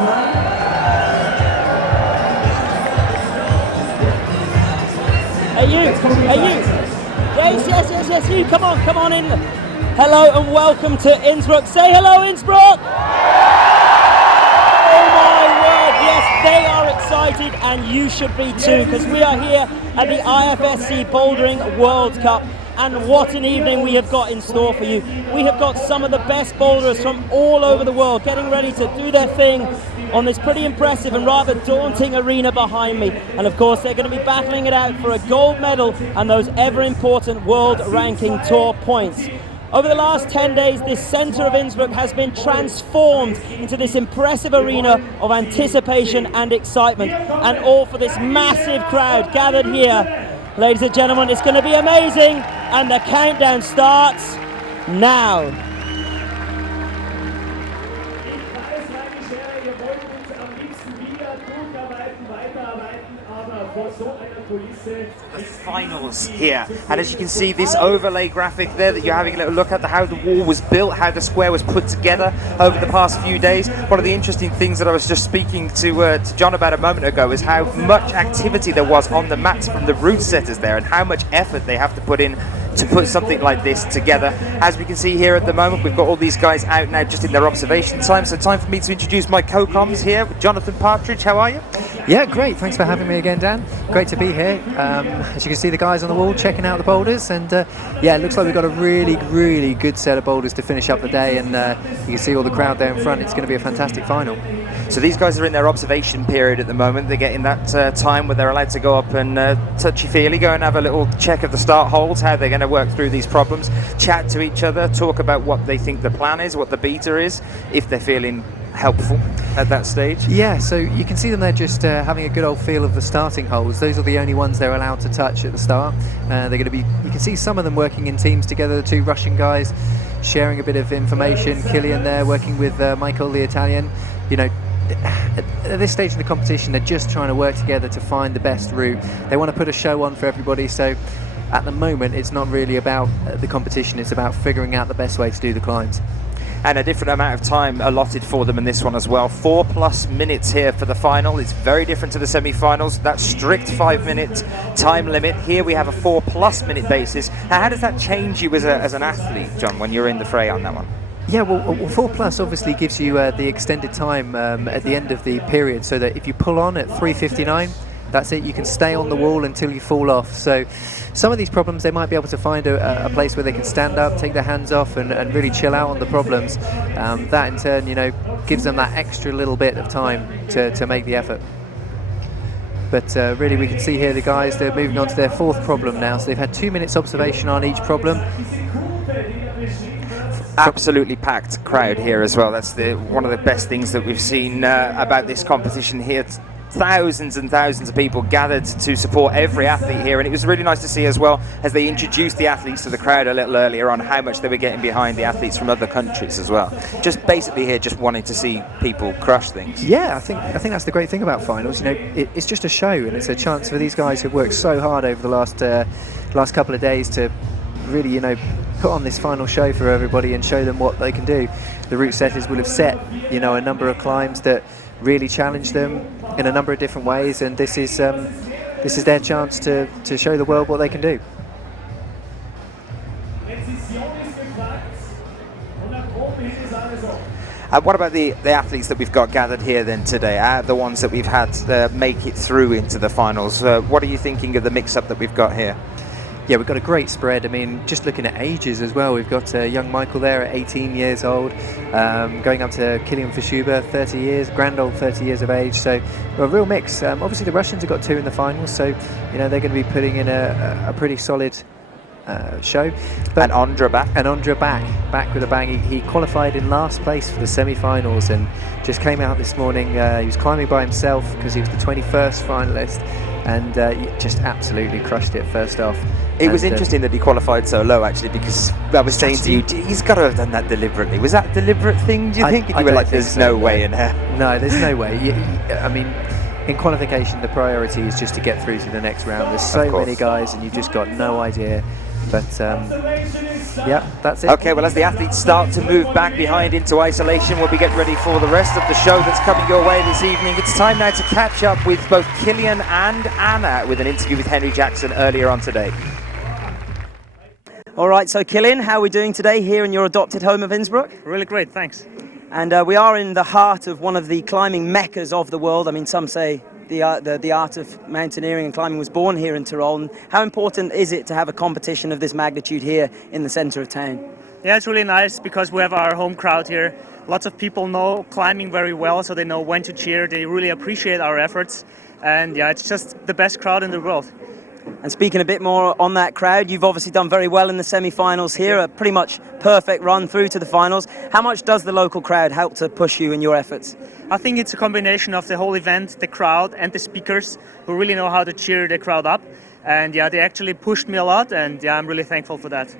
Hey you! Yes, you! Come on in! Hello and welcome to Innsbruck. Say hello, Innsbruck! Oh my word, yes, they are excited and you should be too, because we are here at the IFSC Bouldering World Cup. And what an evening we have got in store for you. We have got some of the best boulders from all over the world getting ready to do their thing on this pretty impressive and rather daunting arena behind me. And of course they're going to be battling it out for a gold medal and those ever important world ranking tour points. Over the last 10 days, this centre of Innsbruck has been transformed into this impressive arena of anticipation and excitement, and all for this massive crowd gathered here. Ladies and gentlemen, it's going to be amazing, and the countdown starts now. The finals here, and as you can see, this overlay graphic there that you're having a little look at, how the wall was built, how the square was put together over the past few days. One of the interesting things that I was just speaking to John about a moment ago is how much activity there was on the mats from the route setters there, and how much effort they have to put in to put something like this together. As we can see here at the moment, we've got all these guys out now just in their observation time, so time for me to introduce my co-coms here. Jonathan Partridge, how are you? Yeah, great. Thanks for having me again, Dan. Great to be here. As you can see, the guys on the wall checking out the boulders, and yeah, it looks like we've got a really good set of boulders to finish up the day, and you can see all the crowd there in front. It's going to be a fantastic final. So these guys are in their observation period at the moment. They're getting that time where they're allowed to go up and touchy-feely, go and have a little check of the start holds, how they're going to work through these problems, chat to each other, talk about what they think the plan is, what the beta is, if they're feeling helpful at that stage. Yeah, so you can see them there just having a good old feel of the starting holes. Those are the only ones they're allowed to touch at the start. They're going to be, you can see some of them working in teams together, the two Russian guys sharing a bit of information. Killian there working with Michael, the Italian. You know, at this stage in the competition, they're just trying to work together to find the best route. They want to put a show on for everybody, so at the moment it's not really about the competition, it's about figuring out the best way to do the climbs. And a different amount of time allotted for them in this one as well. 4+ minutes here for the final. It's very different to the semi-finals. That strict 5-minute time limit. Here we have a 4+ minute basis. Now, how does that change you as an athlete, John, when you're in the fray on that one? Yeah, well 4+ obviously gives you the extended time at the end of the period, so that if you pull on at 3:59, that's it, you can stay on the wall until you fall off. So some of these problems, they might be able to find a place where they can stand up, take their hands off and really chill out on the problems. That in turn, you know, gives them that extra little bit of time to make the effort. But really we can see here the guys, they're moving on to their 4th problem now, so they've had 2 minutes observation on each problem. Absolutely packed crowd here as well. That's one of the best things that we've seen about this competition here. Thousands and thousands of people gathered to support every athlete here, and it was really nice to see as well, as they introduced the athletes to the crowd a little earlier on, how much they were getting behind the athletes from other countries as well. Just basically here, just wanting to see people crush things. Yeah, I think that's the great thing about finals. You know, it's just a show, and it's a chance for these guys who've worked so hard over the last couple of days to really, you know, put on this final show for everybody and show them what they can do. The route setters will have set, you know, a number of climbs that really challenge them in a number of different ways, and this is their chance to show the world what they can do. What about the athletes that we've got gathered here then today, the ones that we've had make it through into the finals? What are you thinking of the mix-up that we've got here? Yeah, we've got a great spread. I mean, just looking at ages as well, we've got young Michael there at 18 years old, going up to Killian Fischuber, 30 years, grand old 30 years of age. So a real mix. Obviously the Russians have got 2 in the finals, so you know they're going to be putting in a pretty solid show. But and Ondra back with a bang. He qualified in last place for the semi-finals and just came out this morning. He was climbing by himself because he was the 21st finalist, and he just absolutely crushed it first off. It was interesting that he qualified so low, actually, because I was saying to you, he's got to have done that deliberately. Was that a deliberate thing, do you think? You were like, there's no way in here. No, there's no way. I mean, in qualification, the priority is just to get through to the next round. There's so many guys, and you've just got no idea. But yeah, that's it. Okay, well, as the athletes start to move back behind into isolation, we'll be getting ready for the rest of the show that's coming your way this evening. It's time now to catch up with both Killian and Anna with an interview with Henry Jackson earlier on today. All right, so Killian, how are we doing today here in your adopted home of Innsbruck? Really great, thanks. And we are in the heart of one of the climbing meccas of the world. I mean, some say the art of mountaineering and climbing was born here in Tyrol. And how important is it to have a competition of this magnitude here in the centre of town? Yeah, it's really nice because we have our home crowd here. Lots of people know climbing very well, so they know when to cheer. They really appreciate our efforts. And yeah, it's just the best crowd in the world. And speaking a bit more on that crowd, you've obviously done very well in the semi-finals here, a pretty much perfect run through to the finals. How much does the local crowd help to push you in your efforts? I think it's a combination of the whole event, the crowd and the speakers who really know how to cheer the crowd up. And yeah, they actually pushed me a lot, and yeah, I'm really thankful for that.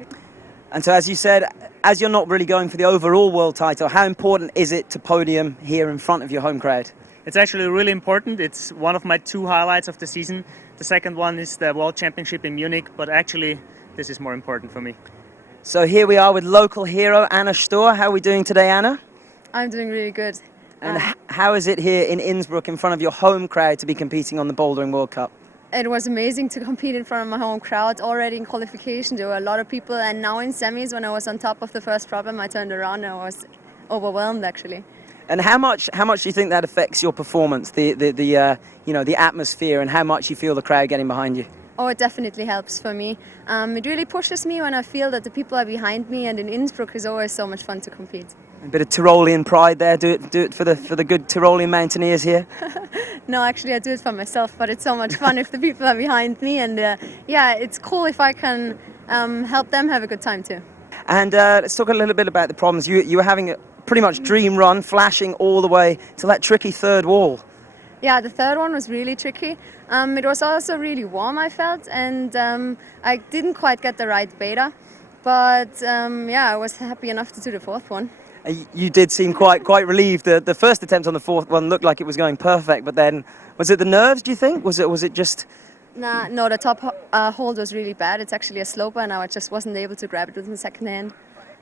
And so, as you said, as you're not really going for the overall world title, how important is it to podium here in front of your home crowd? It's actually really important. It's one of my 2 highlights of the season. The second one is the World Championship in Munich, but actually this is more important for me. So here we are with local hero Anna Stor. How are we doing today, Anna? I'm doing really good. And how is it here in Innsbruck in front of your home crowd to be competing on the Bouldering World Cup? It was amazing to compete in front of my home crowd. Already in qualification there were a lot of people, and now in semis when I was on top of the first problem I turned around and I was overwhelmed actually. And how much do you think that affects your performance, the atmosphere, and how much you feel the crowd getting behind you? Oh, it definitely helps for me. It really pushes me when I feel that the people are behind me, and in Innsbruck is always so much fun to compete. A bit of Tyrolean pride there. Do it for the good Tyrolean mountaineers here. No, actually I do it for myself, but it's so much fun if the people are behind me, and yeah, it's cool if I can help them have a good time too. And let's talk a little bit about the problems. You were having a pretty much dream run, flashing all the way to that tricky third wall. Yeah, the third one was really tricky. It was also really warm, I felt, and I didn't quite get the right beta, but yeah, I was happy enough to do the fourth one. You did seem quite relieved. The first attempt on the fourth one looked like it was going perfect, but then was it the nerves, do you think? Was it just... Nah, no, the top hold was really bad. It's actually a sloper, and I just wasn't able to grab it with my second hand.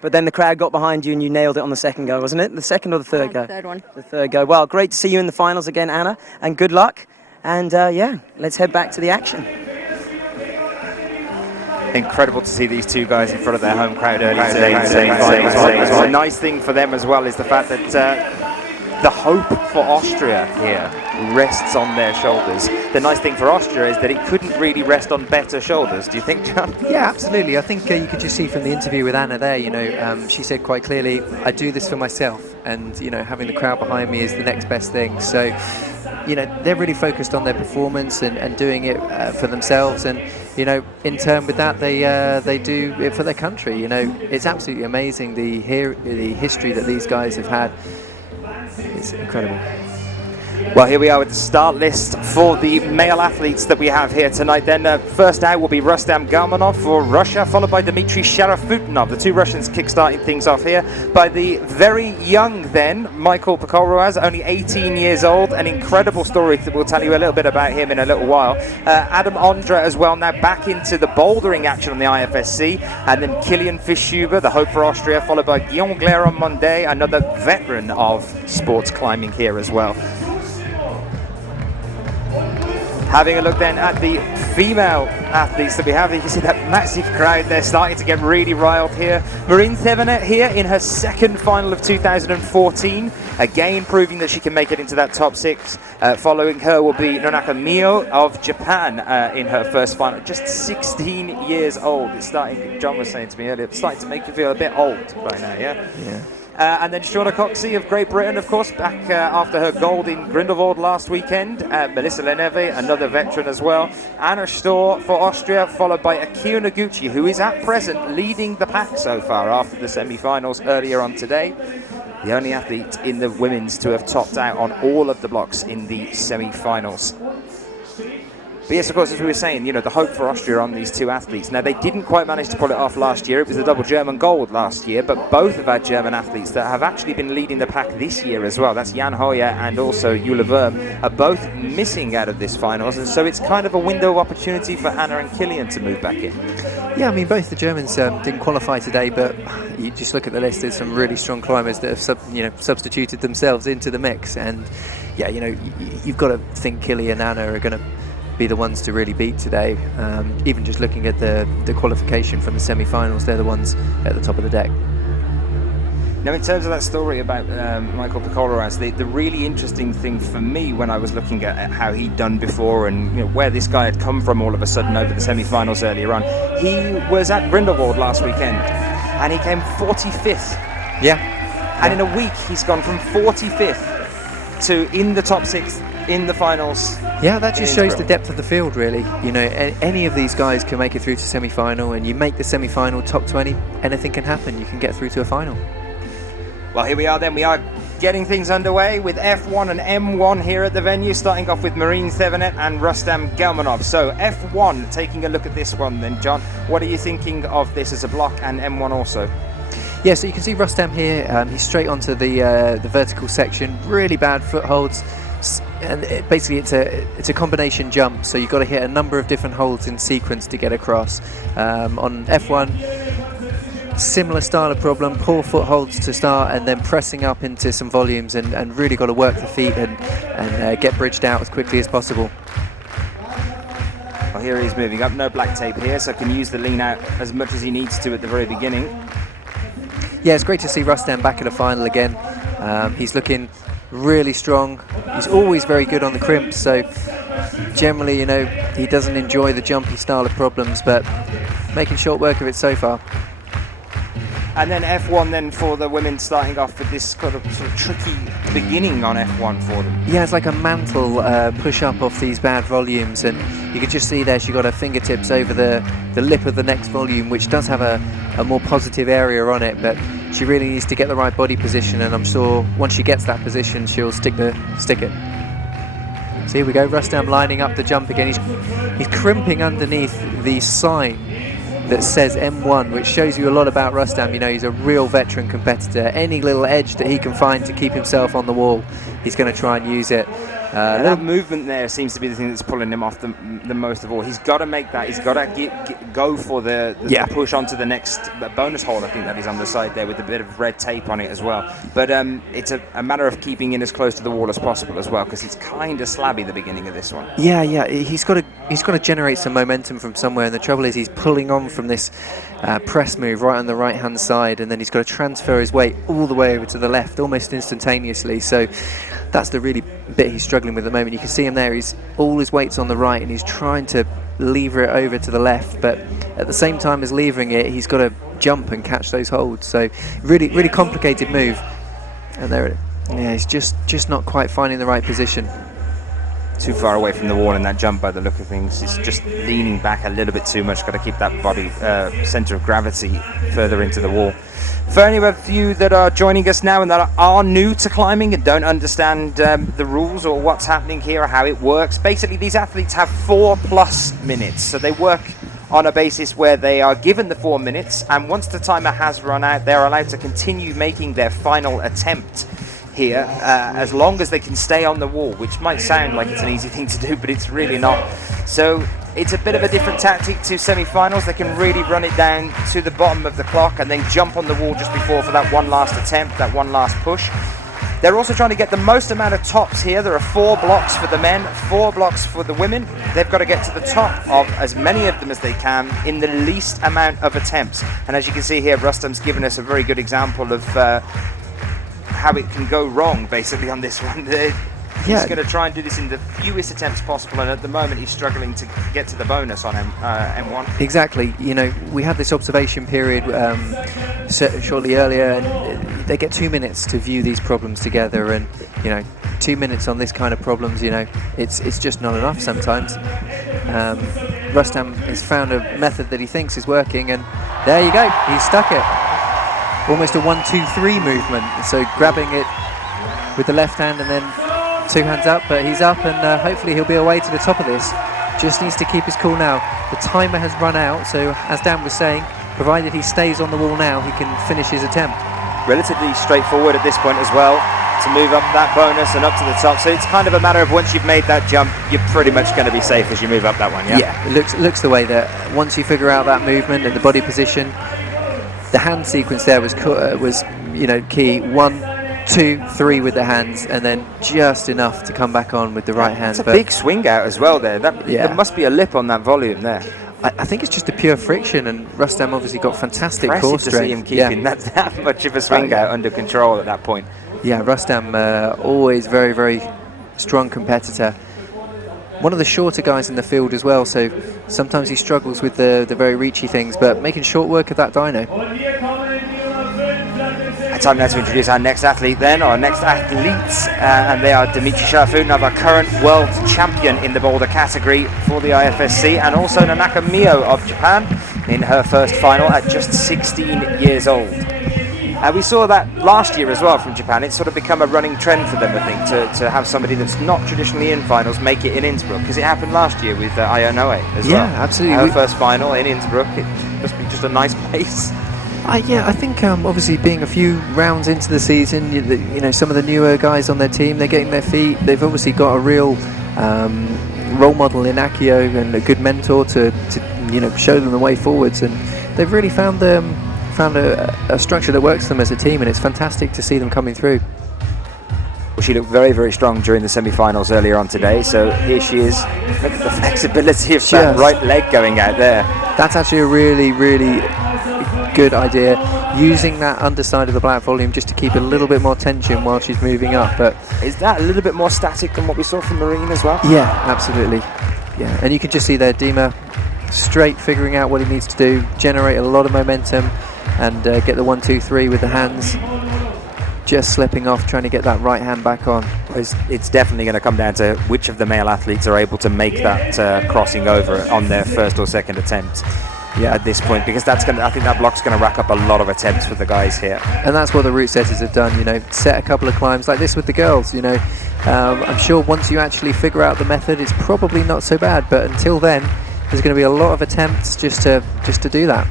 But then the crowd got behind you and you nailed it on the second go, wasn't it? The second or the third go? The third one. The third go. Well, great to see you in the finals again, Anna, and good luck. And yeah, let's head back to the action. Incredible to see these 2 guys in front of their home crowd early today in the semi-finals. The nice thing for them as well is the fact that the hope for Austria here rests on their shoulders. The nice thing for Austria is that it couldn't really rest on better shoulders. Do you think, John? Yeah, absolutely. I think you could just see from the interview with Anna there, she said quite clearly, I do this for myself, and, having the crowd behind me is the next best thing. So, they're really focused on their performance and doing it for themselves, and, in turn with that, they do it for their country. It's absolutely amazing the history that these guys have had. It's incredible. Well, here we are with the start list for the male athletes that we have here tonight. Then first out will be Rustam Garmanov for Russia, followed by Dmitry Sharafutinov. The 2 Russians kick-starting things off here. By the very young then, Michael Pekolruaz, only 18 years old. An incredible story that we'll tell you a little bit about him in a little while. Adam Ondra as well, now back into the bouldering action on the IFSC. And then Kilian Fischhuber, the hope for Austria, followed by Guillaume Gleron-Mondet, another veteran of sports climbing here as well. Having a look then at the female athletes that we have, you can see that massive crowd there starting to get really riled here. Marine Thevenet here in her second final of 2014, again proving that she can make it into that top 6. Following her will be Nonaka Mio of Japan in her first final, just 16 years old. It's starting, John was saying to me earlier, it's starting to make you feel a bit old right now, yeah? Yeah. And then Shauna Coxey of Great Britain, of course, back after her gold in Grindelwald last weekend. Melissa Leneve, another veteran as well. Anna Stor for Austria, followed by Akio Noguchi, who is at present leading the pack so far after the semi-finals earlier on today. The only athlete in the women's to have topped out on all of the blocks in the semi-finals. But yes, of course, as we were saying, you know, the hope for Austria on these two athletes. Now, they didn't quite manage to pull it off last year. It was the double German gold last year, but both of our German athletes that have actually been leading the pack this year as well, that's Jan Hoyer and also Jule Worm, are both missing out of this finals, and so it's kind of a window of opportunity for Anna and Kilian to move back in. Yeah, I mean, both the Germans didn't qualify today, but you just look at the list, there's some really strong climbers that have substituted themselves into the mix, and yeah, you know, you've got to think Kilian and Anna are going to be the ones to really beat today. Even just looking at the qualification from the semi-finals, they're the ones at the top of the deck. Now, in terms of that story about Michael Picoleras, the really interesting thing for me when I was looking at how he'd done before and, you know, where this guy had come from all of a sudden over the semi-finals earlier on, he was at Grindelwald last weekend and he came 45th. Yeah. And in a week, he's gone from 45th to in the top 6 in the finals. Yeah, that just shows the depth of the field, really. You know, any of these guys can make it through to semi-final, and you make the semi-final top 20, anything can happen. You can get through to a final. Well, here we are then. We are getting things underway with F1 and M1 here at the venue, starting off with Marine Thevenet and Rustam Gelmanov. So F1, taking a look at this one then, John. What are you thinking of this as a block, and M1 also? Yeah, so you can see Rustam here. He's straight onto the vertical section. Really bad footholds. And basically it's a combination jump, so you've got to hit a number of different holds in sequence to get across. On F1, similar style of problem, poor footholds to start and then pressing up into some volumes and really got to work the feet and get bridged out as quickly as possible. Well, here he's moving up, no black tape here, so can use the lean out as much as he needs to at the very beginning. Yeah, it's great to see Rustam back at a final again. He's looking really strong. He's always very good on the crimps, so generally, you know, he doesn't enjoy the jumpy style of problems, but making short work of it so far. And then F1 then for the women, starting off with this sort of tricky beginning on F1 for them. Yeah, it's like a mantle push up off these bad volumes, and you can just see there she got her fingertips over the lip of the next volume, which does have a more positive area on it, but she really needs to get the right body position, and I'm sure once she gets that position she'll stick it. So here we go, Rustam lining up the jump again. He's crimping underneath the sign that says M1, which shows you a lot about Rustam. You know, he's a real veteran competitor. Any little edge that he can find to keep himself on the wall, he's going to try and use it. That movement there seems to be the thing that's pulling him off the most of all. He's got to make that. He's got to go for the push onto the next bonus hole. I think that is on the side there with a bit of red tape on it as well. But it's a matter of keeping in as close to the wall as possible as well, because it's kind of slabby the beginning of this one. Yeah, he's got to generate some momentum from somewhere, and the trouble is he's pulling on from this press move right on the right hand side, and then he's got to transfer his weight all the way over to the left almost instantaneously. So that's the really bit he's struggling with at the moment. You can see him there, he's all his weight's on the right and he's trying to lever it over to the left, but at the same time as levering it, he's got to jump and catch those holds. So really complicated move, and there he's just not quite finding the right position. Too far away from the wall in that jump by the look of things. He's just leaning back a little bit too much. Got to keep that body center of gravity further into the wall. For any of you that are joining us now and that are new to climbing and don't understand the rules or what's happening here or how it works, basically these athletes have 4+ minutes. So they work on a basis where they are given the 4 minutes, and once the timer has run out, they're allowed to continue making their final attempt here, as long as they can stay on the wall, which might sound like it's an easy thing to do, but it's really not. So it's a bit of a different tactic to semi-finals. They can really run it down to the bottom of the clock and then jump on the wall just before for that one last attempt, that one last push. They're also trying to get the most amount of tops here. There are 4 blocks for the men, 4 blocks for the women. They've got to get to the top of as many of them as they can in the least amount of attempts. And as you can see here, Rustam's given us a very good example of how it can go wrong, basically, on this one. He's going to try and do this in the fewest attempts possible, and at the moment he's struggling to get to the bonus on M1. Exactly. You know, we had this observation period shortly earlier, and they get 2 minutes to view these problems together, and you know, 2 minutes on this kind of problems, you know, it's just not enough sometimes. Rustam has found a method that he thinks is working, and there you go, he's stuck it. Almost a 1-2-3 movement, so grabbing it with the left hand and then 2 hands up, but he's up, and hopefully he'll be away to the top of this. just needs to keep his cool now. The timer has run out, so as Dan was saying, provided he stays on the wall now, he can finish his attempt. Relatively straightforward at this point as well, to move up that bonus and up to the top. So it's kind of a matter of once you've made that jump, you're pretty much going to be safe as you move up that one, yeah? Yeah, it looks the way that once you figure out that movement and the body position, the hand sequence there was key. 1, 2, 3 with the hands, and then just enough to come back on with the right hand. It's a big swing out as well there. There must be a lip on that volume there. I think it's just the pure friction, and Rustam obviously got fantastic core strength. To see him keeping that much of a swing out under control at that point. Yeah, Rustam, always very, very strong competitor. One of the shorter guys in the field as well, so sometimes he struggles with the very reachy things, but making short work of that dyno. Time now to introduce our next athlete then, or next athletes, and they are Dimitri Sharafutdinov, our current world champion in the boulder category for the IFSC, and also Nanaka Mio of Japan in her first final at just 16 years old. We saw that last year as well from Japan. It's sort of become a running trend for them, I think, to have somebody that's not traditionally in finals make it in Innsbruck, because it happened last year with Aya Noe as well. Yeah, absolutely. Her first final in Innsbruck. It must be just a nice place. I think obviously being a few rounds into the season, you know, some of the newer guys on their team, they're getting their feet. They've obviously got a real role model in Akio and a good mentor to show them the way forwards, and they've really found a structure that works for them as a team, and it's fantastic to see them coming through. Well, she looked very, very strong during the semi-finals earlier on today, so here she is. Look at the flexibility of that right leg going out there. That's actually a really, really good idea, using that underside of the black volume just to keep a little bit more tension while she's moving up. But is that a little bit more static than what we saw from Marine as well? Yeah, absolutely. Yeah, and you can just see there Dima straight figuring out what he needs to do, generate a lot of momentum, and get the 1, 2, 3 with the hands. Just slipping off, trying to get that right hand back on. It's definitely going to come down to which of the male athletes are able to make that crossing over on their first or second attempt. Yeah, at this point, because I think that block's going to rack up a lot of attempts for the guys here. And that's what the route setters have done, set a couple of climbs like this with the girls, I'm sure once you actually figure out the method, it's probably not so bad, but until then, there's going to be a lot of attempts just to do that.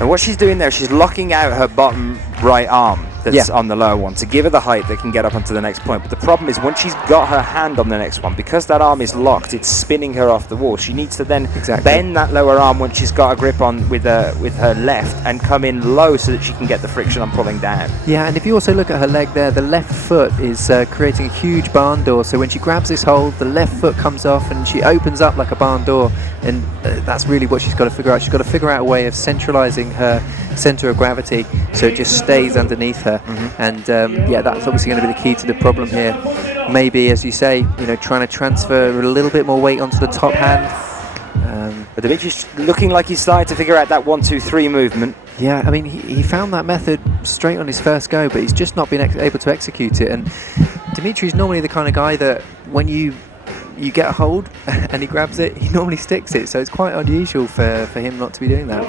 And what she's doing there, she's locking out her bottom right arm that's on the lower one to give her the height that can get up onto the next point. But the problem is once she's got her hand on the next one, because that arm is locked, it's spinning her off the wall. She needs to then bend that lower arm when she's got a grip on with her left and come in low so that she can get the friction on pulling down. Yeah, and if you also look at her leg there, the left foot is creating a huge barn door. So when she grabs this hold, the left foot comes off and she opens up like a barn door. And that's really what she's got to figure out. She's got to figure out a way of centralizing her center of gravity so it just stays underneath her. And that's obviously going to be the key to the problem here. Maybe, as you say, trying to transfer a little bit more weight onto the top hand. But Dimitri's looking like he's starting to figure out that 1, 2, 3 movement. Yeah, I mean, he found that method straight on his first go, but he's just not been able to execute it. And Dimitri's normally the kind of guy that when you get a hold and he grabs it, he normally sticks it. So it's quite unusual for him not to be doing that.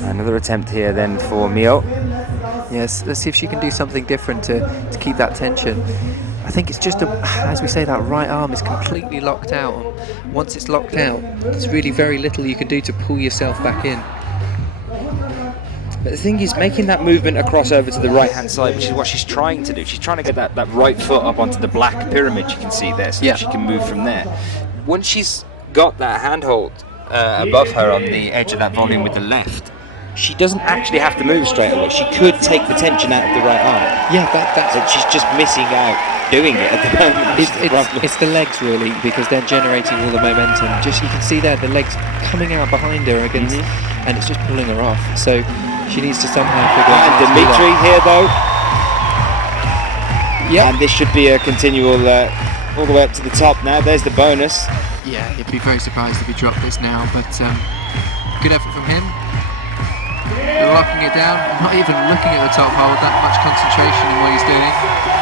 Another attempt here then for Mio. Yes, let's see if she can do something different to keep that tension. I think it's just, as we say, that right arm is completely locked out. And once it's locked out, there's really very little you can do to pull yourself back in. But the thing is, making that movement across over to the right-hand side, which is what she's trying to do. She's trying to get that right foot up onto the black pyramid you can see there, so that she can move from there. Once she's got that handhold above her on the edge of that volume with the left, she doesn't actually have to move straight away. She could take the tension out of the right arm. Yeah, that's so she's just missing out doing it at the moment. It's the legs really, because they're generating all the momentum. Just you can see there the legs coming out behind her against, and it's just pulling her off. So she needs to somehow figure out. And Dimitri here though. Yeah. And this should be a continual all the way up to the top now. There's the bonus. Yeah, he'd be very surprised if he dropped this now, but good effort from him. Locking it down, not even looking at the top hold, that much concentration in what he's doing.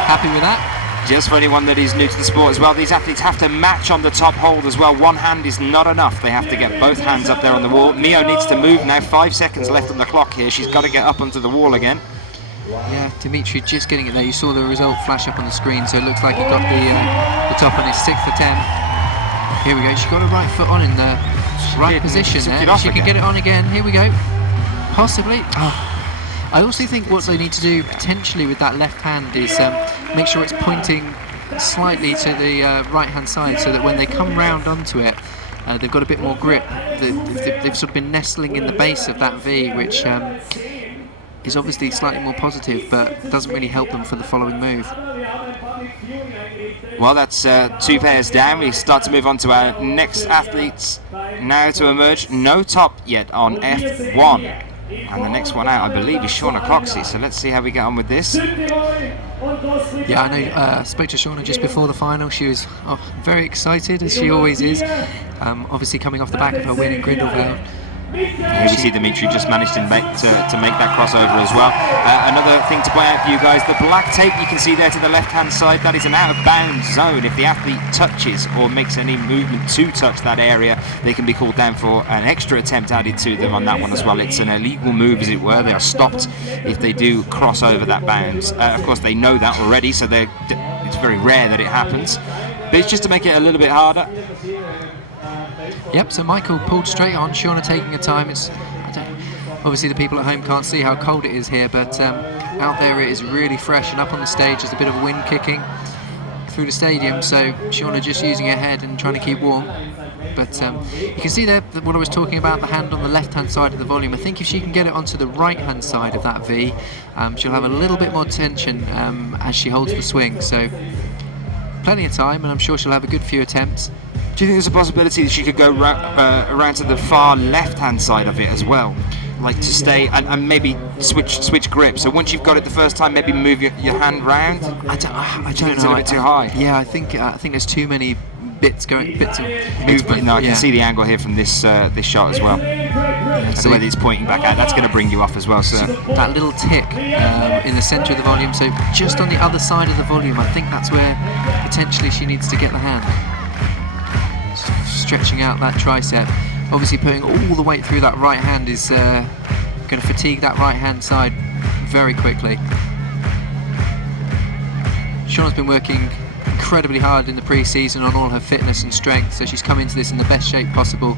Happy with that? Just for anyone that is new to the sport as well, these athletes have to match on the top hold as well. One hand is not enough. They have to get both hands up there on the wall. Mio needs to move now. 5 seconds left on the clock here. She's got to get up onto the wall again. Yeah, Dimitri just getting it there. You saw the result flash up on the screen, so it looks like he got the top on his 6th attempt. Here we go. She got her right foot on in the right position there. She can get it on again. Here we go. Possibly. Oh. I also think what they need to do potentially with that left hand is make sure it's pointing slightly to the right-hand side, so that when they come round onto it, they've got a bit more grip. They've sort of been nestling in the base of that V, which is obviously slightly more positive, but doesn't really help them for the following move. Well, that's 2 pairs down. We start to move on to our next athletes now to emerge. No top yet on F1. And the next one out, I believe, is Shauna Coxey. So let's see how we get on with this. Yeah, I know. I spoke to Shauna just before the final. She was very excited, as she always is. Obviously, coming off the back of her win in Grindelwald. Here we see Dimitri just managed to make that crossover as well. Another thing to point out for you guys, the black tape you can see there to the left-hand side, that is an out-of-bounds zone. If the athlete touches or makes any movement to touch that area, they can be called down for an extra attempt added to them on that one as well. It's an illegal move, as it were. They are stopped if they do cross over that bounds. Of course, they know that already, so it's very rare that it happens. But it's just to make it a little bit harder. Yep, so Michael pulled straight on, Shauna taking her time. Obviously the people at home can't see how cold it is here, but out there it is really fresh, and up on the stage there's a bit of wind kicking through the stadium, so Shauna just using her head and trying to keep warm. But you can see there what I was talking about, the hand on the left-hand side of the volume. I think if she can get it onto the right-hand side of that V, she'll have a little bit more tension as she holds the swing, so plenty of time, and I'm sure she'll have a good few attempts. Do you think there's a possibility that she could go around to the far left-hand side of it as well? Like to stay and maybe switch grip. So once you've got it the first time, maybe move your hand round? I don't know. It's a little bit too high. Yeah, I think there's too many bits of movement. No, I can see the angle here from this shot as well. So whether it's pointing back out, that's going to bring you off as well. So that little tick in the centre of the volume, so just on the other side of the volume, I think that's where potentially she needs to get the hand. Stretching out that tricep. Obviously putting all the weight through that right hand is going to fatigue that right hand side very quickly. Shauna's been working incredibly hard in the pre-season on all her fitness and strength, so she's come into this in the best shape possible.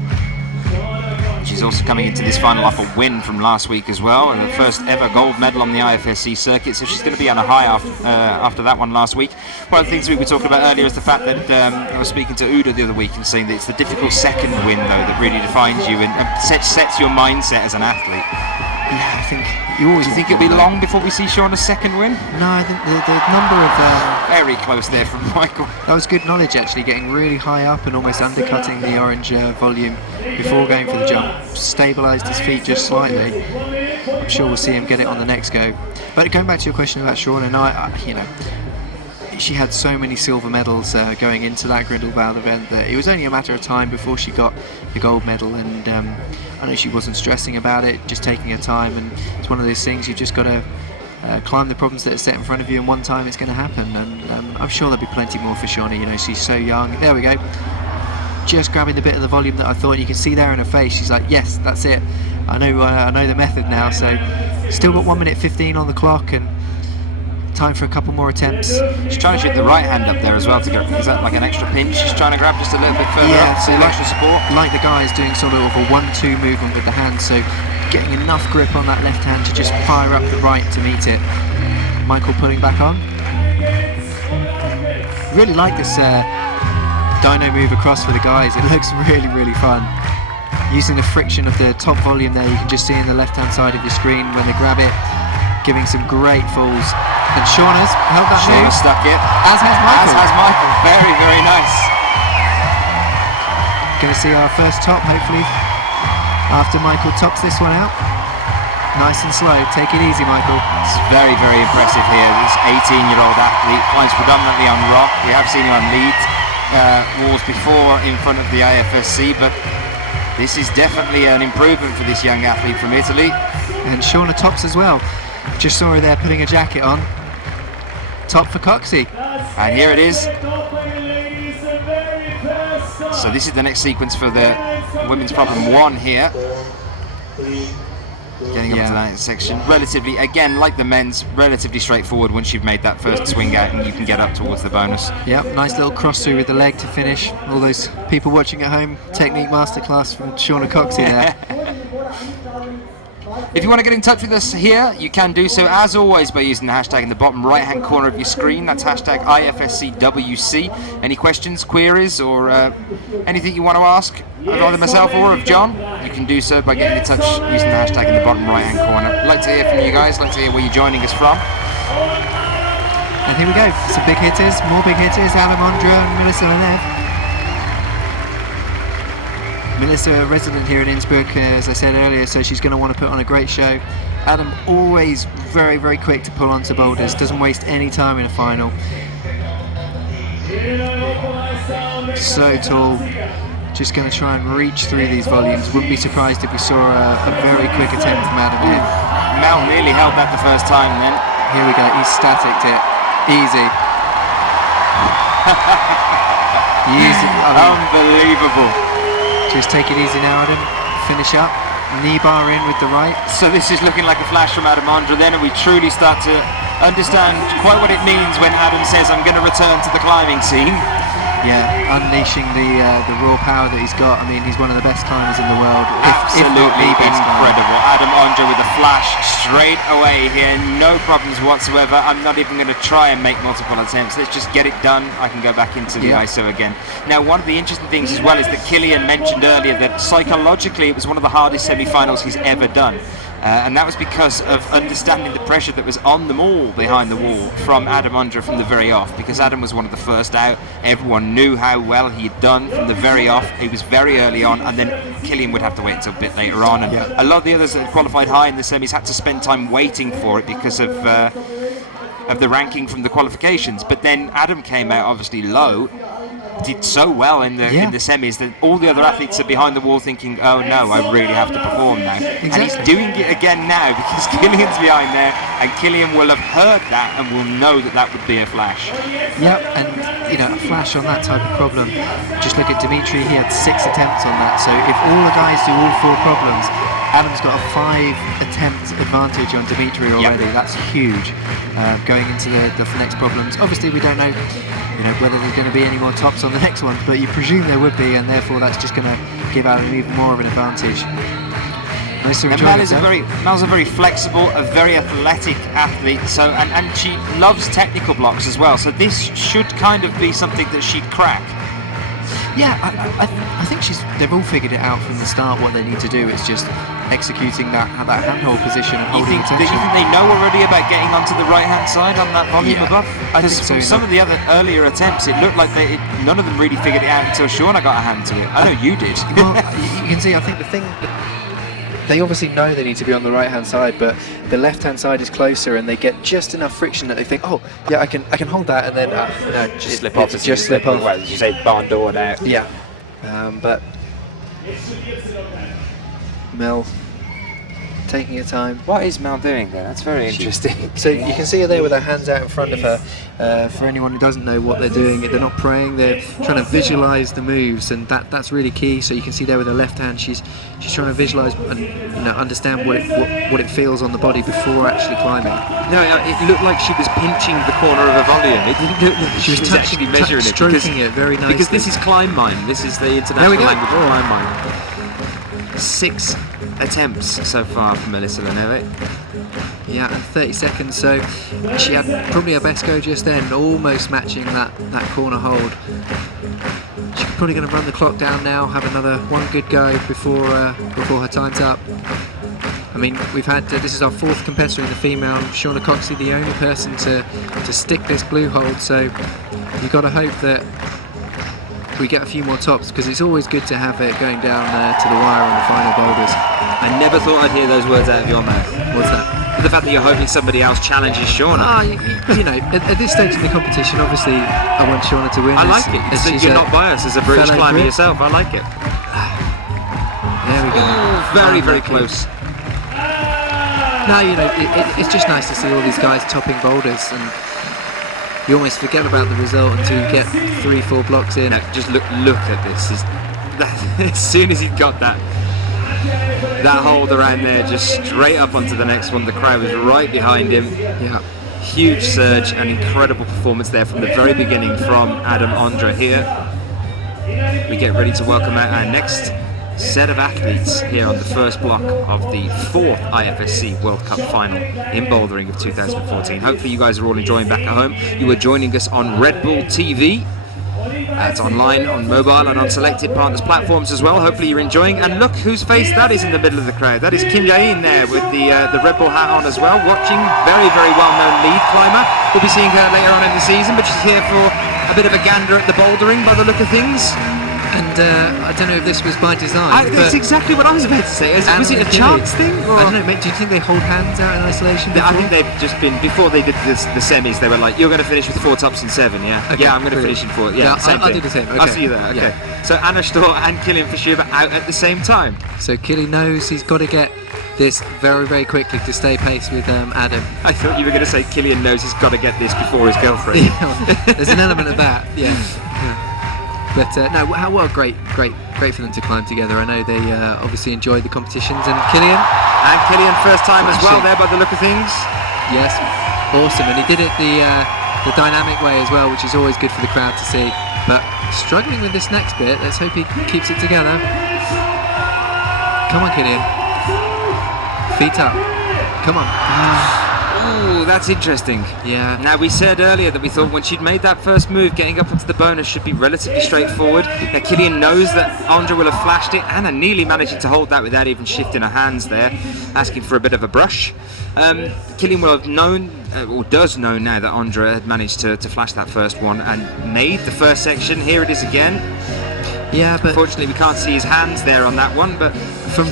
She's also coming into this final off a win from last week as well, and the first ever gold medal on the IFSC circuit, so she's going to be on a high after that one last week. One of the things we were talking about earlier is the fact that I was speaking to Uda the other week and saying that it's the difficult second win though that really defines you and sets your mindset as an athlete. Yeah, I think you always. Do you think it'll be long before we see Shauna's second win? No, I think the number of very close there from Michael. That was good knowledge, actually, getting really high up and almost undercutting the orange volume before going for the jump. Stabilised his feet just slightly. I'm sure we'll see him get it on the next go. But going back to your question about Shauna, she had so many silver medals going into that Grindelwald event that it was only a matter of time before she got the gold medal, and I know she wasn't stressing about it, just taking her time, and it's one of those things you've just got to climb the problems that are set in front of you, and one time it's going to happen, and I'm sure there'll be plenty more for Shauna. She's so young. There we go, just grabbing the bit of the volume that I thought. You can see there in her face, she's like, yes, that's it, I know the method now. So still got 1 minute 15 on the clock, and time for a couple more attempts. She's trying to shoot the right hand up there as well to go. Is that like an extra pinch? She's trying to grab just a little bit further up, so extra support. Like the guy is doing sort of a 1-2 movement with the hand, so getting enough grip on that left hand to just fire up the right to meet it. Michael pulling back on. Really like this dyno move across for the guys. It looks really, really fun. Using the friction of the top volume there, you can just see in the left hand side of your screen when they grab it, giving some great falls. And Shauna's held that move. Shauna's stuck it. As has Michael. As has Michael. Very, very nice. Going to see our first top, hopefully, after Michael tops this one out. Nice and slow. Take it easy, Michael. It's very, very impressive here. This 18-year-old athlete climbs predominantly on rock. We have seen him on lead walls before in front of the IFSC, but this is definitely an improvement for this young athlete from Italy. And Shauna tops as well. Just saw her there putting a jacket on. Top for Coxey. And here it is. So this is the next sequence for the women's problem 1 here. Getting up to that section, relatively, again, like the men's, relatively straightforward once you've made that first swing out and you can get up towards the bonus. Yep, nice little cross through with the leg to finish. All those people watching at home, technique masterclass from Shauna Coxey there. If you want to get in touch with us here, you can do so as always by using the hashtag in the bottom right hand corner of your screen. That's hashtag IFSCWC. Any questions, queries, or anything you want to ask of either myself or of John, you can do so by getting in touch using the hashtag in the bottom right hand corner. I'd like to hear from you guys, like to hear where you're joining us from. And here we go, some big hitters, more big hitters, Adam Ondra and Melissa Lenev. Melissa, a resident here in Innsbruck, as I said earlier, so she's going to want to put on a great show. Adam, always very, very quick to pull onto boulders, doesn't waste any time in a final. So tall, just going to try and reach through these volumes. Wouldn't be surprised if we saw a very quick attempt from Adam here. Mel nearly held that the first time then. Here we go, he's staticked it. Easy. Unbelievable. Just take it easy now, Adam. Finish up. Knee bar in with the right. So this is looking like a flash from Adam Ondra then, and we truly start to understand quite what it means when Adam says, I'm going to return to the climbing scene. Yeah, unleashing the raw power that he's got. I mean, he's one of the best climbers in the world. Absolutely incredible. Adam Ondra with a flash straight away here. No problems whatsoever. I'm not even going to try and make multiple attempts. Let's just get it done. I can go back into the ISO again. Now, one of the interesting things as well is that Kilian mentioned earlier that psychologically it was one of the hardest semi-finals he's ever done. And that was because of understanding the pressure that was on them all behind the wall from Adam Ondra from the very off, because Adam was one of the first out. Everyone knew how well he had done from the very off. He was very early on, and then Kilian would have to wait until a bit later on. And a lot of the others that qualified high in the semis had to spend time waiting for it because of the ranking from the qualifications. But then Adam came out obviously low, did so well in the semis that all the other athletes are behind the wall thinking, oh no, I really have to perform now. Exactly. And he's doing it again now because Kilian's behind there, and Kilian will have heard that and will know that that would be a flash. Yep, and a flash on that type of problem. Just look at Dimitri, he had 6 attempts on that, so if all the guys do all 4 problems, Adam's got a 5-attempt advantage on Dimitri already. That's huge. Going into the next problems. Obviously, we don't know, whether there's going to be any more tops on the next one, but you presume there would be, and therefore that's just going to give Adam even more of an advantage. Nice to enjoy. Mel's a very flexible, a very athletic athlete. So, and she loves technical blocks as well. So this should kind of be something that she'd crack. Yeah, I think they've all figured it out from the start what they need to do. It's just executing that handhold position. You think they know already about getting onto the right hand side on that volume above? I think so. Some of the other earlier attempts, it looked like none of them really figured it out until Shauna got a hand to it. I know you did. Well, you can see, I think the thing, they obviously know they need to be on the right hand side, but the left hand side is closer, and they get just enough friction that they think, oh yeah, I can hold that, and then no, just slip off. Just slip off. Well, as you say, barn door out. Yeah, but Mel taking her time. What is Mel doing there? That's very interesting. So you can see her there with her hands out in front of her. For anyone who doesn't know what they're doing, they're not praying, they're trying to visualize the moves, and that's really key. So you can see there with her left hand, she's trying to visualize and understand what it feels on the body before actually climbing. No, it looked like she was pinching the corner of a volume. She was actually measuring it, stroking it very nicely. Because this is climb mine. This is the international language of climb mine. 6 attempts so far from Melissa Lenev. Yeah, and 30 seconds, so she had probably her best go just then, almost matching that corner hold. She's probably going to run the clock down now, have another one good go before her time's up. I mean, we've had, this is our 4th competitor in the female, Shauna Coxey, the only person to stick this blue hold, so you've got to hope that we get a few more tops, because it's always good to have it going down to the wire on the final boulders. I never thought I'd hear those words out of your mouth. What's that? The fact that you're hoping somebody else challenges Shauna. At this stage in the competition, obviously I want Shauna to win. I like it. You're not biased as a British climber yourself. I like it. There we go. Very, very close. No, it's just nice to see all these guys topping boulders, and you almost forget about the result until you get 3-4 blocks in. Now, just look at this. As soon as he got that, that hold around there, just straight up onto the next one. The crowd was right behind him. Yeah. Huge surge and incredible performance there from the very beginning from Adam Ondra here. We get ready to welcome out our next set of athletes here on the first block of the 4th IFSC World Cup final in bouldering of 2014. Hopefully you guys are all enjoying back at home. You are joining us on Red Bull TV. It's online, on mobile and on selected partners platforms as well. Hopefully you're enjoying. And look whose face that is in the middle of the crowd. That is Kim Jae-in there with the Red Bull hat on as well, watching. Very, very well-known lead climber. We'll be seeing her later on in the season, but she's here for a bit of a gander at the bouldering by the look of things. And I don't know if this was by design. That's exactly what I was about to say. Was it a chance thing? Or? I don't know, mate. Do you think they hold hands out in isolation before? I think they've just been, before they did the semis, they were like, you're going to finish with 4 tops in 7, yeah? Okay, yeah, I'm going to finish in 4. Yeah, same I'll thing. do the same. Okay. I'll see you there, okay. Yeah. So Anna Storr and Kilian Fischuber out at the same time. So Killy knows he's got to get this very, very quickly to stay pace with Adam. I thought you were going to say Kilian knows he's got to get this before his girlfriend. There's an element of that, yeah. But no, what a great for them to climb together. I know they obviously enjoyed the competitions, and Kilian First time as well there by the look of things. Yes, awesome, and he did it the dynamic way as well, which is always good for the crowd to see. But struggling with this next bit. Let's hope he keeps it together. Come on, Kilian. Feet up. Come on. Ooh, that's interesting. Yeah. Now, we said earlier that we thought when she'd made that first move, getting up onto the bonus should be relatively straightforward. Now, Kilian knows that Ondra will have flashed it. Anna nearly managing to hold that without even shifting her hands there, asking for a bit of a brush. Kilian will have known, or does know now, that Ondra had managed to flash that first one and made the first section. Here it is again. Yeah, but unfortunately we can't see his hands there on that one, but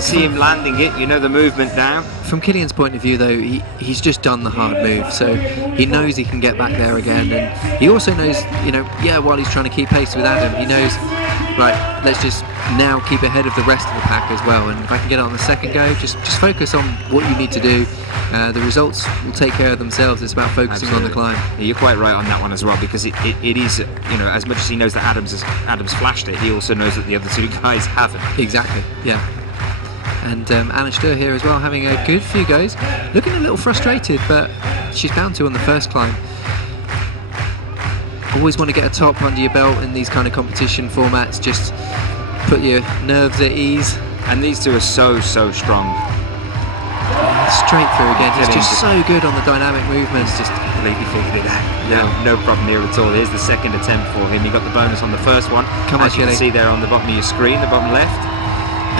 see him landing it, you know the movement now. From Kilian's point of view though, he's just done the hard move, so he knows he can get back there again, and he also knows, while he's trying to keep pace with Adam, he knows, right, let's just now keep ahead of the rest of the pack as well, and if I can get it on the second go, just focus on what you need to do. The results will take care of themselves. It's about focusing on the climb. Yeah, you're quite right on that one as well, because it is, as much as he knows that Adams flashed it, he also knows that the other two guys haven't. Exactly, yeah. And Anna Storr here as well, having a good few goes, looking a little frustrated, but she's bound to on the first climb. Always want to get a top under your belt in these kind of competition formats, just put your nerves at ease. And these two are so strong. Straight through again. He's just so good on the dynamic movements. Just completely figured it out. No problem here at all. Here's the second attempt for him. He got the bonus on the first one. As you can see there on the bottom of your screen, the bottom left.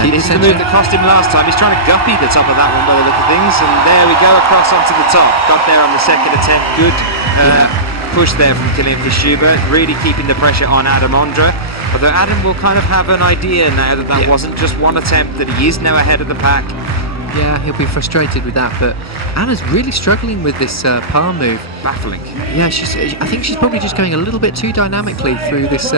And this is the move that cost him last time. He's trying to guppy the top of that one by the look of things. And there we go, across onto the top. Got there on the second attempt. Good push there from Kilian Fischuber. Really keeping the pressure on Adam Ondra. Although Adam will kind of have an idea now that wasn't just one attempt, that he is now ahead of the pack. Yeah, he'll be frustrated with that, but Anna's really struggling with this palm move. Baffling. Yeah, I think she's probably just going a little bit too dynamically through this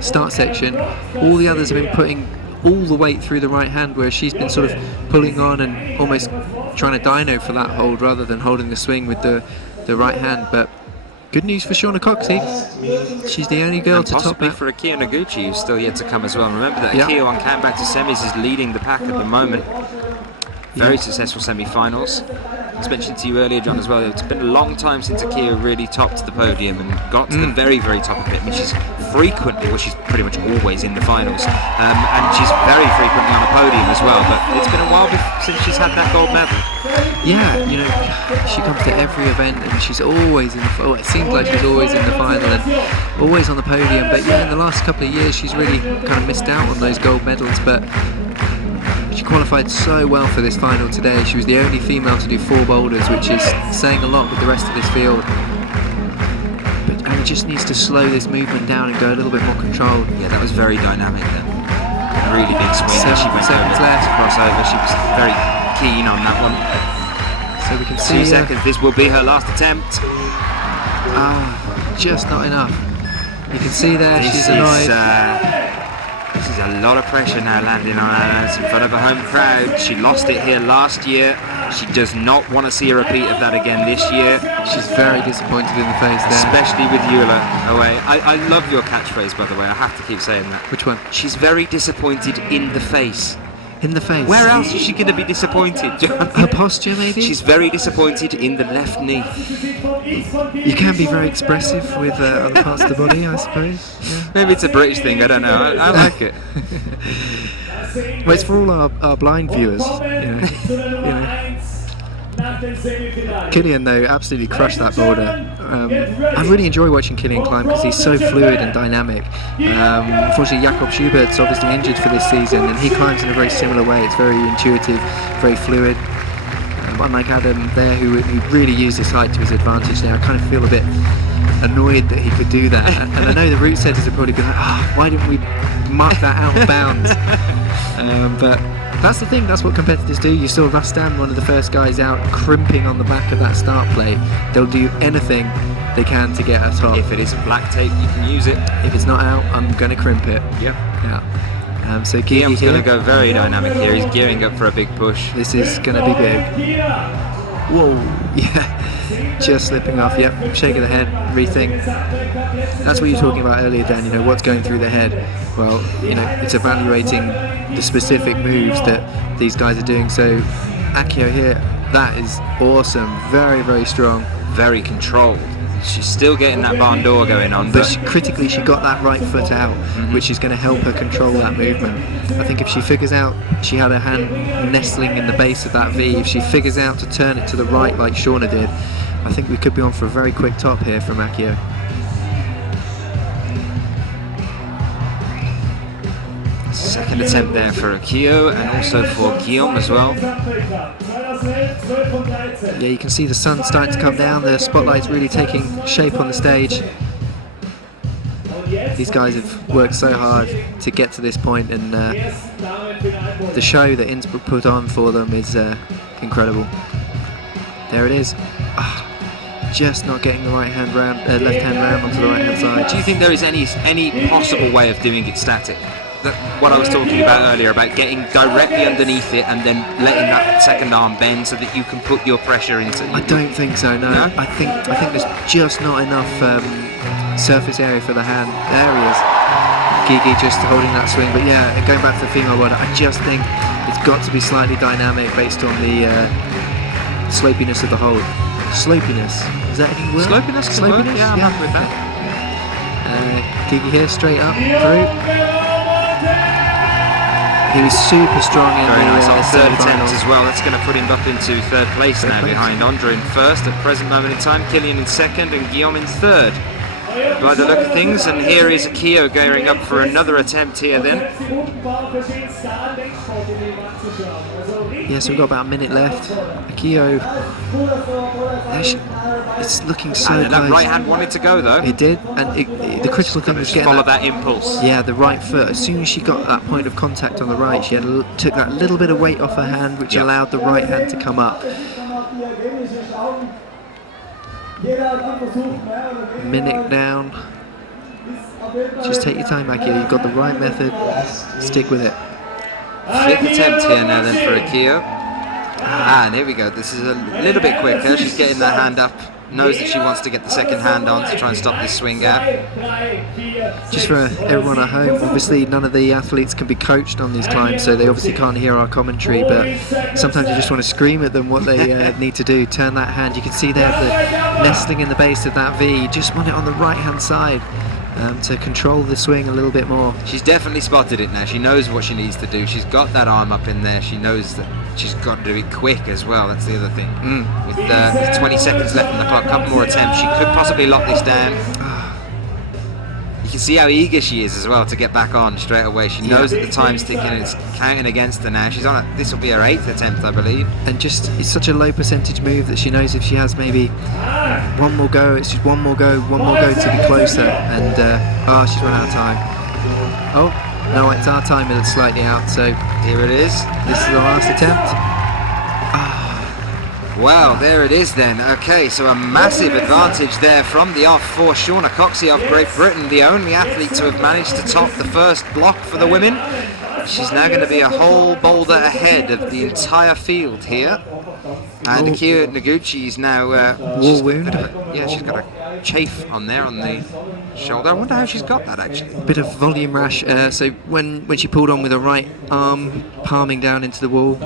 start section. All the others have been putting all the weight through the right hand, whereas she's been sort of pulling on and almost trying to dyno for that hold rather than holding the swing with the right hand. But good news for Shauna Coxey. She's the only girl to top possibly that. for Akio Noguchi, who's still yet to come as well. Remember that Akio on countback to semis is leading the pack at the moment. Very successful semi-finals. As mentioned to you earlier, John, as well, it's been a long time since Akio really topped the podium and got to the very, very top of it. I mean, she's frequently, she's pretty much always in the finals, and she's very frequently on a podium as well, but it's been a while since she's had that gold medal. Yeah, she comes to every event and she's always in the it seems like she's always in the final and always on the podium, but in the last couple of years she's really kind of missed out on those gold medals, but she qualified so well for this final today. She was the only female to do 4 boulders, which is saying a lot with the rest of this field. But Anna just needs to slow this movement down and go a little bit more controlled. Yeah, that was very dynamic then. A really big swing. She went seconds left. Crossover. She was very keen on that one. So we can see 2 seconds. This will be her last attempt. Just not enough. You can see there she's annoyed. This is a lot of pressure now landing on Anna. It's in front of a home crowd. She lost it here last year. She does not want to see a repeat of that again this year. She's very disappointed in the face there. Especially with Eula away. I love your catchphrase, by the way. I have to keep saying that. Which one? She's very disappointed in the face. In the face. Where else is she going to be disappointed, John? Her posture, maybe? She's very disappointed in the left knee. You can be very expressive with other parts of the body, I suppose. Yeah. Maybe it's a British thing, I don't know. I like it. Well, it's for all our blind viewers. You know. Killian, though, absolutely crushed that boulder. I really enjoy watching Killian climb because he's so fluid and dynamic. Unfortunately, Jakob Schubert's obviously injured for this season, and he climbs in a very similar way. It's very intuitive, very fluid. Unlike Adam there, who really used his height to his advantage there, I kind of feel a bit annoyed that he could do that. And I know the route setters would probably be like, why didn't we mark that out of bounds? But that's the thing, that's what competitors do. You saw Rustam, one of the first guys out, crimping on the back of that start plate. They'll do anything they can to get a top. If it isn't black tape, you can use it. If it's not out, I'm going to crimp it. Yep. Yeah. So Guillaume's going to go very dynamic here. He's gearing up for a big push. This is going to be big. Whoa. Yeah. Just slipping off. Yep. Shake of the head. Rethink. That's what you were talking about earlier, Dan. You know, what's going through the head. Well, you know, it's evaluating the specific moves that these guys are doing. So Akio here, that is awesome. Very, very strong. Very controlled. She's still getting that barn door going on, but critically she got that right foot out, which is going to help her control that movement. I think if she figures out, she had her hand nestling in the base of that V, if she figures out to turn it to the right like Shauna did, I think we could be on for a very quick top here from Akio. Second attempt there for Akio and also for Guillaume as well. Yeah, you can see the sun starting to come down, the spotlight's really taking shape on the stage. These guys have worked so hard to get to this point, and the show that Innsbruck put on for them is incredible. There it is. Just not getting the right hand round, left hand round onto the right hand side. Do you think there is any possible way of doing it static? What I was talking about earlier, about getting directly underneath it and then letting that second arm bend so that you can put your pressure into it. I don't think so, no. I think there's just not enough surface area for the hand. There he is. Gigi just holding that swing, but yeah, going back to the female world, I just think it's got to be slightly dynamic based on the slopiness of the hold. Slopiness, is that any word? Slopiness? Slopiness? Yeah, I'm happy with that. Gigi here, straight up, through. He was super strong in very nice on third semi-finals. attempt as well. That's going to put him up into third place now, behind Andre in first at present moment in time, Killian in second and Guillaume in third. By the look of things, and here is Akio gearing up for another attempt here then. Yeah, so we've got about a minute left. Akio, it's looking so and close. that right hand wanted to go though. It did, and the critical thing was getting follow that impulse. Yeah, the right foot. As soon as she got that point of contact on the right, she took that little bit of weight off her hand, which allowed the right hand to come up. Minute down. Just take your time back here. You've got the right method. Stick with it. Fifth attempt here now then for Akio. And here we go. This is a little bit quicker. She's getting that hand up. Knows that she wants to get the second hand on to try and stop this swing out. Just for everyone at home, obviously none of the athletes can be coached on these climbs, so they obviously can't hear our commentary, but sometimes you just want to scream at them what they need to do. Turn that hand. You can see there the nestling in the base of that V. You just want it on the right hand side. To control the swing a little bit more. She's definitely spotted it now. She knows what she needs to do. She's got that arm up in there. She knows that she's got to do it quick as well. That's the other thing. With 20 seconds left on the clock, a couple more attempts, she could possibly lock this down. You can see how eager she is as well to get back on straight away. She knows that the time's ticking and it's counting against her now. She's on it. This will be her 8th attempt, I believe. And just, it's such a low percentage move that she knows if she has maybe one more go, it's just one more go to be closer. And she's run out of time. Oh, no, it's our time and it's slightly out. So here it is. This is the last attempt. Wow, there it is then. Okay, so a massive advantage there from the off for Shauna Coxey of Great Britain, the only athlete to have managed to top the first block for the women. She's now going to be a whole boulder ahead of the entire field here. And Akira Noguchi is now War wound. She's got a chafe on there on the shoulder. I wonder how she's got that actually. Bit of volume rash. So when she pulled on with her right arm, palming down into the wall.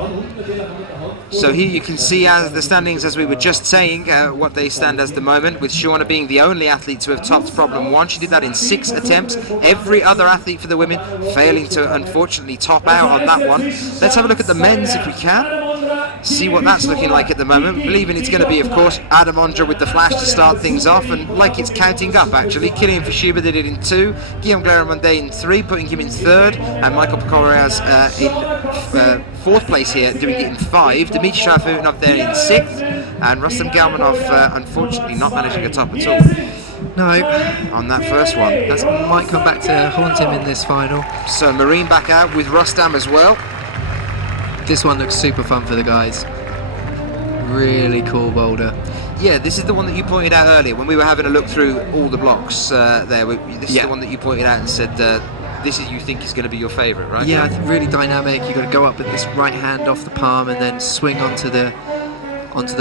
So here you can see as the standings, as we were just saying, what they stand as the moment, with Shauna being the only athlete to have topped problem 1. She did that in 6 attempts. Every other athlete for the women failing to unfortunately top out on that one. Let's have a look at the men's if we can. See what that's looking like at the moment. Believing it's going to be, of course, Adam Ondra with the flash to start things off, and like it's counting up actually. Killian Fishuba did it in 2, Guillaume Glaramonde in 3, putting him in 3rd, and Michael Pikoreas in 4th place here, doing it in 5. Dimitri Sharafutnov there in 6th, and Rustam Galmanov unfortunately not managing a top at all. No, on that first one. that might come back to haunt him in this final. So Marine back out with Rustam as well. This one looks super fun for the guys. Really cool boulder. Yeah, this is the one that you pointed out earlier when we were having a look through all the blocks there. This is the one that you pointed out and said this is, you think, is going to be your favourite, right? Yeah, I think really dynamic. You've got to go up with this right hand off the palm and then swing onto the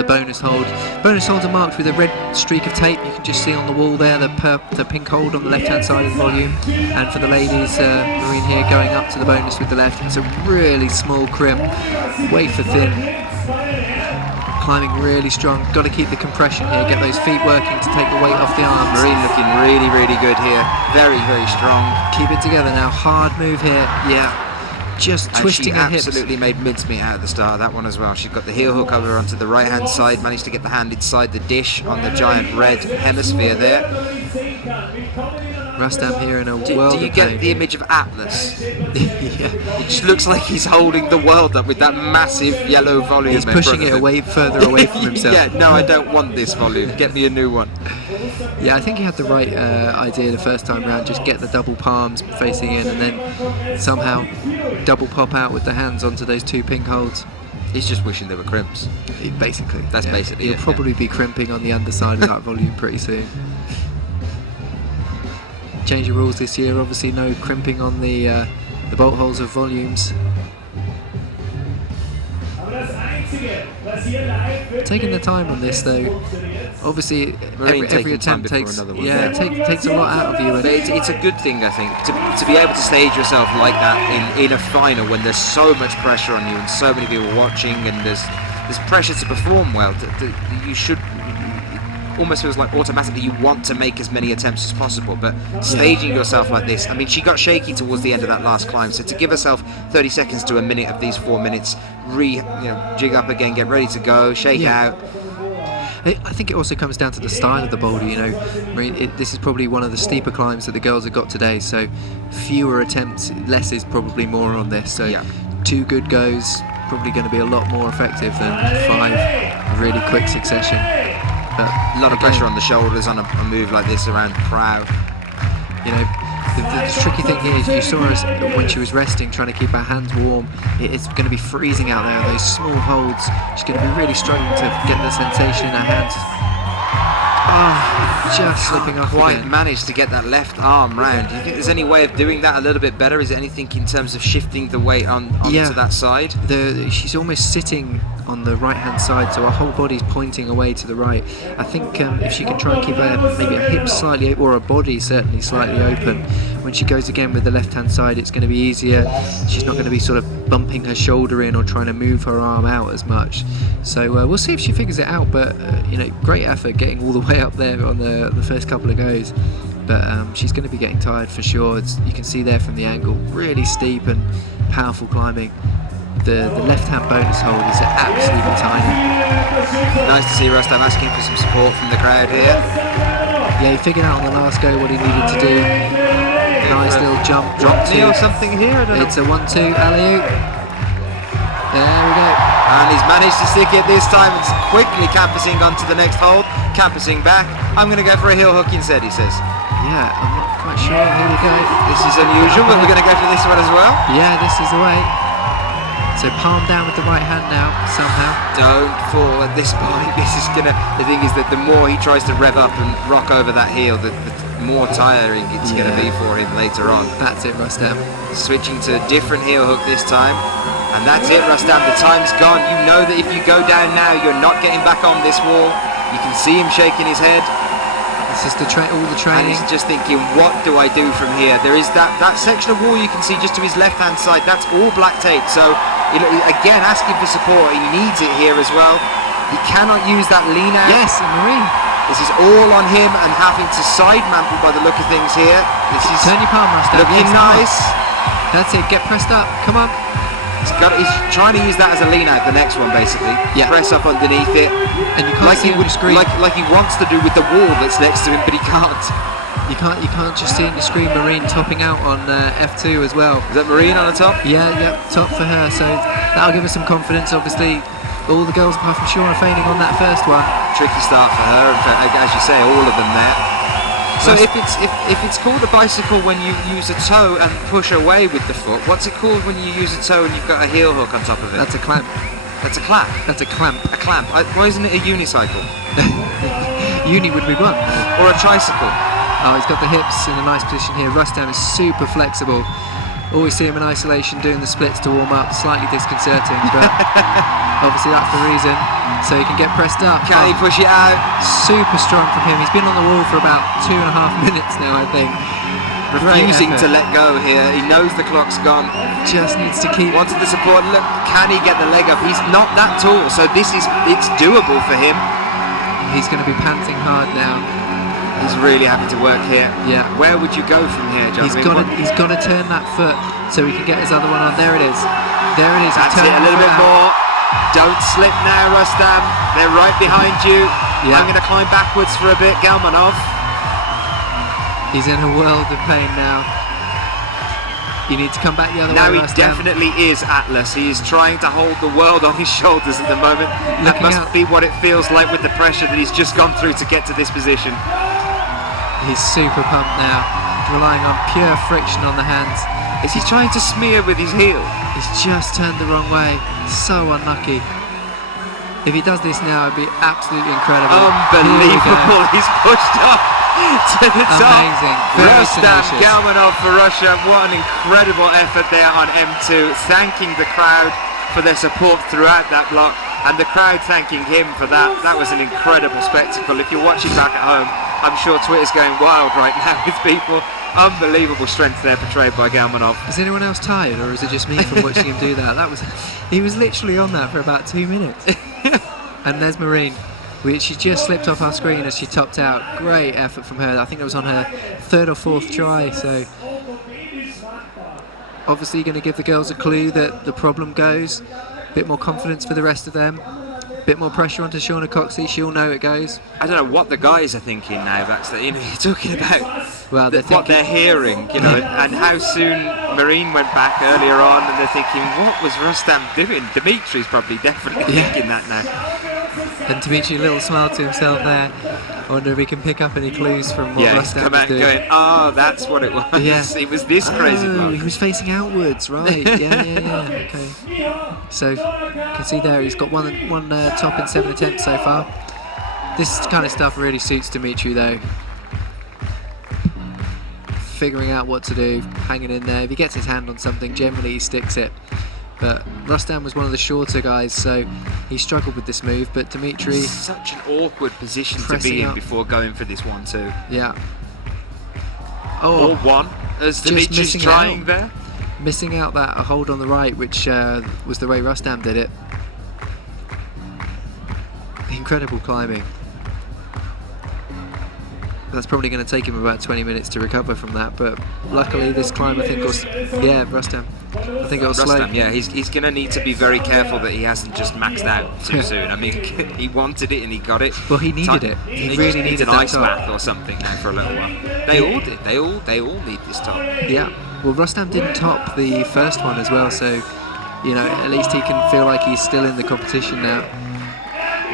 bonus hold. Bonus holds are marked with a red streak of tape. You can just see on the wall there the pink hold on the left hand side of the volume. And for the ladies, Marine here going up to the bonus with the left. It's a really small crimp, wafer thin, climbing really strong. Got to keep the compression here, get those feet working to take the weight off the arms. Marine looking really, really good here. Very, very strong. Keep it together now. Hard move here. Yeah. Just twisting her hips. She absolutely made mincemeat out at the start of that one as well. She's got the heel hook over onto the right hand side, managed to get the hand inside the dish on the giant red hemisphere there. Rustam here in a world Do you of get pain. the image of Atlas? Yeah. It just looks like he's holding the world up with that massive yellow volume. He's pushing it away, further away from himself. Yeah, no, I don't want this volume. Get me a new one. Yeah, I think he had the right idea the first time round. Just get the double palms facing in and then somehow double pop out with the hands onto those 2 pink holds. He's just wishing there were crimps. Basically. That's basically He'll it, probably be crimping on the underside of that volume pretty soon. Change of rules this year, obviously no crimping on the bolt holes of volumes. Taking the time on this though, obviously every attempt takes takes a lot out of you. But it's a good thing, I think, to be able to stage yourself like that in a final when there's so much pressure on you and so many people watching and there's pressure to perform well. You should. Almost feels like automatically you want to make as many attempts as possible, but staging yourself like this, I mean, she got shaky towards the end of that last climb, so to give herself 30 seconds to a minute of these 4 minutes, jig up again, get ready to go, shake out. I think it also comes down to the style of the boulder, I mean, this is probably one of the steeper climbs that the girls have got today, so fewer attempts, less is probably more on this, so 2 good goes, probably going to be a lot more effective than 5 really quick succession. But a lot of pressure on the shoulders on a move like this around the prow. The tricky thing here is you saw her when she was resting, trying to keep her hands warm. It's going to be freezing out there. Those small holds, she's going to be really struggling to get the sensation in her hands. Oh, just slipping off Quite again. managed to get that left arm round. Do you think there's any way of doing that a little bit better? Is there anything in terms of shifting the weight onto that side? She's almost sitting on the right hand side, so her whole body's pointing away to the right. I think if she can try and keep maybe her hips slightly, or her body certainly slightly open, when she goes again with the left hand side, it's going to be easier. She's not going to be sort of bumping her shoulder in or trying to move her arm out as much. So we'll see if she figures it out, but great effort getting all the way up there on the first couple of goes. But she's going to be getting tired for sure. You can see there from the angle, really steep and powerful climbing. The left-hand bonus hold is absolutely tiny. Nice to see Rustam asking for some support from the crowd here. Yeah, he figured out on the last go what he needed to do. Nice little jump, drop knee or something here. I don't know. It's a 1-2 alley-oop. There we go. And he's managed to stick it this time. It's quickly campusing onto the next hold, campusing back. I'm going to go for a heel hook instead, he says. Yeah, I'm not quite sure. Here we go. This is unusual, but we're going to go for this one as well. Yeah, this is the way. So palm down with the right hand now, somehow. Don't fall at this point. This is gonna. The thing is that the more he tries to rev up and rock over that heel, the more tiring it's gonna be for him later on. That's it, Rustam. Switching to a different heel hook this time, and that's it, Rustam. The time's gone. You know that if you go down now, you're not getting back on this wall. You can see him shaking his head. This is all the And training. he's just thinking, what do I do from here? There is that section of wall you can see just to his left-hand side. That's all black tape. So, again, asking for support. He needs it here as well. He cannot use that lean out. Yes, and Marine. This is all on him and having to side mantle by the look of things here. This is Turn your palm, Rustam. looking Yes, come on. nice. That's it. Get pressed up. Come on. He's trying to use that as a lean out, the next one basically. Yeah. Press up underneath it. And you can't see he on the screen. like he wants to do with the wall that's next to him, but he can't. You can't just see on the screen Marine topping out on F2 as well. Is that Marine on the top? Yeah, top for her. So that'll give us some confidence. Obviously, all the girls apart from Sean are failing on that first one. Tricky start for her, and as you say, all of them there. So if it's called a bicycle when you use a toe and push away with the foot, what's it called when you use a toe and you've got a heel hook on top of it? That's a clamp. That's a clap. That's a clamp. A clamp. Why isn't it a unicycle Uni would be one. or a tricycle? Oh, he's got the hips in a nice position here. Rustam is super flexible. Always see him in isolation doing the splits to warm up. Slightly disconcerting, but obviously that's the reason. So he can get pressed up. Can he push it out? Super strong from him. He's been on the wall for about 2.5 minutes now, I think. Refusing Great to effort. let go here. He knows the clock's gone. Just needs to keep. Wanted the support. Look, can he get the leg up? He's not that tall, so it's doable for him. He's going to be panting hard now. He's really having to work here. Yeah. Where would you go from here, John? He's got to turn that foot so he can get his other one on. There it is. There it is. That's He's it. turned A little the bit foot out. more. Don't slip now, Rustam. They're right behind you. Yeah. I'm going to climb backwards for a bit, Galmanov. He's in a world of pain now. You need to come back the other Now way. he Rustam. definitely is Atlas. He is trying to hold the world on his shoulders at the moment. That Looking must out. be what it feels like with the pressure that he's just gone through to get to this position. He's super pumped now, relying on pure friction on the hands. Is he trying to smear with his heel? He's just turned the wrong way. So unlucky. If he does this now, it'd be absolutely incredible. Here we go. Unbelievable. He's pushed up to the top. Amazing. Very Rustam tenacious. Galmanov for Russia. What an incredible effort there on M2. Thanking the crowd for their support throughout that block, and the crowd thanking him for that. That was an incredible spectacle. If you're watching back at home, I'm sure Twitter's going wild right now with people. Unbelievable strength there portrayed by Galmanov. Is anyone else tired, or is it just me from watching him do that? He was literally on that for about 2 minutes. And there's Marine. She just slipped off our screen as she topped out. Great effort from her. I think it was on her 3rd or 4th try. So obviously going to give the girls a clue that the problem goes. A bit more confidence for the rest of them. A bit more pressure onto Shauna Coxey. She'll know it goes. I don't know what the guys are thinking now. That's you're talking about Well, they're what they're hearing, and how soon Marine went back earlier on, and they're thinking, what was Rustam doing? Dimitri's probably definitely thinking that now. And Dimitri, a little smile to himself there. I wonder if he can pick up any clues from what Yeah, he's Rustam come was out doing. going, that's what it was. Yeah. It was this crazy Oh, bloke. he was facing outwards, right? Yeah. Okay. So you can see there he's got one top in 7 attempts so far. This kind of stuff really suits Dimitri though. Figuring out what to do, hanging in there. If he gets his hand on something, generally he sticks it. But Rustam was one of the shorter guys, so he struggled with this move. But Dimitri, Such an awkward position to pressing be in up. before going for this 1-2. yeah. Or Oh, one, as Just Dimitri's missing trying out. there. missing out that hold on the right, which was the way Rustam did it. Incredible climbing. That's probably going to take him about 20 minutes to recover from that, but luckily this climb I think was, Rustam. I think it was slow. Rustam, yeah, he's going to need to be very careful that he hasn't just maxed out too soon. I mean, he wanted it and he got it. Well, he needed it. He really just needs needed an that ice top. bath or something now for a little while. They all did. They all need this top. Yeah. Well, Rustam didn't top the first one as well, so at least he can feel like he's still in the competition now.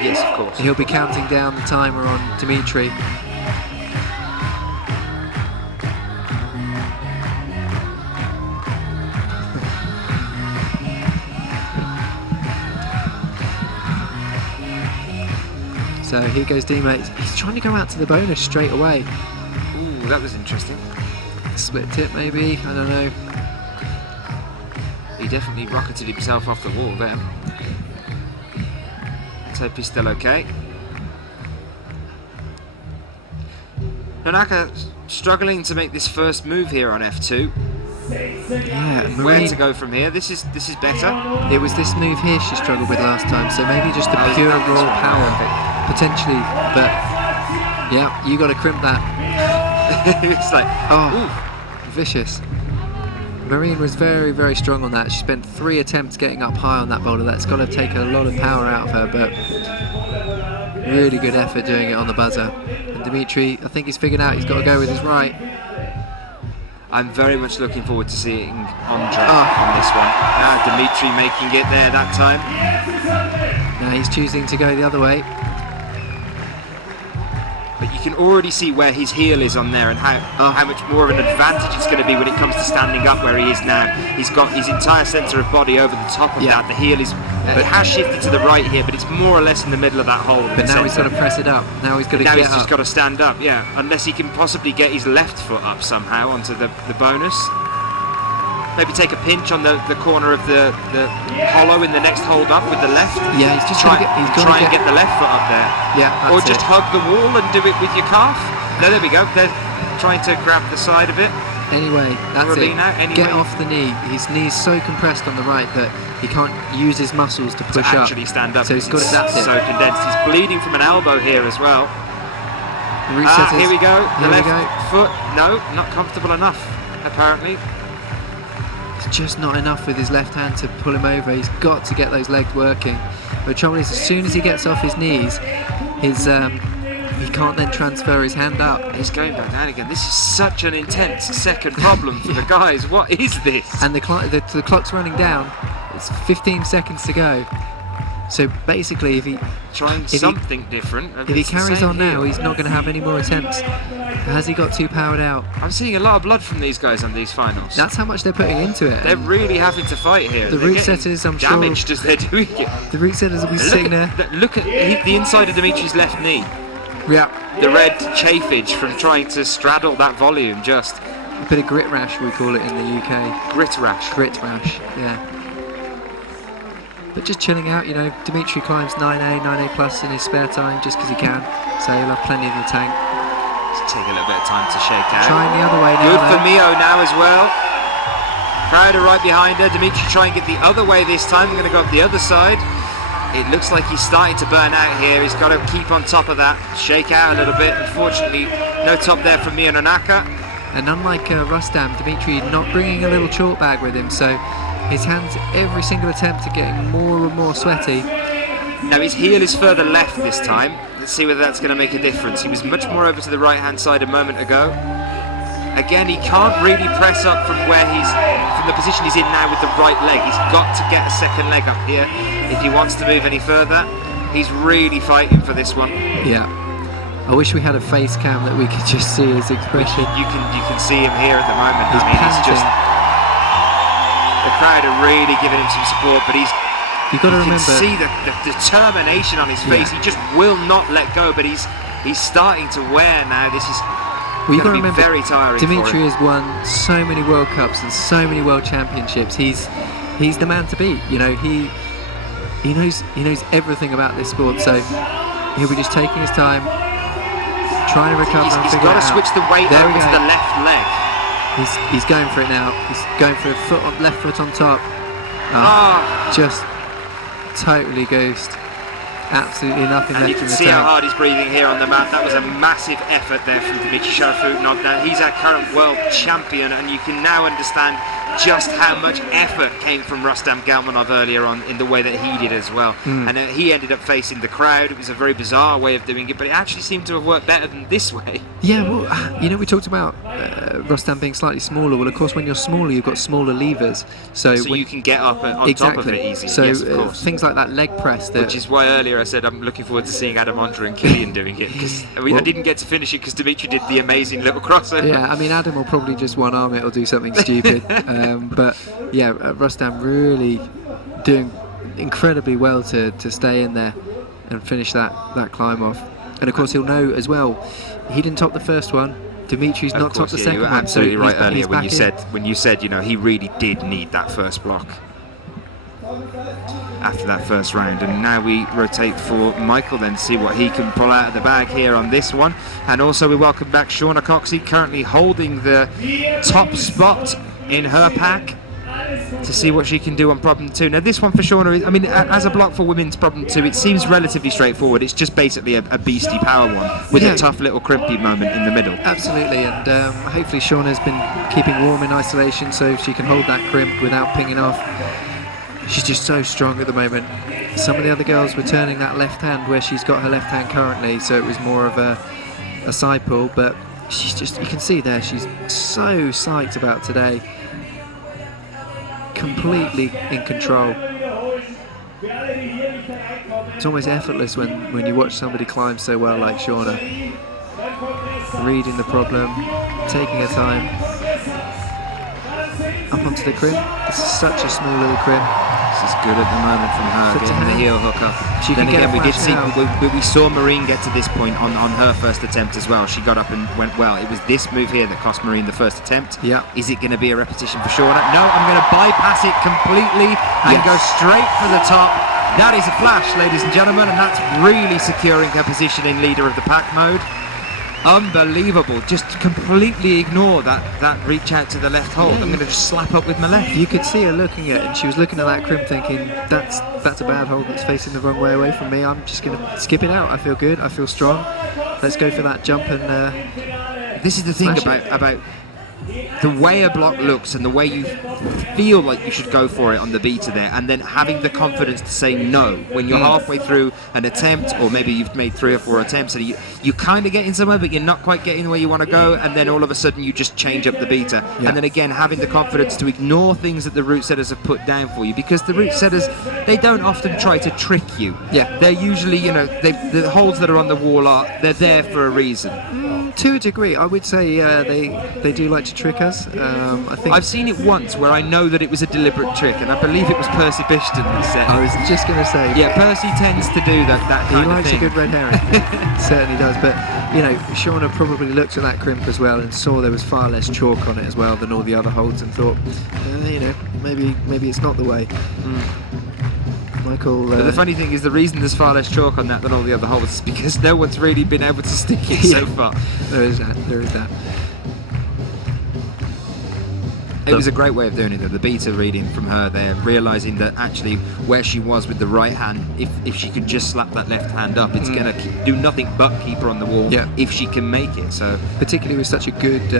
Yes, of course. He'll be counting down the timer on Dimitri. So here goes Dima. He's trying to go out to the bonus straight away. Ooh, that was interesting. Split tip maybe, I don't know. He definitely rocketed himself off the wall there. Let's hope he's still okay. Nonaka struggling to make this first move here on F2. Yeah, Where to go from here? This is better. It was this move here she struggled with last time, so maybe just the pure raw power potentially. But yeah, you got to crimp that. It's like, oh, vicious. Marine was very, very strong on that. She spent 3 attempts getting up high on that boulder. That's got to take a lot of power out of her, but really good effort doing it on the buzzer. And Dimitri, I think he's figured out he's got to go with his right. I'm very much looking forward to seeing Andre on this one. Now Dimitri making it there that time. Now he's choosing to go the other way. But you can already see where his heel is on there and how much more of an advantage it's going to be when it comes to standing up where he is now. He's got his entire centre of body over the top of that. The heel is it has shifted to the right here, but it's more or less in the middle of that hole. But now he's got to press it up. Now he's got to get up. Now he's just got to stand up, yeah. Unless he can possibly get his left foot up somehow onto the bonus. Maybe take a pinch on the corner of the hollow in the next hold up with the left. Yeah, he's just try and get the left foot up there. Yeah, or just hug the wall and do it with your calf. No, there we go. They're trying to grab the side of it. Anyway, that's Rolina, it. Get off the knee. His knee's so compressed on the right that he can't use his muscles to push up. Actually stand up. So he's got it. That's so condensed. He's bleeding from an elbow here as well. Here we go. The left foot. No, not comfortable enough. Apparently. It's just not enough with his left hand to pull him over. He's got to get those legs working. But the trouble is, as soon as he gets off his knees, his he can't then transfer his hand up. He's going back down again. This is such an intense second problem for the guys. What is this? And the clock's running down. It's 15 seconds to go. So basically, if he different. If he carries on now, he's not going to have any more attempts. Has he got too powered out? I'm seeing a lot of blood from these guys on these finals. That's how much they're putting into it. They're really having to fight here. The route setters, I'm sure, damaged as they're doing it. The route setters will be sitting there. Look at the inside of Dimitri's left knee. Yeah. The red chafage from trying to straddle that volume. Just a bit of grit rash, we call it in the UK. Grit rash. Grit rash. Yeah. But just chilling out, you know. Dimitri climbs 9A plus in his spare time just because he can, so he'll have plenty in the tank. Just take a little bit of time to shake out. Trying the other way now. Good for Mio now as well. Crowd are right behind her. Dimitri trying to get the other way this time. They're going to go up the other side. It looks like he's starting to burn out here. He's got to keep on top of that, shake out a little bit. Unfortunately, no top there from Mio Nonaka. And unlike Rustam, Dimitri not bringing a little chalk bag with him, so his hands, every single attempt, are getting more and more sweaty. Now his heel is further left this time. Let's see whether that's going to make a difference. He was much more over to the right-hand side a moment ago. Again, he can't really press up from the position he's in now with the right leg. He's got to get a second leg up here if he wants to move any further. He's really fighting for this one. Yeah. I wish we had a face cam that we could just see his expression. You can see him here at the moment. He's just the crowd are really giving him some support, but you've got to remember, you can see the determination on his face. He just will not let go, but he's starting to wear now. This is you've got to be remember, very tiring. Dimitri has won so many World Cups and so many World Championships. He's the man to beat. You know, he knows everything about this sport. So he'll be just taking his time, trying to recover. He's got to switch the weight over to the left leg. He's going for it now. He's going for the left foot on top. Just totally ghost. Absolutely nothing left in the tank. And you can see how hard he's breathing here on the mat. That was a massive effort there from Dimitri Sharafutinov. Now he's our current world champion, and you can now understand just how much effort came from Rustam Galmanov earlier on in the way that he did as well. And he ended up facing the crowd. It was a very bizarre way of doing it, but it actually seemed to have worked better than this way. Yeah, well, you know, we talked about Rustam being slightly smaller. Well, of course, when you're smaller, you've got smaller levers. So you can get up on top of it easily. So yes, of course. Things like that leg press. Which is why earlier I said I'm looking forward to seeing Adam Ondra and Killian doing it. Because I didn't get to finish it because Dimitri did the amazing little crossover. Yeah, I mean, Adam will probably just one arm it or do something stupid. But yeah, Rustam really doing incredibly well to stay in there. and finish that climb off. And of course he'll know as well, he didn't top the first one. Dimitri's not topped the second you were one. absolutely right earlier when in. you said he really did need that first block after that first round. And now we rotate for Michael then to see what he can pull out of the bag here on this one. And also we welcome back Shauna Coxey, currently holding the top spot in her pack, to see what she can do on problem 2. Now this one for Shauna, I mean, as a block for women's problem 2, it seems relatively straightforward. It's just basically a beastie power one with a tough little crimpy moment in the middle. Absolutely, and hopefully Shauna's been keeping warm in isolation so she can hold that crimp without pinging off. She's just so strong at the moment. Some of the other girls were turning that left hand where she's got her left hand currently, so it was more of a side pull, but she's just, you can see there, she's so psyched about today. Completely in control. It's almost effortless when you watch somebody climb so well like Shauna. Reading the problem, taking her time. Up onto the crimp. It's such a small little crimp. This is good at the moment from her, getting the heel hook up. Then again, we saw Marine get to this point on her first attempt as well. She got up and went well. It was this move here that cost Marine the first attempt. Yeah. Is it going to be a repetition for Shauna? No, I'm going to bypass it completely and go straight for the top. That is a flash, ladies and gentlemen, and that's really securing her position in leader of the pack mode. Unbelievable. Just completely ignore that reach out to the left hold. I'm going to just slap up with my left. You could see her looking at it, and she was looking at that crimp thinking, that's a bad hold that's facing the wrong way away from me. I'm just going to skip it out. I feel good. I feel strong. Let's go for that jump. And this is the thing about the way a block looks and the way you feel like you should go for it on the beta there, and then having the confidence to say no when you're halfway through an attempt, or maybe you've made 3 or 4 attempts and you kind of getting somewhere but you're not quite getting where you want to go, and then all of a sudden you just change up the beta. And then again, having the confidence to ignore things that the route setters have put down for you, because the route setters, they don't often try to trick you. They're usually, the holds that are on the wall they're there for a reason. To a degree, I would say they do like to trick us. I think I've seen it once where I know that it was a deliberate trick, and I believe it was Percy Bishton who said. I was just going to say. Yeah, Percy tends to do that kind of thing. He likes a good red herring. Certainly does. But Shauna probably looked at that crimp as well and saw there was far less chalk on it as well than all the other holds, and thought, maybe it's not the way. Michael. But the funny thing is, the reason there's far less chalk on that than all the other holds is because no one's really been able to stick it so far. There is that. It was a great way of doing it, though. The beta reading from her there, realising that actually where she was with the right hand, if she could just slap that left hand up, it's going to do nothing but keep her on the wall if she can make it. So particularly with such a good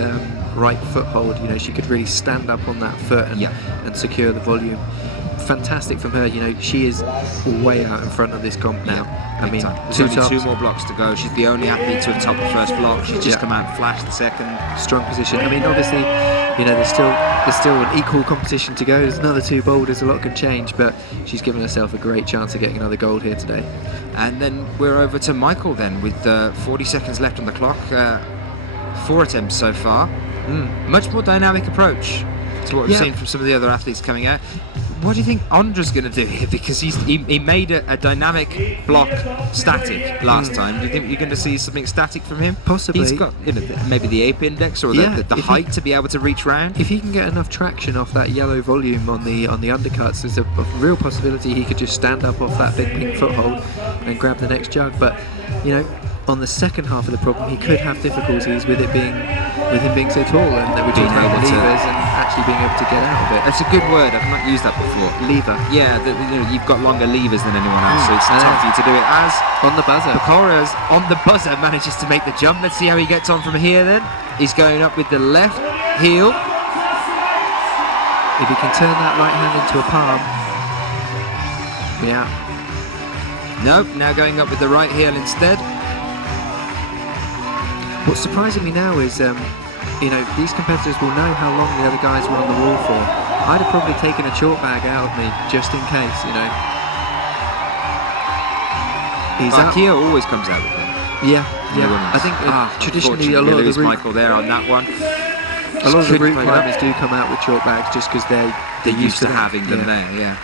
right foothold, she could really stand up on that foot and secure the volume. Fantastic from her. She is way out in front of this comp now. I mean, there's only 2 more blocks to go. She's the only athlete to have topped the first block. She's just come out and flashed the second. Strong position. I mean, obviously, there's still an equal competition to go. There's another 2 boulders. A lot can change, but she's given herself a great chance of getting another gold here today. And then we're over to Michael then, with 40 seconds left on the clock. 4 attempts so far. Much more dynamic approach to what we've seen from some of the other athletes coming out. What do you think Andra's going to do here? Because he made a dynamic block static last time. Do you think you're going to see something static from him? Possibly. He's got maybe the ape index or the height to be able to reach round. If he can get enough traction off that yellow volume on the undercuts, there's a real possibility he could just stand up off that big pink foothold and grab the next jug. But on the second half of the problem, he could have difficulties with him being so tall, and we're talking about the levers and actually being able to get out of it. That's a good word. I've not used that before. Lever. Yeah, you've got longer levers than anyone else, so it's tough for you to do it. As on the buzzer, Pecora's on the buzzer manages to make the jump. Let's see how he gets on from here. Then he's going up with the left heel. If he can turn that right hand into a palm, Nope. Now going up with the right heel instead. What's surprising me now is, these competitors will know how long the other guys were on the wall for. I'd have probably taken a chalk bag out of me just in case, He's Ikea always comes out with them. Yeah. I think traditionally a lot of the Michael there on that one. A lot of the route climbers do come out with chalk bags just because they're used to having them there. Yeah.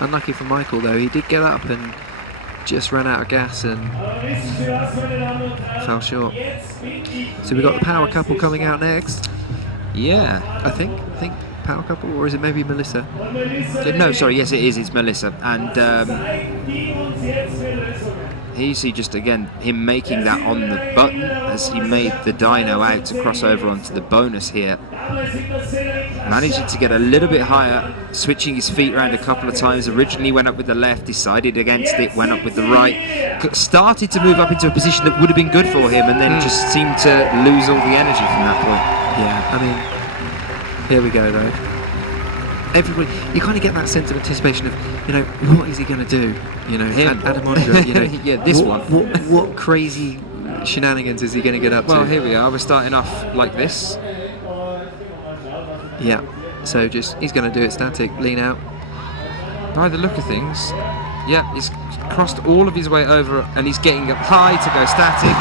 Unlucky for Michael though, he did get up and just ran out of gas and fell short. So we've got the power couple coming out next. Yeah. I think power couple, or is it maybe Melissa? No, sorry, yes it is, it's Melissa. And here you see just again him making that on the button as he made the dyno out to cross over onto the bonus here. Managing to get a little bit higher, switching his feet around a couple of times. Originally went up with the left, decided against it, went up with the right. Started to move up into a position that would have been good for him, and then just seemed to lose all the energy from that point. Yeah, I mean, here we go though. Everybody, you kind of get that sense of anticipation of, what is he going to do? Adam Ondra, yeah, this one. What crazy shenanigans is he going to get up to? Well, here we are. We're starting off like this. Yeah, so he's going to do it static, lean out. By the look of things, yeah, he's crossed all of his way over and he's getting up high to go static,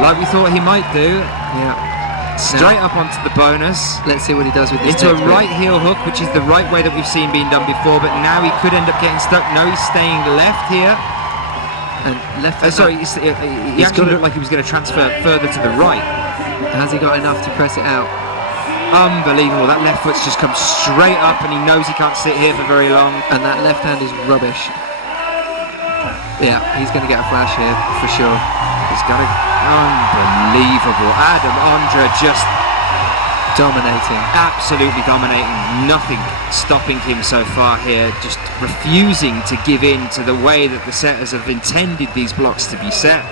like we thought he might do. Yeah. Straight up onto the bonus. Let's see what he does with this. Into a right heel hook, which is the right way that we've seen being done before, but now he could end up getting stuck. No, he's staying left here. And left. Sorry, he actually looked like he was going to transfer further to the right. Has he got enough to press it out? Unbelievable. That left foot's just come straight up and he knows he can't sit here for very long. And that left hand is rubbish. Yeah, he's going to get a flash here for sure. He's got unbelievable. Adam Ondra just dominating. Absolutely dominating. Nothing stopping him so far here. Just refusing to give in to the way that the setters have intended these blocks to be set.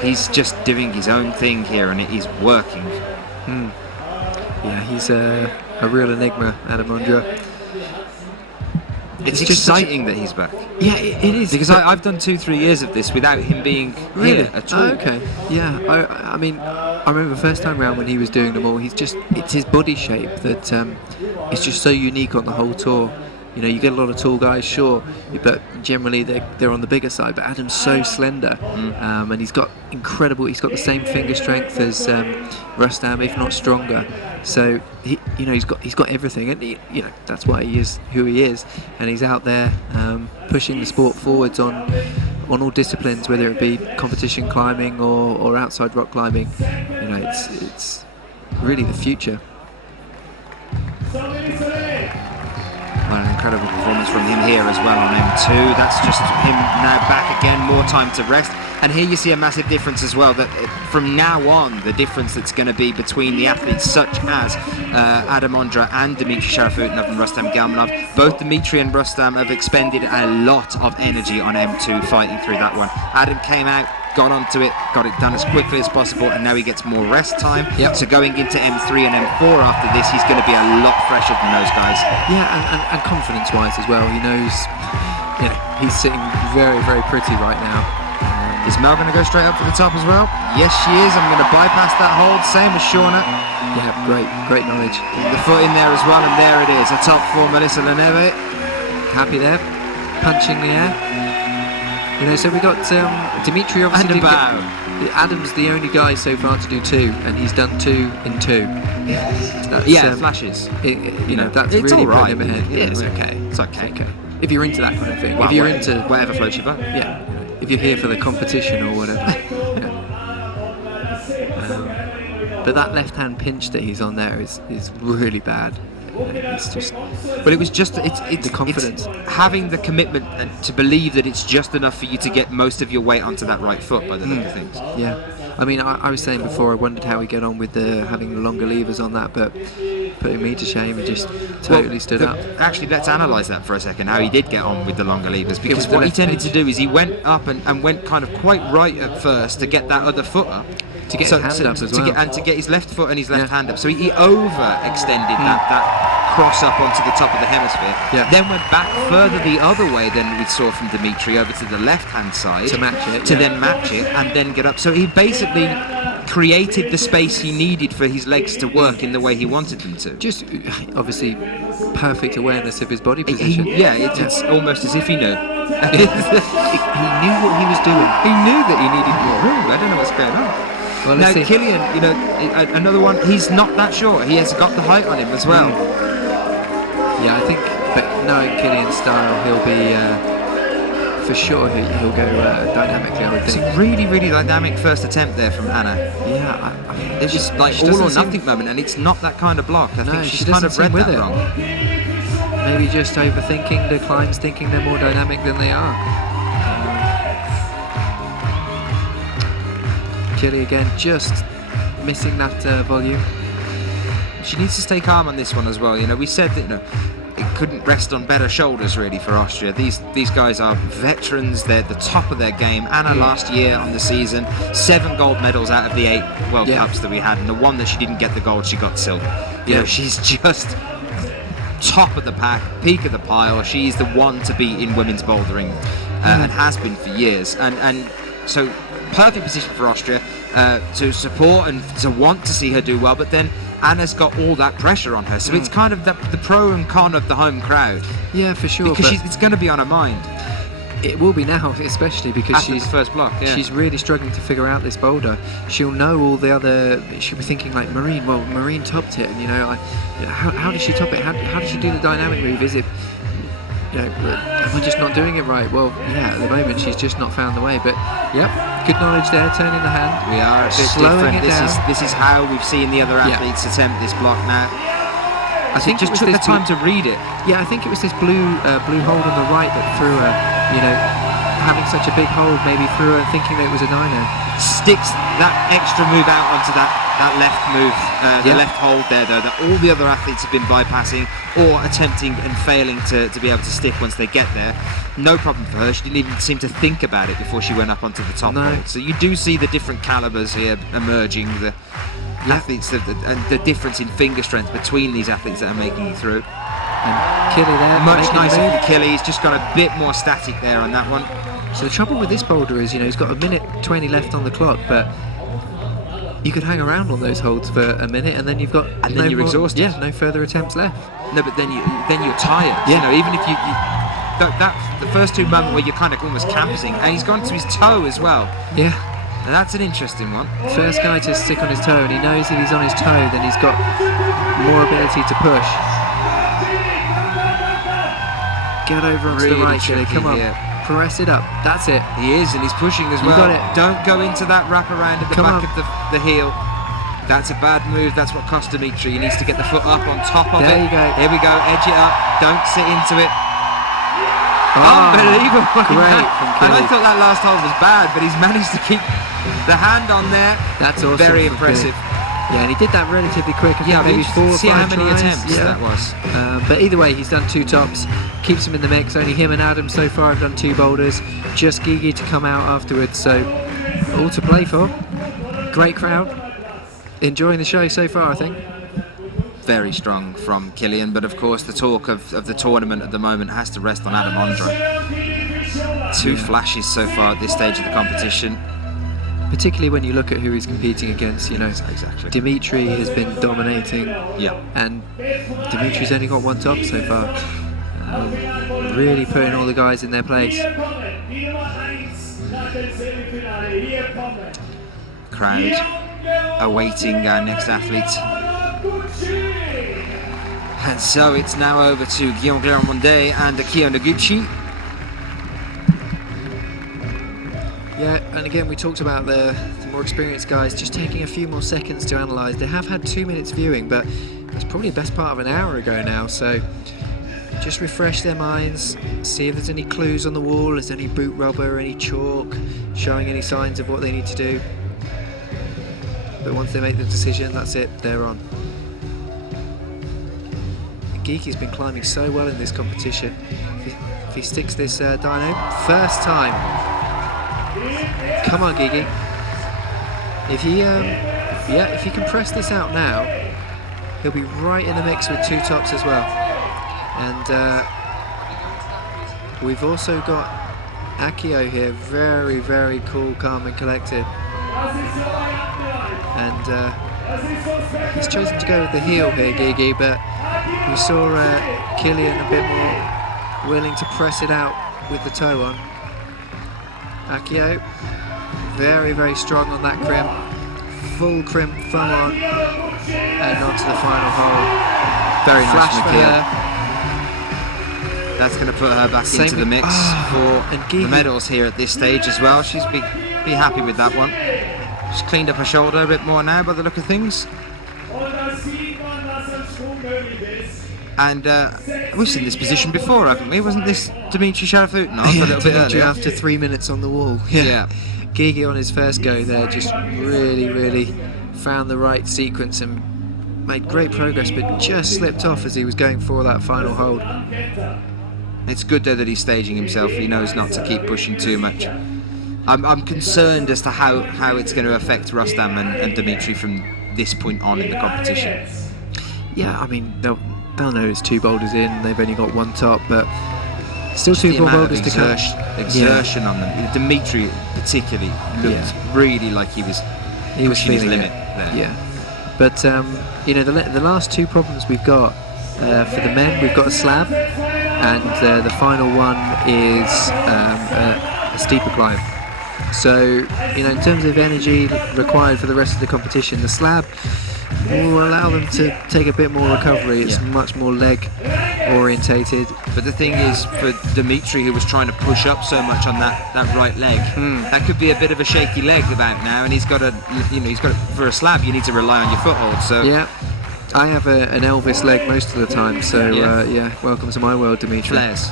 He's just doing his own thing here and it is working. Yeah, he's a real enigma, Adam Ondra. It's exciting that he's back. Yeah, it is. Because I've done 2-3 years of this without him being here at all. Oh, okay. Yeah, I mean, I remember the first time round when he was doing them all, it's his body shape that it's just so unique on the whole tour. You get a lot of tall guys, sure, but generally they're on the bigger side. But Adam's so slender, and he's got the same finger strength as Rustam, if not stronger. So he's got everything, and that's why he is who he is. And he's out there pushing the sport forwards on all disciplines, whether it be competition climbing or outside rock climbing. It's really the future. Well, an incredible performance from him here as well on M2. That's just him now back again, more time to rest. And here you see a massive difference as well, that from now on, the difference that's going to be between the athletes such as Adam Ondra and Dmitry Sharafutinov and Rustam Galmanov. Both Dmitry and Rustam have expended a lot of energy on M2 fighting through that one. Adam came out, got onto it, got it done as quickly as possible, and now he gets more rest time. Yep. So going into M3 and M4 after this, he's going to be a lot fresher than those guys. Yeah, and confidence-wise as well. He knows, he's sitting very, very pretty right now. Is Mel going to go straight up to the top as well? Yes, she is. I'm going to bypass that hold. Same as Shauna. Yeah, great knowledge. The foot in there as well, and there it is. A top for Melissa Leneve. Happy there, punching the air. So we got Dmitry obviously. And a bow. Adam's the only guy so far to do 2, and he's done 2 in 2. That's, flashes. That's it's really all right. putting him ahead. Yeah, it's okay. It's okay. If you're into that kind of thing. Well, if you're into whatever floats your boat. Yeah. If you're here for the competition or whatever. But that left-hand pinch that he's on there is really bad. It's just. Well, it was just it's the confidence, it's having the commitment to believe that it's just enough for you to get most of your weight onto that right foot by the look of things. Yeah, I mean, I was saying before, I wondered how he'd get on with having the longer levers on that, but putting me to shame, he just totally stood up. Actually, let's analyse that for a second, how he did get on with the longer levers, because what he tended to do is he went up and went kind of quite right at first to get that other foot up. To get his hand up as well. To get his left foot and his left hand up. So he overextended that cross up onto the top of the hemisphere. Yeah. Then went back further the other way than we saw from Dmitry, over to the left-hand side. To match it. Then match it and then get up. So he basically created the space he needed for his legs to work in the way he wanted them to. Just, obviously, perfect awareness of his body position. It's almost as if he knew. He knew what he was doing. He knew that he needed more room. I don't know what's going on. Well, now Killian, another one, he's not that short. He has got the height on him as well. Yeah, I think, but knowing Killian's style, he'll be for sure he'll go dynamically, I would It's think. a really, really dynamic first attempt there from Anna. Yeah, It's just like she all or doesn't nothing moment, and it's not that kind of block. I No, think she she's kind doesn't of read seem with that it. wrong. maybe just overthinking the climbs, thinking they're more dynamic than they are. Kelly again, just missing that volume. She needs to stay calm on this one as well. You know, we said that, you know, it couldn't rest on better shoulders really for Austria. These guys are veterans. They're at the top of their game. Anna last year on the season, 7 gold medals out of the 8 World Cups that we had, and the one that she didn't get the gold, she got silver. You know, she's just top of the pack, peak of the pile. She's the one to beat in women's bouldering, and has been for years. And so perfect position for Austria to support and to want to see her do well, but then Anna's got all that pressure on her, so it's kind of the pro and con of the home crowd. Yeah, for sure. Because it's going to be on her mind. It will be now, especially because After she's the first block. Yeah. She's really struggling to figure out this boulder. She'll know all the other. She'll be thinking like Marine. Well, Marine topped it, and how did she top it? How did she do the dynamic move? Is it? Am I just not doing it right? Well, yeah. At the moment, she's just not found the way. But yep, good knowledge there. Turning the hand. We are a bit slowing different. it down. This is how we've seen the other athletes attempt this block now. I think just it was took the this time to read it. Yeah, I think it was this blue hold on the right that threw her. Having such a big hold maybe threw her thinking that it was a dyno. Sticks that extra move out onto that left move, the left hold there though, that all the other athletes have been bypassing or attempting and failing to be able to stick once they get there. No problem for her. She didn't even seem to think about it before she went up onto the top hold. So you do see the different calibers here emerging, the athletes, and the difference in finger strength between these athletes that are making it through. And Killy there, much nicer for Killy. He's just got a bit more static there on that one. So the trouble with this boulder is, he's got 1:20 left on the clock, but you could hang around on those holds for a minute, and then you've got then you're exhausted. Yeah, no further attempts left. No, but then you're tired. Yeah. Even if you the first 2 moments where you're kind of almost camping, and he's gone to his toe as well. Yeah. And that's an interesting one. First guy to stick on his toe, and he knows if he's on his toe, then he's got more ability to push. Get over onto Really the right, Chili. Come on. here. Press it up. That's it. He is, and he's pushing as well. got it. Don't go into that wrap around at the Come back on. of the heel. That's a bad move. That's what cost Dimitri. He needs to get the foot up on top of it. There you go. Here we go. Edge it up. Don't sit into it. Oh, Unbelievable. great from And I Kelly. thought that last hold was bad, but he's managed to keep the hand on there. That's awesome. Very from impressive. Kelly. Yeah, and he did that relatively quick. I think maybe 4 or 5 see how many tries. attempts that was. But either way, he's done 2 tops. Keeps him in the mix. Only him and Adam so far have done 2 boulders. Just Gigi to come out afterwards. So all to play for. Great crowd. Enjoying the show so far, I think. Very strong from Killian, but of course the talk of the tournament at the moment has to rest on Adam Ondra. 2 flashes so far at this stage of the competition. Particularly when you look at who he's competing against, Exactly. Dimitri has been dominating. Yeah. And Dimitri's only got 1 top so far. Really putting all the guys in their place. Crowd awaiting our next athlete. And so it's now over to Guillaume Clermont-Mondet and Akio Noguchi. Yeah, and again we talked about the more experienced guys just taking a few more seconds to analyse. They have had 2 minutes viewing, but it's probably the best part of an hour ago now, so just refresh their minds, see if there's any clues on the wall, is there any boot rubber, any chalk, showing any signs of what they need to do. But once they make the decision, that's it, they're on. Geeky's been climbing so well in this competition. If he sticks this dyno, first time. Come on, Gigi. If he can press this out now, he'll be right in the mix with 2 tops as well. And we've also got Akio here, very, very cool, calm and collected. And he's chosen to go with the heel here, Gigi, but we saw Killian a bit more willing to press it out with the toe on. Akio, very, very strong on that crimp. Full crimp, thumb on, and on to the final hole. Very nice Flash from for Akio. her. That's going to put her back Same into the mix for and the medals here at this stage as well. She's be happy with that one. She's cleaned up her shoulder a bit more now by the look of things. And we've seen this position before, haven't we? Wasn't this Dimitri Sharafutin off a little bit earlier? After 3 minutes on the wall. Yeah. Gigi on his first go there just really found the right sequence and made great progress, but just slipped off as he was going for that final hold. It's good though that he's staging himself. He knows not to keep pushing too much. I'm concerned as to how it's going to affect Rustam and Dimitri from this point on in the competition. Yeah, I mean, they'll know it's 2 boulders in, they've only got 1 top, but still 2 more boulders to come. Exertion on them. Dimitri particularly looked really like he was pushing his limit there. Yeah, but you know, the last 2 problems we've got for the men, we've got a slab, and the final one is a steeper climb. So, you know, in terms of energy required for the rest of the competition, the slab will allow them to take a bit more recovery. It's much more leg orientated. But the thing is, for Dimitri, who was trying to push up so much on that right leg, that could be a bit of a shaky leg about now, and he's got for a slab you need to rely on your foothold. So yeah, I have an Elvis leg most of the time, so welcome to my world, Dimitri. Flares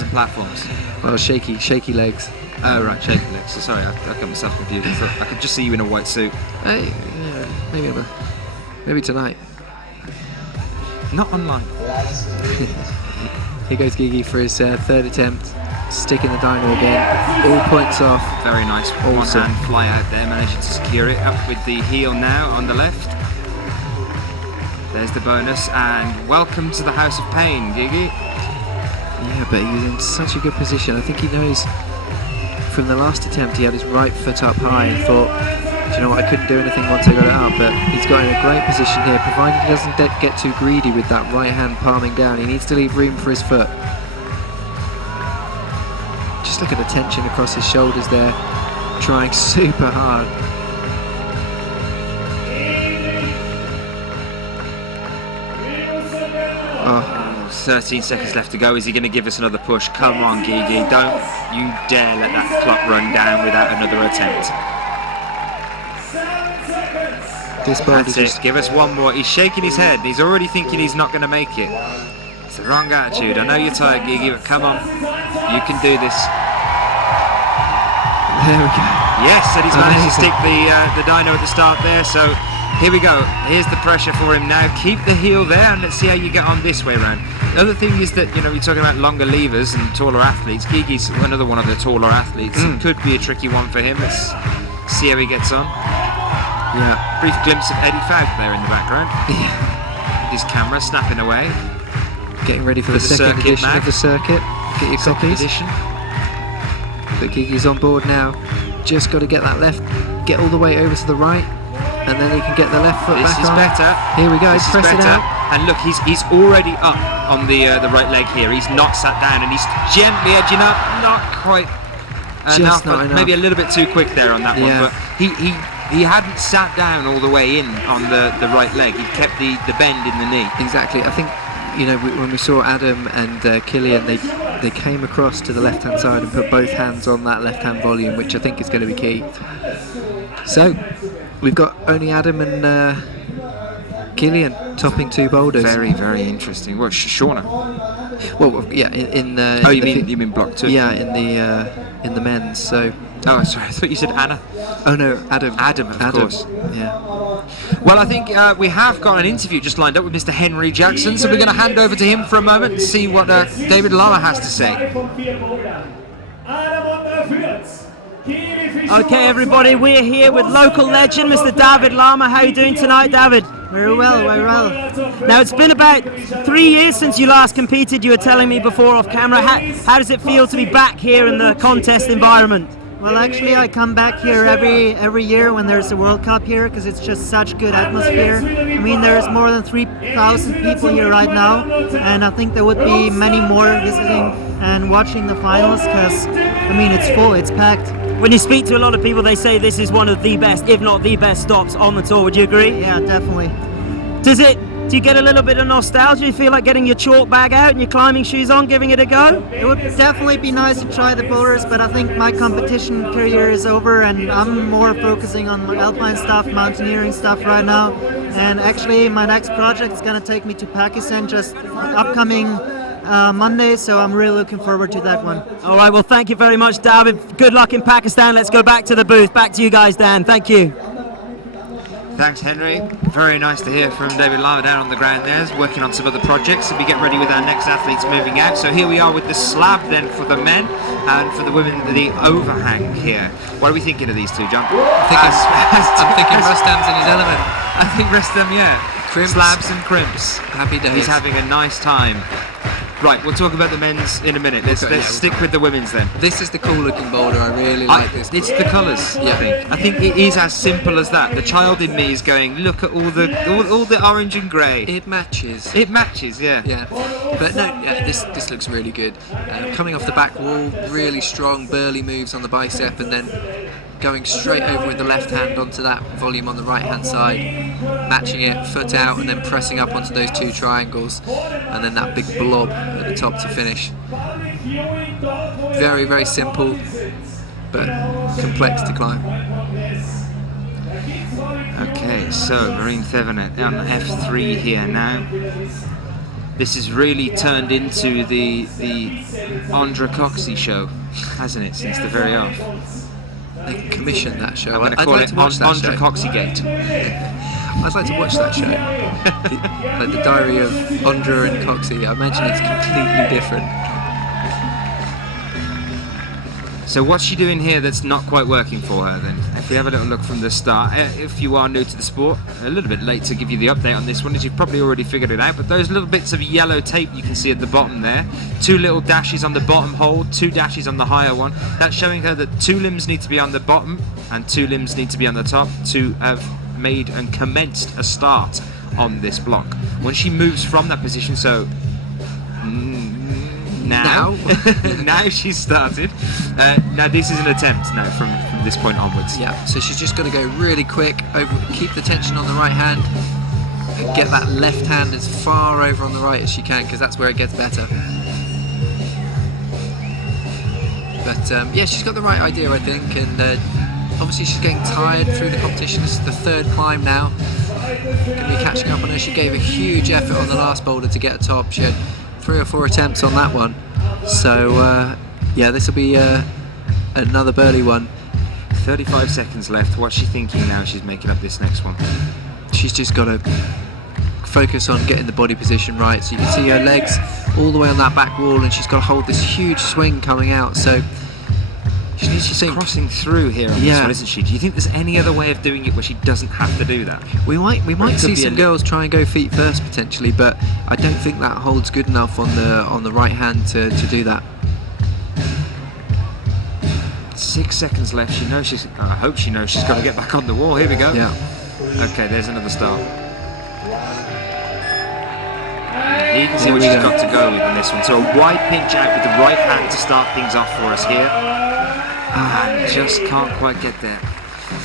and platforms. Well, shaky legs. Oh right, shaky legs. So sorry, I got myself confused. I thought I could just see you in a white suit. Hey, maybe tonight. Not online. Here goes Gigi for his 3rd attempt. Sticking the dyno again. All points off. Very nice. Awesome. One hand fly out there, managing to secure it. Up with the heel now on the left. There's the bonus, and welcome to the House of Pain, Gigi. Yeah, but he's in such a good position. I think he knows from the last attempt he had his right foot up high and thought, do you know what, I couldn't do anything once I got it out, but he's got in a great position here, provided he doesn't get too greedy with that right hand palming down. He needs to leave room for his foot. Just look at the tension across his shoulders there, trying super hard. 13 seconds left to go. Is he going to give us another push? Come on, Gigi. Don't you dare let that clock run down without another attempt. That's it. Give us one more. He's shaking his head. He's already thinking he's not going to make it. It's the wrong attitude. I know you're tired, Gigi, but come on. You can do this. There we go. Yes, and he's managed to stick the dyno at the start there, so here we go. Here's the pressure for him now. Keep the heel there, and let's see how you get on this way round. The other thing is that, you know, we're talking about longer levers and taller athletes. Gigi's another one of the taller athletes. It could be a tricky one for him. Let's see how he gets on. Yeah. Brief glimpse of Eddie Fowk there in the background. Yeah. His camera snapping away. Getting ready for the second edition of the circuit. Get your copies. Edition. But Gigi's on board now. Just got to get that left, get all the way over to the right, and then he can get the left foot back on. This is better. Here we go. This Press is it better. out. And look, he's already up on the right leg here. He's not sat down, and he's gently edging up. Not quite enough. Not enough. Maybe a little bit too quick there on that one. But he hadn't sat down all the way in on the right leg. He kept the bend in the knee. Exactly. I think, you know, when we saw Adam and Killian, they came across to the left-hand side and put both hands on that left-hand volume, which I think is going to be key. So, we've got only Adam and Killian topping 2 boulders. Very, very interesting. What, Shauna? Well, yeah, in the... Oh, you mean block 2? Yeah, in the men's, so... Oh, sorry, I thought you said Anna. Oh no, Adam. Adam, of course. Yeah. Well, I think we have got an interview just lined up with Mr. Henry Jackson, so we're going to hand over to him for a moment and see what David Lama has to say. Okay, everybody, we're here with local legend, Mr. David Lama. How are you doing tonight, David? Very well, very well. Now, it's been about 3 years since you last competed. You were telling me before off camera. How does it feel to be back here in the contest environment? Well, actually, I come back here every year when there's a World Cup here because it's just such good atmosphere. I mean, there's more than 3,000 people here right now, and I think there would be many more visiting and watching the finals because, I mean, it's full, it's packed. When you speak to a lot of people, they say this is one of the best, if not the best stops on the tour. Would you agree? Yeah, definitely. Does it Do you get a little bit of nostalgia? You feel like getting your chalk bag out and your climbing shoes on, giving it a go? It would definitely be nice to try the boulders, but I think my competition career is over and I'm more focusing on my alpine stuff, mountaineering stuff right now. And actually my next project is going to take me to Pakistan just upcoming Monday, so I'm really looking forward to that one. All right, well, thank you very much, David. Good luck in Pakistan. Let's go back to the booth. Back to you guys, Dan. Thank you. Thanks, Henry. Very nice to hear from David Lava down on the ground there, working on some other projects, and we get ready with our next athletes moving out. So here we are with the slab then for the men, and for the women, the overhang here. What are we thinking of these two, John? I'm thinking Rustam's in his element. I think Rustam, yeah. Crimps. Slabs and crimps. Happy days. He's having a nice time. Right, we'll talk about the men's in a minute. Let's stick with the women's then. This is the cool looking boulder. I really like this. It's the colours. Yeah. I think it is as simple as that. The child in me is going, look at all the orange and grey. It matches. It matches, yeah. Yeah, but no, yeah, this looks really good. Coming off the back wall, really strong, burly moves on the bicep, and then going straight over with the left hand onto that volume on the right hand side, matching it, foot out, and then pressing up onto those two triangles, and then that big blob at the top to finish. Very, very simple, but complex to climb. Okay, so Marine Thevenet on F3 here now. This has really turned into the Andra Coxey show, hasn't it, since the very off? They can commission that show. I'm going to call it Andra Coxey Gate. I'd like to watch that show. Like the Diary of Andra and Coxey. I imagine it's completely different. So what's she doing here that's not quite working for her then? If we have a little look from the start, if you are new to the sport, a little bit late to give you the update on this one, as you've probably already figured it out, but those little bits of yellow tape you can see at the bottom there, 2 little dashes on the bottom hold, 2 dashes on the higher one, that's showing her that 2 limbs need to be on the bottom and 2 limbs need to be on the top to have made and commenced a start on this block. When she moves from that position, so now she's started. Now this is an attempt now from this point onwards. Yeah, so she's just got to go really quick, keep the tension on the right hand, and get that left hand as far over on the right as she can, because that's where it gets better. But yeah, she's got the right idea, I think, and obviously she's getting tired through the competition. This is the 3rd climb now. Going to be catching up on her. She gave a huge effort on the last boulder to get a top. She had 3 or 4 attempts on that one. So yeah, this will be another burly one. 35 seconds left. What's she thinking now she's making up this next one? She's just got to focus on getting the body position right. So you can see her legs all the way on that back wall, and she's got to hold this huge swing coming out. So she needs to think. Crossing through here on this one, isn't she? Do you think there's any other way of doing it where she doesn't have to do that? We might see some girls try and go feet first potentially, but I don't think that holds good enough on the right hand to do that. 6 seconds left. She knows she's. I hope she knows she's got to get back on the wall. Here we go. Yeah. Okay, there's another start. You can see what she's got to go with on this one. So a wide pinch out with the right hand to start things off for us here. And just can't quite get there.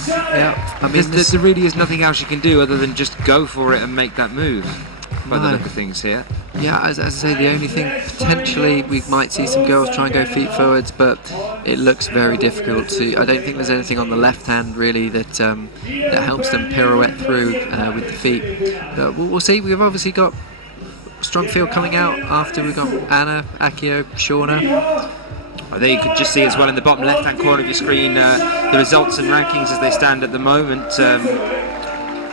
Yeah, I mean, there really is nothing else you can do other than just go for it and make that move. By the look of things here. Yeah, as I say, the only thing potentially we might see some girls try and go feet forwards, but it looks very difficult to. I don't think there's anything on the left hand really that that helps them pirouette through with the feet. But we'll see. We've obviously got strong field coming out after we've got Anna, Akio, Shauna. Well, there you could just see as well in the bottom left hand corner of your screen the results and rankings as they stand at the moment.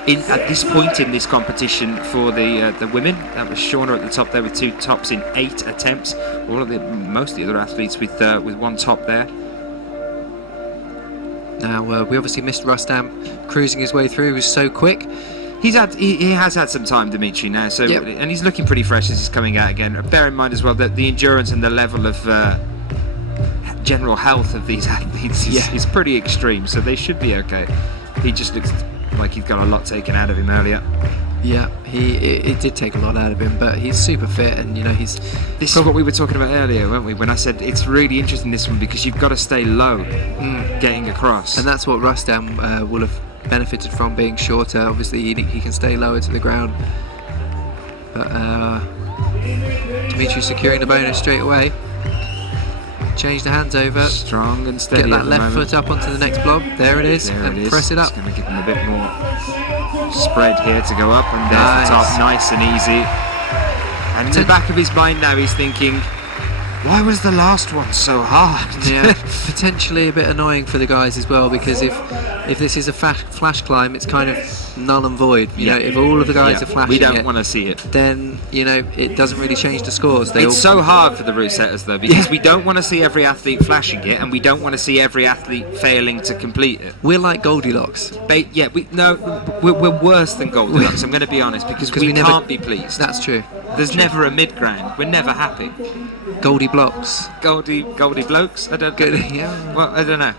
At this point in this competition for the women, that was Shauna at the top there with 2 tops in 8 attempts. Most of the other athletes with 1 top there. Now we obviously missed Rustam cruising his way through. He was so quick. He has had some time, Dimitri, now. So yep. And he's looking pretty fresh as he's coming out again. Bear in mind as well that the endurance and the level of general health of these athletes is pretty extreme, so they should be okay. He just looks like he's got a lot taken out of him earlier. Yeah, it did take a lot out of him, but he's super fit, and this is what we were talking about earlier, weren't we, when I said it's really interesting, this one, because you've got to stay low getting across, and that's what Rustam will have benefited from, being shorter. Obviously he can stay lower to the ground. But Dimitri securing the bonus straight away. Change the hands over. Strong and steady. Get that at the left moment. foot up onto the next blob. There it is. There And it is. press it up. It's going to give him a bit more spread here to go up, and there's Nice. the top, nice and easy. And in the back of his mind now, he's thinking, why was the last one so hard? Yeah, potentially a bit annoying for the guys as well, because if this is a flash climb, it's kind of null and void. You know, if all of the guys are flashing we don't it, want to see it. then it doesn't really change the scores. It's so hard for the route setters though, because we don't want to see every athlete flashing it, and we don't want to see every athlete failing to complete it. We're like Goldilocks. We're worse than Goldilocks. I'm going to be honest, because we can't be pleased. That's true. There's never a mid ground. We're never happy. Goldie blocks. Goldie blokes. I don't. Good. Yeah. Well, I don't know.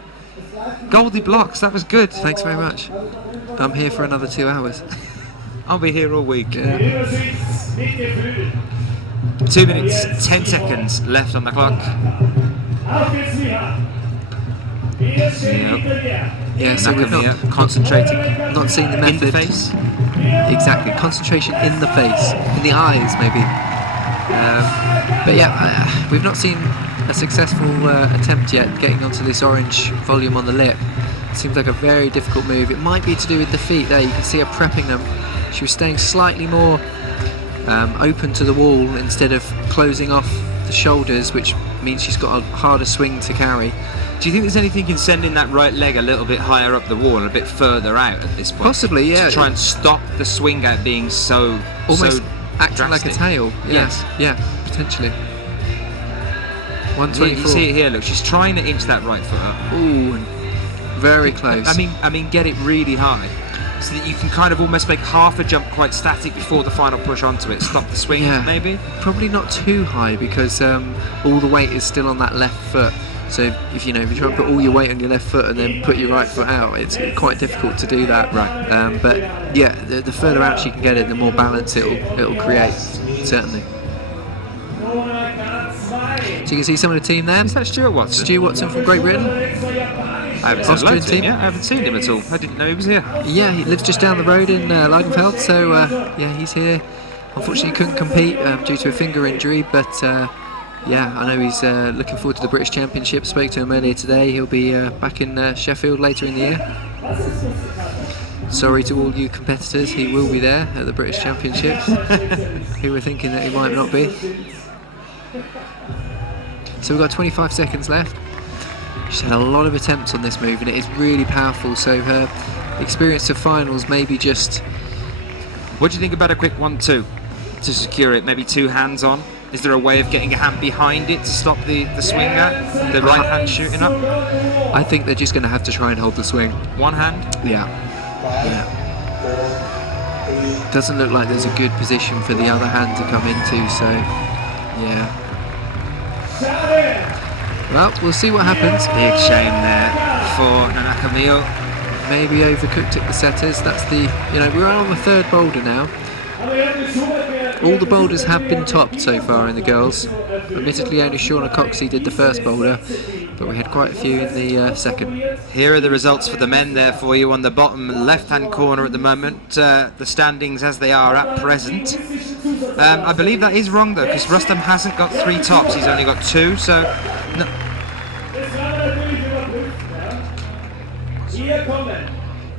Goldie blocks. That was good. Thanks very much. I'm here for another 2 hours. I'll be here all week. Yeah. 2 minutes, 10 seconds left on the clock. Yeah, so we've concentrating not seen the method. in the face. Exactly, concentration in the face, in the eyes maybe. But yeah, we've not seen a successful attempt yet getting onto this orange volume on the lip. Seems like a very difficult move. It might be to do with the feet there. You can see her prepping them. She was staying slightly more open to the wall instead of closing off the shoulders, which means she's got a harder swing to carry. Do you think there's anything in sending that right leg a little bit higher up the wall, a bit further out at this point? Possibly, yeah. To try and stop the swing out being so almost so acting like a drastic. tail. Yes. Yeah, potentially. Yeah, 124. you see it here. Look, she's trying to inch that right foot up. Ooh, very close. I mean, get it really high, so that you can kind of almost make half a jump quite static before the final push onto it. Stop the swing, Yeah. maybe. Probably not too high, because all the weight is still on that left foot. So if you try and put all your weight on your left foot and then put your right foot out, it's quite difficult to do that. Right. But yeah, the further out she can get it, the more balance it'll create. Certainly. So you can see some of the team there. Is that Stuart Watson? Stu Watson from Great Britain. I haven't Austrian seen loads of him team. yet. I haven't seen him at all. I didn't know he was here. Yeah, he lives just down the road in Leidenfeld, so yeah, he's here. Unfortunately, couldn't compete due to a finger injury, but yeah, I know he's looking forward to the British Championships. Spoke to him earlier today. He'll be back in Sheffield later in the year. Sorry to all you competitors, he will be there at the British Championships. Who were thinking that he might not be. So we've got 25 seconds left. She's had a lot of attempts on this move, and it is really powerful. So her experience of finals maybe just. What do you think about a quick 1-2 to secure it? Maybe two hands on. Is there a way of getting a hand behind it to stop the swing at the right hand shooting up? I think they're just going to have to try and hold the swing. One hand? Yeah. Doesn't look like there's a good position for the other hand to come into, so yeah. Well, we'll see what happens. Big shame there for Nanaka Mio. Maybe overcooked at the setters. That's the, we're on the third boulder now. All the boulders have been topped so far in the girls. Admittedly, only Shauna Coxey did the first boulder, but we had quite a few in the second. Here are the results for the men there for you on the bottom left-hand corner at the moment. The standings as they are at present. I believe that is wrong though, because Rustam hasn't got 3 tops, he's only got 2, so... No.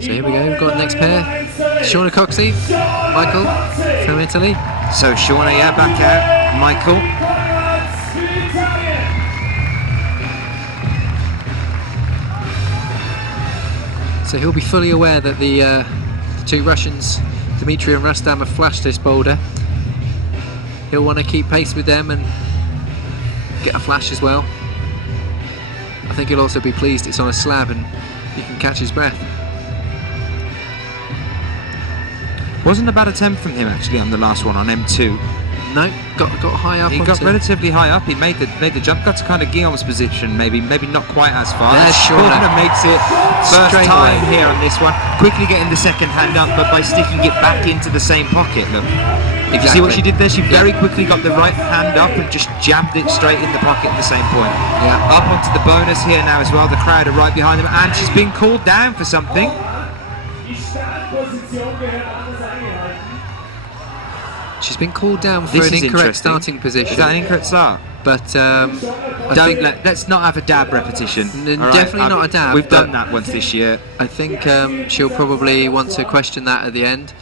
So here we go, we've got the next pair. Shauna Coxey, Michael from Italy. So Shauna, yeah, back out. Michael. So he'll be fully aware that the two Russians, Dmitry and Rustam, have flashed this boulder. He'll want to keep pace with them and get a flash as well. I think he'll also be pleased it's on a slab and he can catch his breath. Wasn't a bad attempt from him actually on the last one on M2. No, got high up. He got relatively high up. He made the jump. Got to kind of Guillaume's position. Maybe not quite as far. There's Shauna makes it first Straight time away. here on this one. Quickly getting the second hand up, but by sticking it back into the same pocket. Look. Exactly. You see what she did there? She very quickly got the right hand up and just jammed it straight in the pocket at the same point. Yeah. Up onto the bonus here now as well. The crowd are right behind them, and she's been called down for something. She's been called down for This an is incorrect interesting. starting position. Is that an incorrect start? But Let's not have a dab repetition. all right? Definitely not a dab. We've done but that once this year. I think she'll probably want to question that at the end.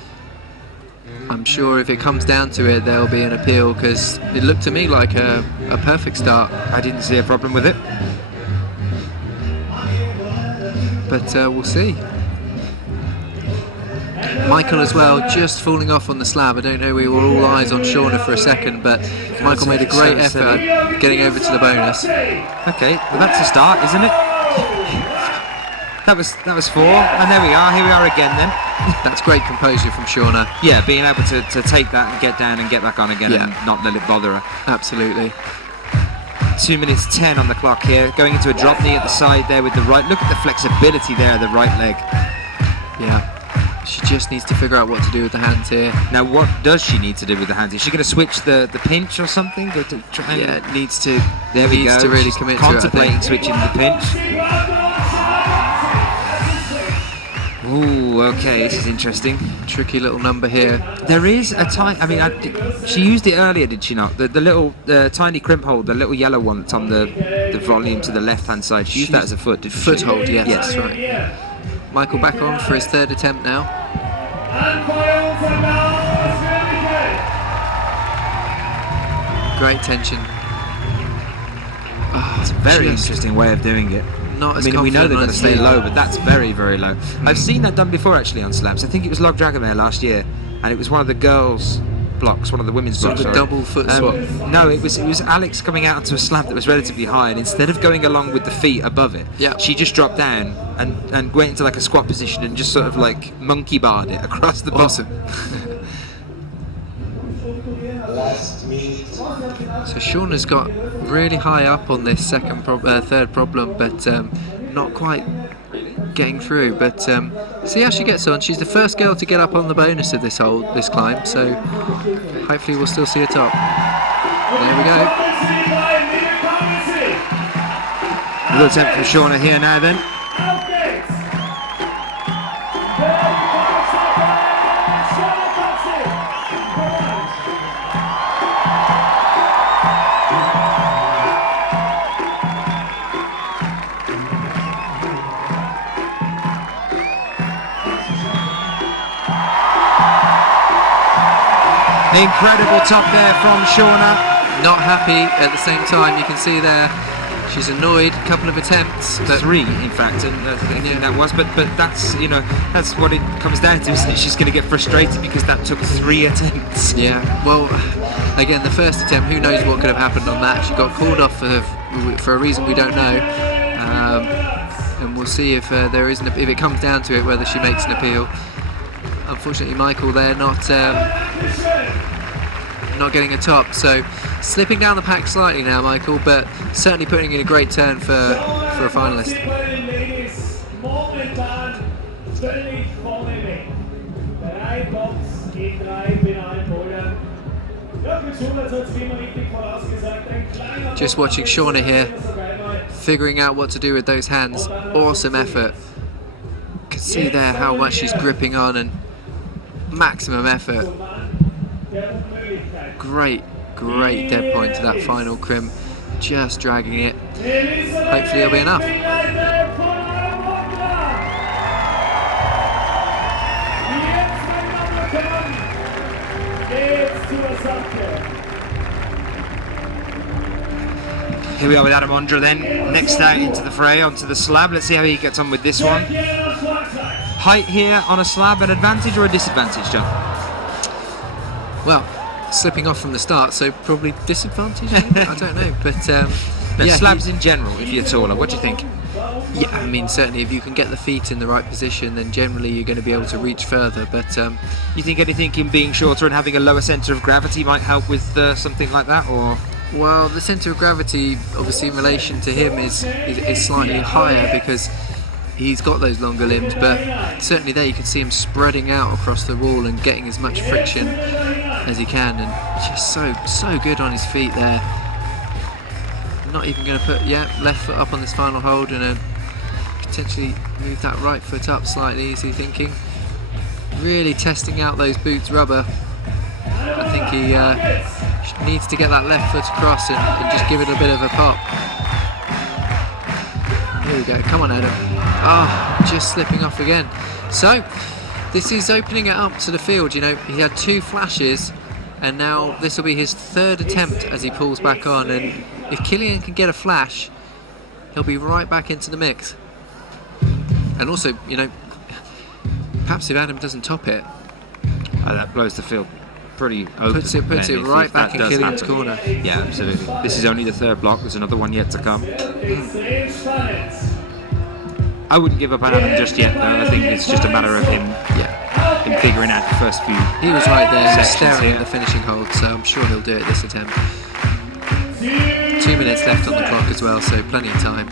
I'm sure if it comes down to it, there'll be an appeal, because it looked to me like a perfect start. I didn't see a problem with it. But we'll see. Michael as well, just falling off on the slab. I don't know, we were all eyes on Shauna for a second, but Michael made a great effort getting over to the bonus. Okay, well that's a start, isn't it? That was 4, and there we are. Here we are again then. That's great composure from Shauna. Yeah, being able to take that and get down and get back on again Yeah. and not let it bother her. Absolutely. 2 minutes 10 on the clock here, going into a drop knee at the side there with the right. Look at the flexibility there, the right leg. Yeah. She just needs to figure out what to do with the hands here. Now, what does she need to do with the hands? Is she going to switch the pinch or something? To try and, Yeah, needs to. there we go. To really She's commit to it, I contemplating think. switching the pinch. Ooh, okay, this is interesting. Tricky little number here. There is a tiny. I mean, she used it earlier, did she not? The little tiny crimp hold, the little yellow one that's on the volume to the left-hand side. She used that as a foot, didn't she? Foothold, yes, Yes. that's right. Michael back on for his third attempt now. Great tension. Oh, It's a very just interesting way of doing it. Not I as mean, we know they're going to stay confident, low, but that's very, very low. I've seen that done before, actually, on slabs. I think it was Log Dragomir last year, and it was one of the girls' blocks, one of the women's Sort blocks. of a double foot swap. No, it was Alex coming out onto a slab that was relatively high, and instead of going along with the feet above it, Yeah. she just dropped down and went into like a squat position and just sort of like monkey barred it across the Awesome. bottom. So Shauna's got really high up on this third problem, but not quite getting through. But see how she gets on. She's the first girl to get up on the bonus of this climb, so hopefully we'll still see her top. There we go. A little attempt from Shauna here now then. Incredible top there from Shauna. Not happy at the same time. You can see there she's annoyed. A couple of attempts, but 3, in fact, and I think that was. But that's that's what it comes down to, isn't it? She's going to get frustrated because that took 3 attempts. yeah. Well, again, the first attempt. Who knows what could have happened on that? She got called off for a reason we don't know, and we'll see if there is if it comes down to it, whether she makes an appeal. Unfortunately, Michael there not getting a top, so slipping down the pack slightly now, Michael, but certainly putting in a great turn for a finalist. Just watching Shauna here, figuring out what to do with those hands. Awesome effort. You can see there how much she's gripping on, and maximum effort. Great dead point to that final crim, just dragging it. Hopefully it'll be enough. Here we are with Adam Ondra then, next out into the fray, onto the slab. Let's see how he gets on with this one. Height here on a slab, an advantage or a disadvantage, John? Well, slipping off from the start, so probably disadvantage, maybe? I don't know, but Slabs in general, if you're taller, what do you think? Yeah, I mean, certainly if you can get the feet in the right position, then generally you're going to be able to reach further, but You think anything in being shorter and having a lower centre of gravity might help with something like that, or? well, the centre of gravity, obviously in relation to him, is slightly higher because he's got those longer limbs, but certainly there you can see him spreading out across the wall and getting as much friction as he can, and just so good on his feet there. Not even going to put left foot up on this final hold, and potentially move that right foot up slightly, is he thinking? Really testing out those boots rubber. I think he needs to get that left foot across and just give it a bit of a pop. Here we go, come on Adam. Just slipping off again. So, this is opening it up to the field, you know, he had 2 flashes and now this will be his 3rd attempt as he pulls back on, and if Killian can get a flash, he'll be right back into the mix. And also, you know, perhaps if Adam doesn't top it, that blows the field pretty open. Puts it right back in Killian's corner. Yeah, absolutely. This is only the 3rd block. There's another one yet to come. I wouldn't give up on Adam just yet, though. I think it's just a matter of him figuring out the first few. He was right there, staring here at the finishing hold, so I'm sure he'll do it this attempt. 2 minutes left on the clock as well, so plenty of time.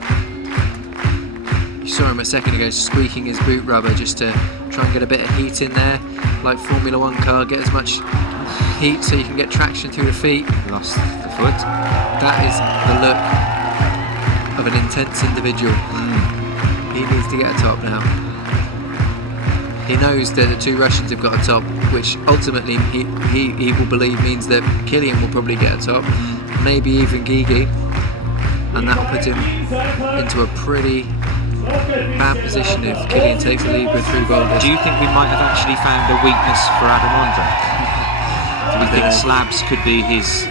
You saw him a second ago squeaking his boot rubber just to try and get a bit of heat in there, like Formula 1 car, get as much heat so you can get traction through the feet. Lost the foot. That is the look of an intense individual. He needs to get a top now. He knows that the 2 Russians have got a top, which ultimately he will believe means that Killian will probably get a top, maybe even Gigi, and that will put him into a pretty bad position if Killian takes the lead with 3 boulders. Do you think we might have actually found a weakness for Adam Ondra? Do we think slabs could be his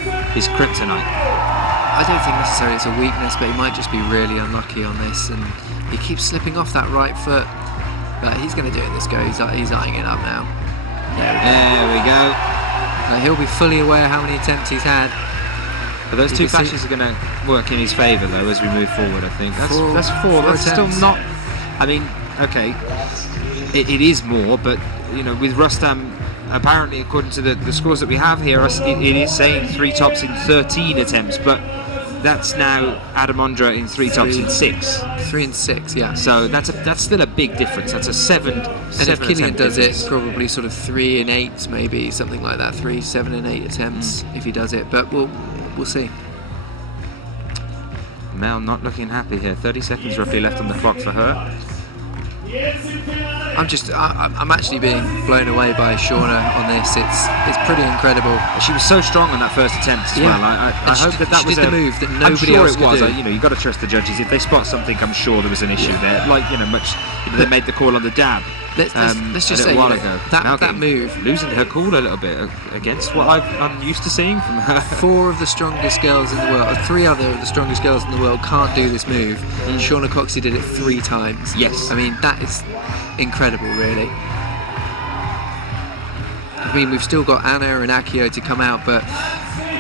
kryptonite? I don't think necessarily it's a weakness, but he might just be really unlucky on this, and he keeps slipping off that right foot. But he's going to do it this go. He's eyeing it up now. There we go. He'll be fully aware how many attempts he's had. But those 2 flashes are going to work in his favour, though, as we move forward, I think. That's 4. That's still not... I mean, OK, it is more, but, you know, with Rustam, apparently, according to the scores that we have here, it is saying 3 tops in 13 attempts, but that's now Adam Ondra in 3 tops in 6. 3 and 6, yeah. So that's still a big difference. That's a 7. And if Killian does it, it's probably sort of 3 and 8, maybe something like that. 3, 7 and 8 attempts if he does it. But we'll see. Mel not looking happy here. 30 seconds roughly left on the clock for her. I'm actually being blown away by Shauna on this. It's pretty incredible. She was so strong on that first attempt as well. I hope that was a move that nobody I'm sure else it was. could do. You know, you've got to trust the judges. If they spot something, I'm sure there was an issue there. Like, you know, they made the call on the dab. Let's just say, a while ago. that move, losing her cool a little bit against what I'm used to seeing from her. 4 of the strongest girls in the world, or 3 other of the strongest girls in the world can't do this move. Shauna Coxey did it 3 times. Yes. I mean, that is incredible, really. I mean, we've still got Anna and Akio to come out, but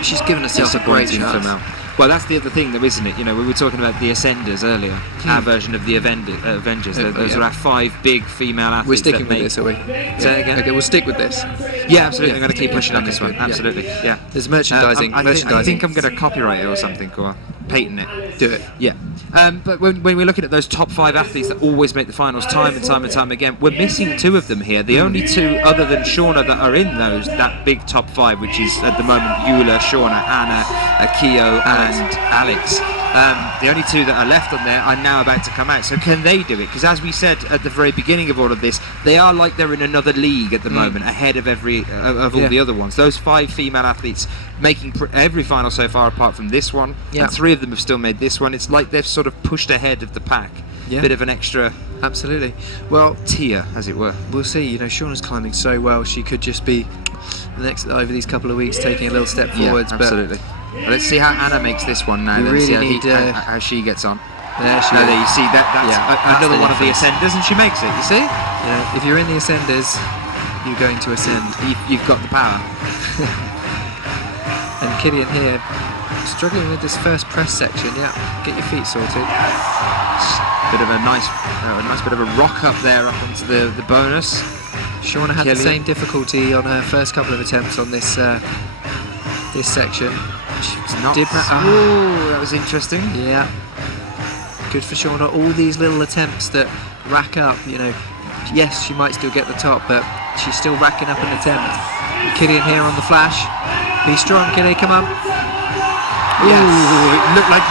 she's given herself a great chance. Well, that's the other thing, though, isn't it? You know, we were talking about the Ascenders earlier, our version of the Avengers. Those are our 5 big female athletes. We're sticking with this, are we? Say that again? Okay, we'll stick with this. Yeah, absolutely. I'm going to keep pushing on this one. Absolutely, yeah. There's merchandising. I think I'm going to copyright it or something, or patent it. Do it. Yeah. But when we're looking at those top 5 athletes that always make the finals time and time again, we're missing 2 of them here. The only 2 other than Shauna that are in that big top 5, which is at the moment Eula, Shauna, Anna, Akio, and Alex. The only 2 that are left on there are now about to come out. So can they do it? Because as we said at the very beginning of all of this, they are like they're in another league at the moment, ahead of all the other ones. Those 5 female athletes making every final so far apart from this one, and 3 of them have still made this one. It's like they've sort of pushed ahead of the pack. Bit of an extra, absolutely. Well, tier, as it were. We'll see. You know, Shauna's climbing so well. She could just be the next over these couple of weeks taking a little step forwards. Absolutely. Well, let's see how Anna makes this one now. We really need how she gets on. There she there you see that's another one of the Ascenders, and she makes it. You see? Yeah. If you're in the Ascenders, you're going to ascend. You've got the power. And Killian here struggling with this first press section. Yeah, get your feet sorted. Bit of a nice bit of a rock up there up onto the bonus. Shauna had the same difficulty on her first couple of attempts on this this section. That was interesting. Yeah, good for Shauna. All these little attempts that rack up. You know, yes, she might still get the top, but she's still racking up an attempt. Killian here on the flash. Be strong, Killian. Come on. Yes. Ooh, it looked like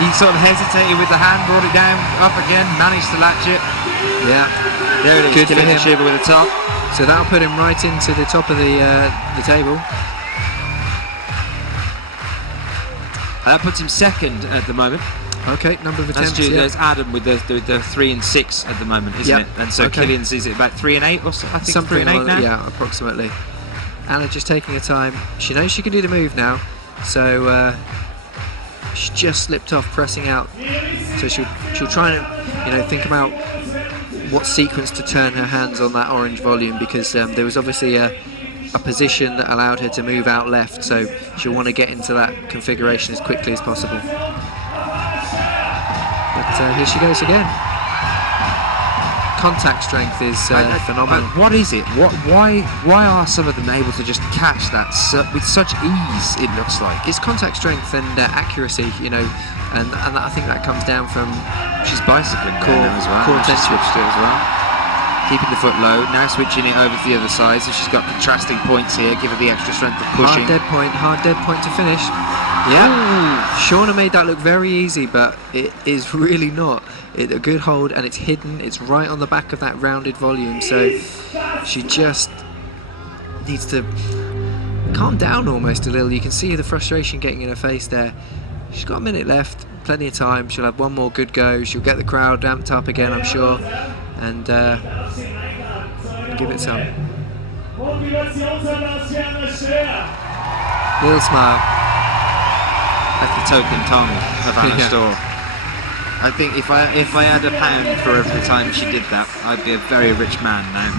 he sort of hesitated with the hand, brought it down, up again, managed to latch it. Yeah, there it is. Good for him. Shiva with the top. So that'll put him right into the top of the table. That puts him second at the moment. Okay, number of attempts. There's Adam with the 3 and 6 at the moment, isn't it? And so Killian's is it about 3 and 8 or so? I think something 3 and 8 now. Yeah, approximately. Anna just taking her time. She knows she can do the move now, so she just slipped off pressing out. So she'll try and think about what sequence to turn her hands on that orange volume, because there was obviously a position that allowed her to move out left, so she'll want to get into that configuration as quickly as possible. But here she goes again. Contact strength is phenomenal. What is it? Why are some of them able to just catch that with such ease? It looks like it's contact strength and accuracy, and I think that comes down from she's bicycling core as well. She switched it as well. Keeping the foot low, now switching it over to the other side, so she's got contrasting points here, give her the extra strength of pushing. Hard dead point to finish. Yeah. Shauna made that look very easy, but it is really not. It's a good hold, and it's hidden. It's right on the back of that rounded volume, so she just needs to calm down almost a little. You can see the frustration getting in her face there. She's got a minute left, plenty of time. She'll have one more good go. She'll get the crowd amped up again, I'm sure, and give it some. Little smile. That's the token tongue of Anna Storr. I think if I had £1 for every time she did that, I'd be a very rich man now.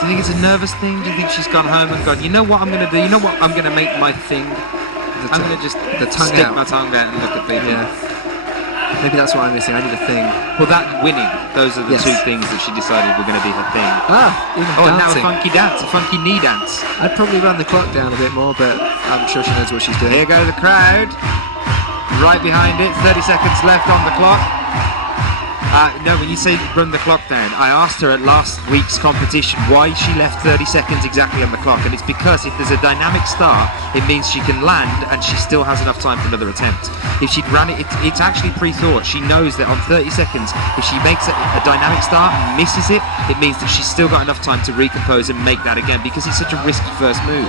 Do you think it's a nervous thing? Do you think she's gone home and gone, you know what I'm going to do? You know what I'm going to make my thing? I'm going to just stick my tongue out and look at people. Yeah. Maybe that's what I'm missing. I need a thing. Well, that winning, those are the two things that she decided were going to be her thing. Even and now dancing. a funky dance, a funky knee dance. I'd probably run the clock down a bit more, but I'm sure she knows what she's doing. Here go the crowd. Right behind it, 30 seconds left on the clock. No, when you say run the clock down, I asked her at last week's competition why she left 30 seconds exactly on the clock, and it's because if there's a dynamic start, it means she can land and she still has enough time for another attempt. If she'd run it, it's actually pre-thought. She knows that on 30 seconds, if she makes a dynamic start and misses it, it means that she's still got enough time to recompose and make that again, because it's such a risky first move.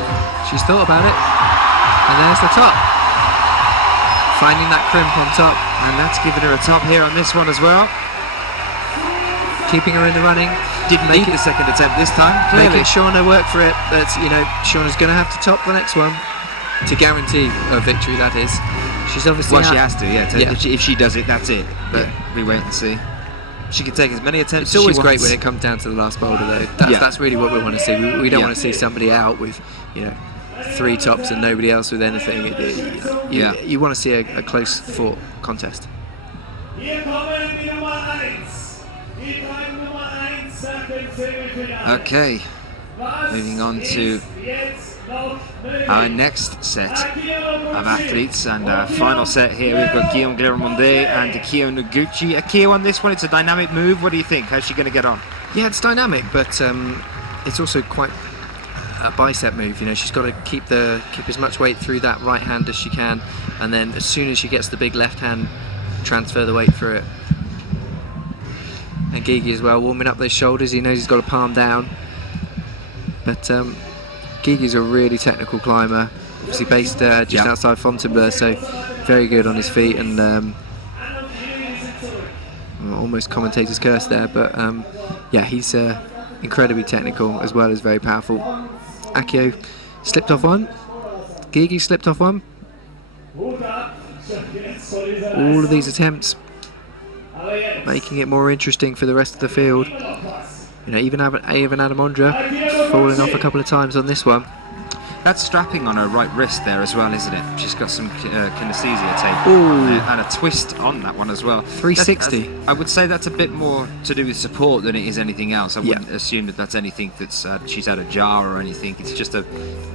She's thought about it, and there's the top. Finding that crimp on top, and that's given her a top here on this one as well. Keeping her in the running. Didn't make the second attempt this time. Making Shauna work for it, but Shauna's going to have to top the next one to guarantee a victory. That is, she's obviously she has to. If she does it, that's it. But we wait and see. She can take as many attempts. It's always great when it comes down to the last boulder, though. That's really what we want to see. We don't want to see somebody out with 3 tops and nobody else with anything. You want to see a close fought contest. Okay, moving on to our next set of athletes, and our final set here we've got Guillaume Gleremondet and Akio Noguchi. Akio on this one, it's a dynamic move. What do you think? How's she going to get on? Yeah, it's dynamic, but it's also quite a bicep move. She's got to keep as much weight through that right hand as she can, and then as soon as she gets the big left hand, transfer the weight through it. And Gigi as well, warming up those shoulders. He knows he's got a palm down. But Gigi's a really technical climber, obviously based just outside Fontainebleau, so very good on his feet, and almost commentator's curse there, but he's incredibly technical as well as very powerful. Akio slipped off one. Gigi slipped off one. All of these attempts making it more interesting for the rest of the field. Even Adamondra falling off a couple of times on this one. That's strapping on her right wrist there as well, isn't it? She's got some kinesthesia tape and a twist on that one as well. 360. I would say that's a bit more to do with support than it is anything else. I wouldn't assume that that's anything that's she's had a jar or anything. It's just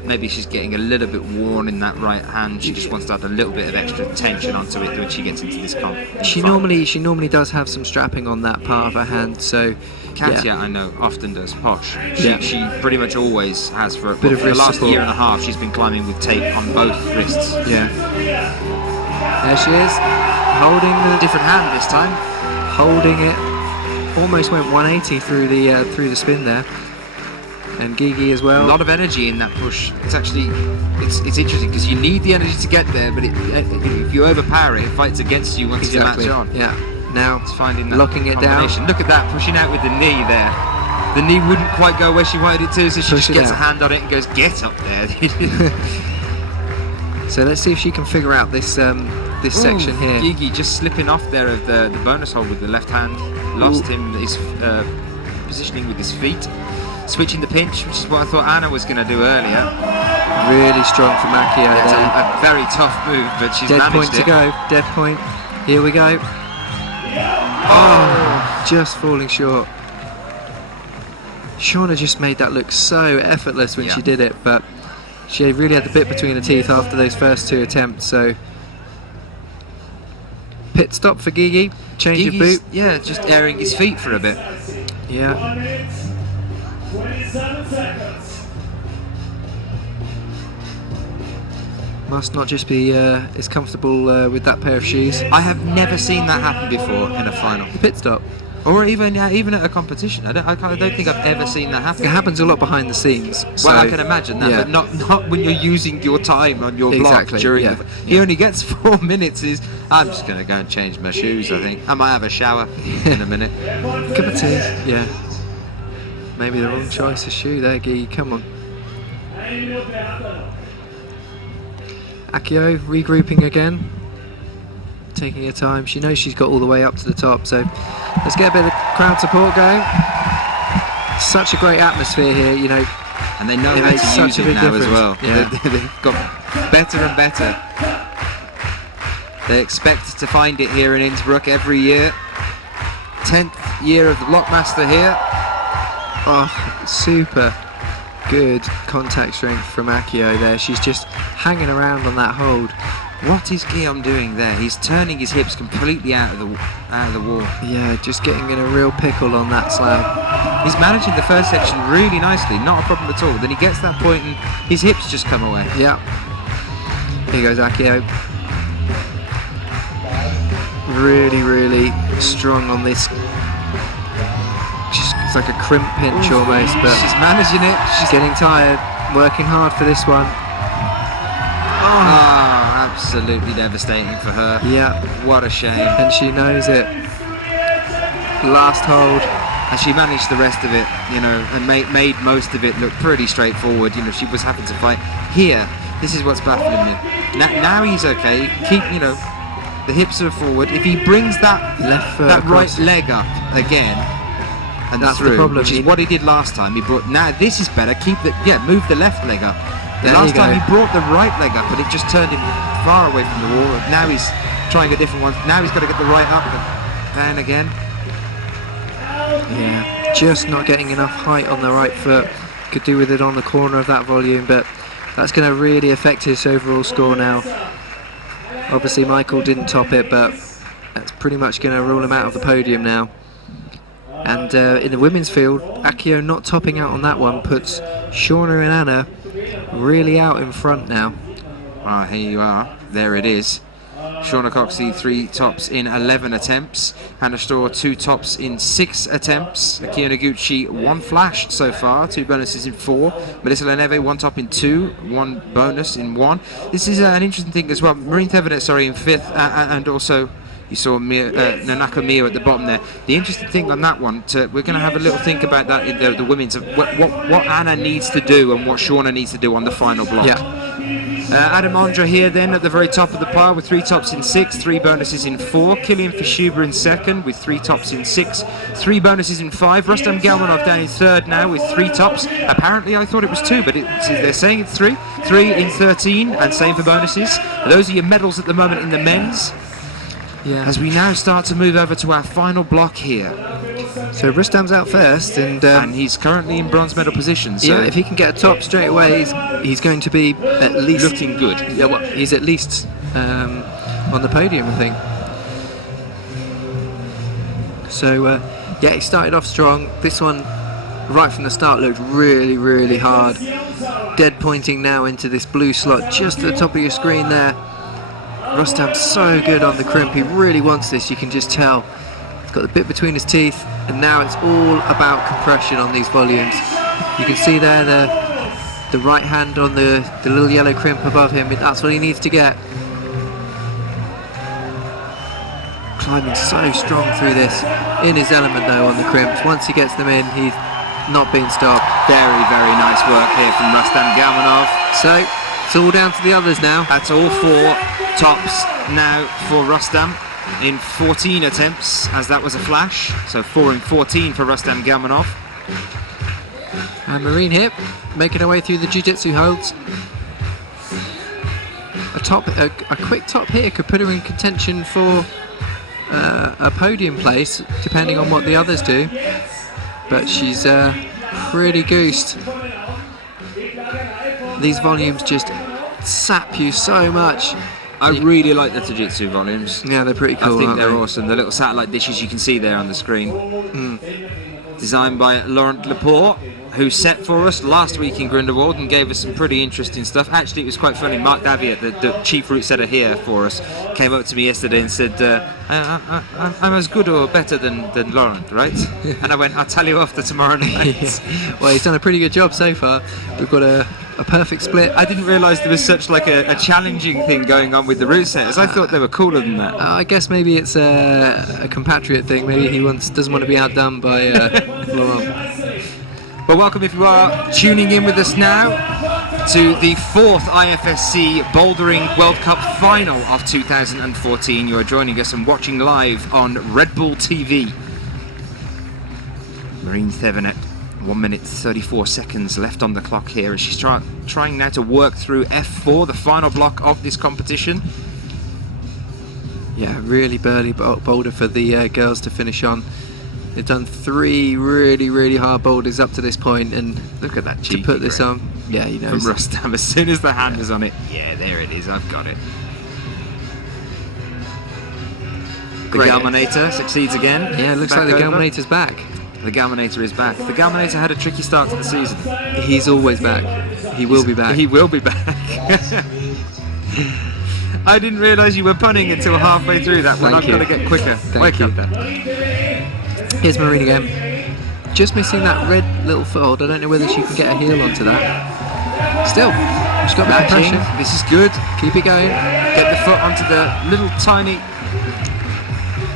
maybe she's getting a little bit worn in that right hand. She just wants to add a little bit of extra tension onto it when she gets into this comp. She normally does have some strapping on that part of her hand, so Katya, I know, often does. Posh. She pretty much always has for bit of the last support. year and a half. She's been climbing with tape on both wrists. Yeah. There she is, holding the different hand this time. Holding it almost went 180 through the spin there. And Gigi as well. A lot of energy in that push. It's actually, it's interesting because you need the energy to get there, but if you overpower it, it fights against you once you match on. Yeah. Now it's finding that locking it down. Look at that, pushing out with the knee there. The knee wouldn't quite go where she wanted it to, so she just gets a hand on it and goes, "Get up there." So let's see if she can figure out this section here. Gigi just slipping off there of the bonus hold with the left hand. Lost him his positioning with his feet. Switching the pinch, which is what I thought Anna was going to do earlier. Really strong from Akio It's there. a very tough move, but she's Dead managed point it. to go. Dead point. Here we go. Oh, just falling short. Shauna just made that look so effortless when she did it, but she really had the bit between her teeth after those first 2 attempts. So pit stop for Gigi. Change of boot. Yeah, just airing his feet for a bit. Yeah. 27 seconds. Must not just be as comfortable with that pair of shoes. I have never seen that happen before in a final. The pit stop. Or even at a competition. I don't think I've ever seen that happen. It happens a lot behind the scenes. So, Well, I can imagine that, but not when you're using your time on your block during. He only gets 4 minutes. I'm just going to go and change my shoes. I think I might have a shower in a minute. Cup of tea. Yeah. Maybe the wrong choice of shoe there, Gigi. Come on. Akio regrouping again. Taking her time. She knows she's got all the way up to the top, so let's get a bit of crowd support going. Such a great atmosphere here, you know. And they know how to use it now as well. Yeah. They've got better and better. They expect to find it here in Innsbruck every year. 10th year of the Blockmaster here. Oh, super good contact strength from Akio there. She's just hanging around on that hold. What is Guillaume doing there? He's turning his hips completely out of the wall. Yeah, just getting in a real pickle on that slab. He's managing the first section really nicely, not a problem at all. Then he gets that point and his hips just come away. Yeah. Here goes Akio. Really, really strong on this. It's like a crimp pinch almost, but she's managing it. She's getting tired, working hard for this one. Oh, absolutely devastating for her. Yeah. What a shame. And she knows it. Last hold. And she managed the rest of it, you know, and made most of it look pretty straightforward. You know, she was having to fight. Here, this is what's baffling me. Now he's okay. Keep, you know, the hips are forward. If he brings that left foot that across. right leg up again, and that's through, the problem. which is what he did last time. He brought. Now this is better. Move the left leg up. The last time he brought the right leg up, but it just turned him far away from the wall. Now he's trying a different one. Now he's got to get the right up and down again. Yeah, just not getting enough height on the right foot. Could do with it on the corner of that volume, but that's going to really affect his overall score now. Obviously Michael didn't top it, but that's pretty much going to rule him out of the podium now. And in the women's field, Akio not topping out on that one puts Shauna and Anna really out in front now. Ah, here you are. There it is. Shauna Coxey 3 tops in 11 attempts. Hannah Storr 2 tops in 6 attempts. Akio Noguchi 1 flash so far, 2 bonuses in 4. Melissa Leneve 1 top in 2, 1 bonus in 1. This is an interesting thing as well. Marine Thevenet, in 5th, and also you saw Nanaka Mio at the bottom there. The interesting thing on that one, we're going to have a little think about that in the women's, of what Anna needs to do and what Shauna needs to do on the final block. Yeah. Adam Ondra here then at the very top of the pile with 3 tops in 6, 3 bonuses in 4. Kilian Fischuber in 2nd with 3 tops in 6, 3 bonuses in 5. Rustam Galmanov down in 3rd now with 3 tops. Apparently I thought it was 2, but they're saying it's 3. 3 in 13, and same for bonuses. Those are your medals at the moment in the men's. Yeah. As we now start to move over to our final block here. So Rustam's out first, and he's currently in bronze medal position. So yeah, if he can get a top straight away, he's going to be at least looking good. Yeah, well, he's at least on the podium, I think. So yeah, he started off strong. This one, right from the start, looked really, really hard. Dead pointing now into this blue slot just at the top of your screen there. Rustam's so good on the crimp. He really wants this. You can just tell. got the bit between his teeth, and now it's all about compression on these volumes. You can see there the right hand on the little yellow crimp above him. That's what he needs to get. Climbing so strong through this, in his element though on the crimps. Once he gets them in, he's not being stopped. Very, very nice work here from Rustam Galmanov. So it's all down to the others now. That's all 4 tops now for Rustam in 14 attempts, as that was a flash. So 4 in 14 for Rustam Galmanov. And Marine here, making her way through the jiu-jitsu holds. A quick top here could put her in contention for a podium place, depending on what the others do. But she's pretty goosed. These volumes just sap you so much. I really like the Jiu-Jitsu volumes. Yeah, they're pretty cool. I think they're awesome. The little satellite dishes you can see there on the screen. Designed by Laurent Lepore, who set for us last week in Grindelwald and gave us some pretty interesting stuff. Actually, it was quite funny. Mark Daviat, the chief route setter here for us, came up to me yesterday and said, I'm as good or better than Laurent, right? And I went, I'll tell you after tomorrow night. Yeah. Well, he's done a pretty good job so far. We've got a perfect split. I didn't realise there was such like a challenging thing going on with the route setters. I thought they were cooler than that. I guess maybe it's a compatriot thing. Maybe he doesn't want to be outdone by Laurent. Well, welcome if you are tuning in with us now to the 4th IFSC Bouldering World Cup Final of 2014. You are joining us and watching live on Red Bull TV. Marine Thevenet, 1 minute 34 seconds left on the clock here as she's trying now to work through F4, the final block of this competition. Yeah, really burly boulder for the girls to finish on. They've done 3 really, really hard boulders up to this point, and look at that cheeky to put this grip on. Yeah, he knows. From Rustam, as soon as the hand was on it, yeah, there it is. I've got it. The Galmanator succeeds again. Yeah, it looks like the Galmanator's back. The Galmanator is back. The Galmanator had a tricky start to the season. He's always back. He will be back. He will be back. I didn't realise you were punning until halfway through that one. I've got to get quicker. Wake up then. Here's Marine again. Just missing that red little foothold. I don't know whether she can get a heel onto that. Still, she's got that pressure. This is good. Keep it going. Get the foot onto the little tiny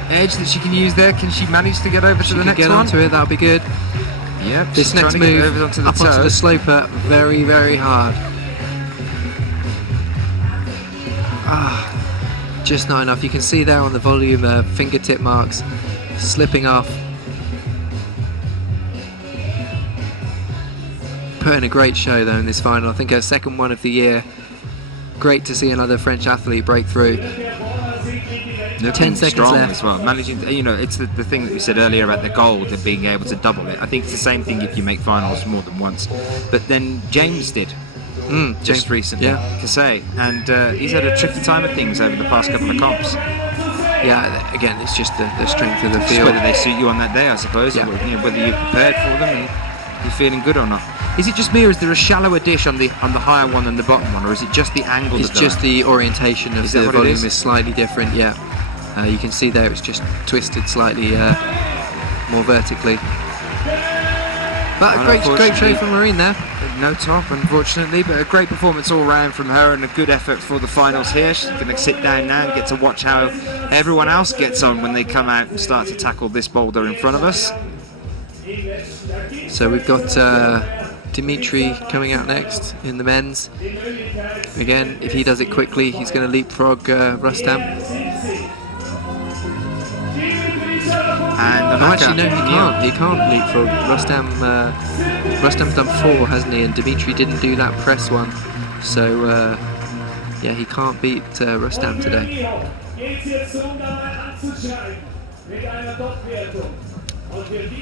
edge that she can use there. Can she manage to get over to the next one? Get onto it, that'll be good. Yep. This next move onto the up onto the sloper, very, very hard. Just not enough. You can see there on the volume fingertip marks slipping off. Putting a great show though in this final. I think her second one of the year. Great to see another French athlete break through. 10 seconds left. As well. Managing, it's the thing that you said earlier about the gold and being able to double it. I think it's the same thing if you make finals more than once. But then James did. Just recently, Kasey, and he's had a tricky time of things over the past couple of comps. Yeah, again, it's just the strength of the Just field. whether they suit you on that day, I suppose, or whether you're prepared for them and you're feeling good or not. Is it just me, or is there a shallower dish on the higher one than the bottom one, or is it just the angle? It's just the orientation of the volume is slightly different. Yeah, you can see there it's just twisted slightly more vertically. But a great show from Marine there. No top, unfortunately, but a great performance all round from her and a good effort for the finals here. She's going to sit down now and get to watch how everyone else gets on when they come out and start to tackle this boulder in front of us. So we've got Dimitri coming out next in the men's. Again, if he does it quickly, he's going to leapfrog Rustam. And actually, no, he can't. He can't leapfrog. Rustam's done 4, hasn't he? And Dimitri didn't do that press one. So, yeah, he can't beat Rustam today.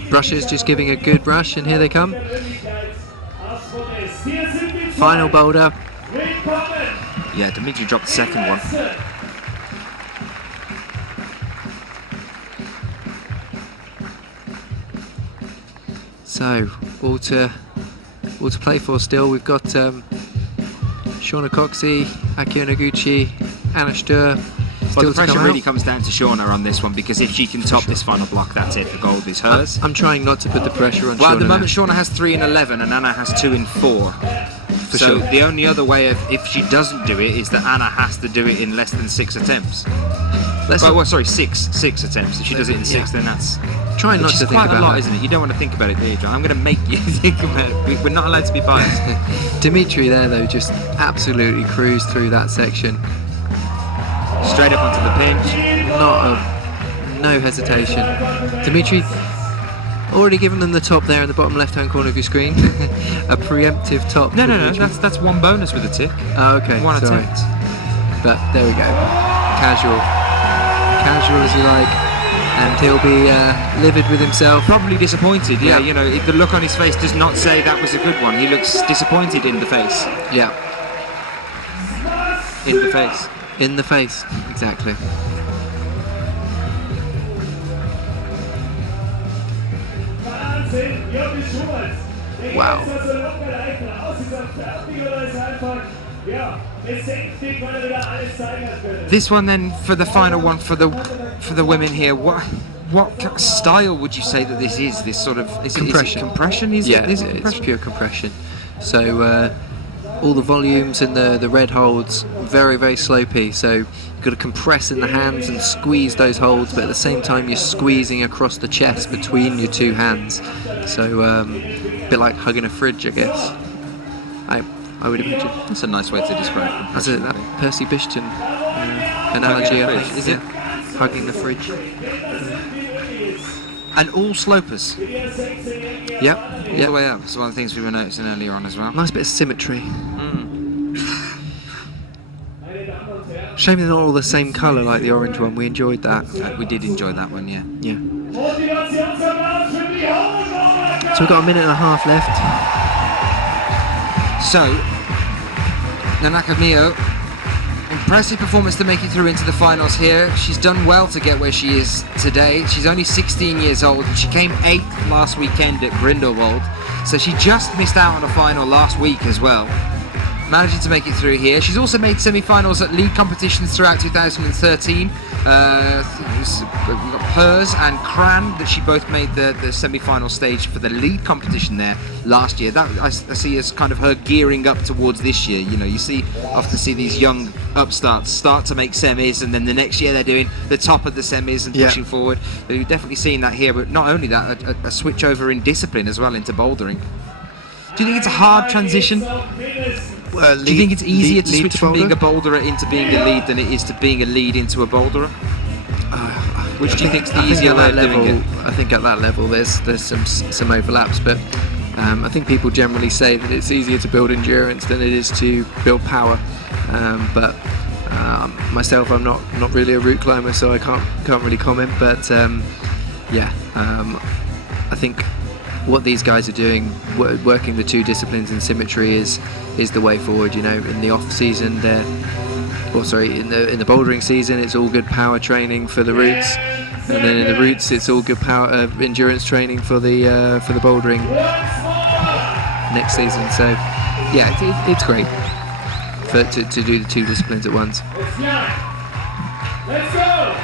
Brushers just giving a good brush, and here they come. Final boulder. Yeah, Dimitri dropped the second one. So, all to play for still. We've got Shauna Coxey, Aki Onoguchi, Anna Stur Well, the still to pressure come really out. comes down to Shauna on this one, because if she can top this final block, that's it. The gold is hers. I'm trying not to put the pressure on Well, at the Shauna moment, now. Shauna has 3 in 11, and Anna has 2 in 4. So sure. the only other way of, if she doesn't do it, is that Anna has to do it in less than 6 attempts. Sorry, six attempts. If she does it in 6, then that's Trying not which to is think quite a about lot, that. isn't it? You don't want to think about it, do you, John? I'm going to make you think about it. We're not allowed to be biased. Dimitri there though just absolutely cruised through that section. Straight up onto the pinch. No hesitation. Dimitri already given them the top there in the bottom left hand corner of your screen. A preemptive top. No, for no, no. Dimitri. That's one bonus with a tick. Oh, okay. One sorry. attempt. But there we go. Casual as you like, and he'll be livid with himself. Probably disappointed. Yeah, Yeah. you know, the look on his face does not say that was a good one. He looks disappointed in the face. Yeah, In the face. in the face, exactly. Wahnsinn, Jürgen Schubert. Der Wow. geht jetzt also locker leicht raus, ist er fertig oder ist einfach, ja, besänftigt, weil er wieder alles zeigen hat können. This one then for the final one for the women here. What style would you say that this is? This sort of is Compression. It compression? Is Yeah, it? Is it it's compression? pure compression. So all the volumes in the red holds very, very slopey. So you've got to compress in the hands and squeeze those holds, but at the same time you're squeezing across the chest between your two hands. So a bit like hugging a fridge, I guess. I would imagine. That's a nice way to describe it. That's that Percy Bysston analogy, I fridge, think. is yeah. it? Hugging the fridge. And all slopers Yep. all Yep. the way up. It's one of the things we were noticing earlier on as well. Nice bit of symmetry. Shame they're not all the same colour like the orange one. We enjoyed that. We did enjoy that one, yeah. Yeah. Motivationsapplaus für die Hohen. So we've got a minute and a half left. So, Nanaka Mio, impressive performance to make it through into the finals here. She's done well to get where she is today. She's only 16 years old and she came 8th last weekend at Grindelwald. So she just missed out on a final last week as well. Managing to make it through here. She's also made semi-finals at league competitions throughout 2013. We've got Pers and Cran that she both made the semi-final stage for the league competition there last year. That I see as kind of her gearing up towards this year. You know, you often see these young upstarts start to make semis, and then the next year they're doing the top of the semis and pushing forward. But you've definitely seen that here. But not only that, a switch over in discipline as well into bouldering. Do you think it's a hard transition? Do you think it's easier to switch from being a boulderer into being a lead than it is to being a lead into a boulderer? Which do you think is the easier way of doing it? I think at that level there's some overlaps, but I think people generally say that it's easier to build endurance than it is to build power. But myself, I'm not really a route climber, so I can't really comment. But I think what these guys are doing, working the two disciplines in symmetry, is the way forward. You know, in the off season, in the bouldering season, it's all good power training for the routes, and then in the routes, it's all good power endurance training for the bouldering next season. So, yeah, it's great to do the two disciplines at once. Let's go!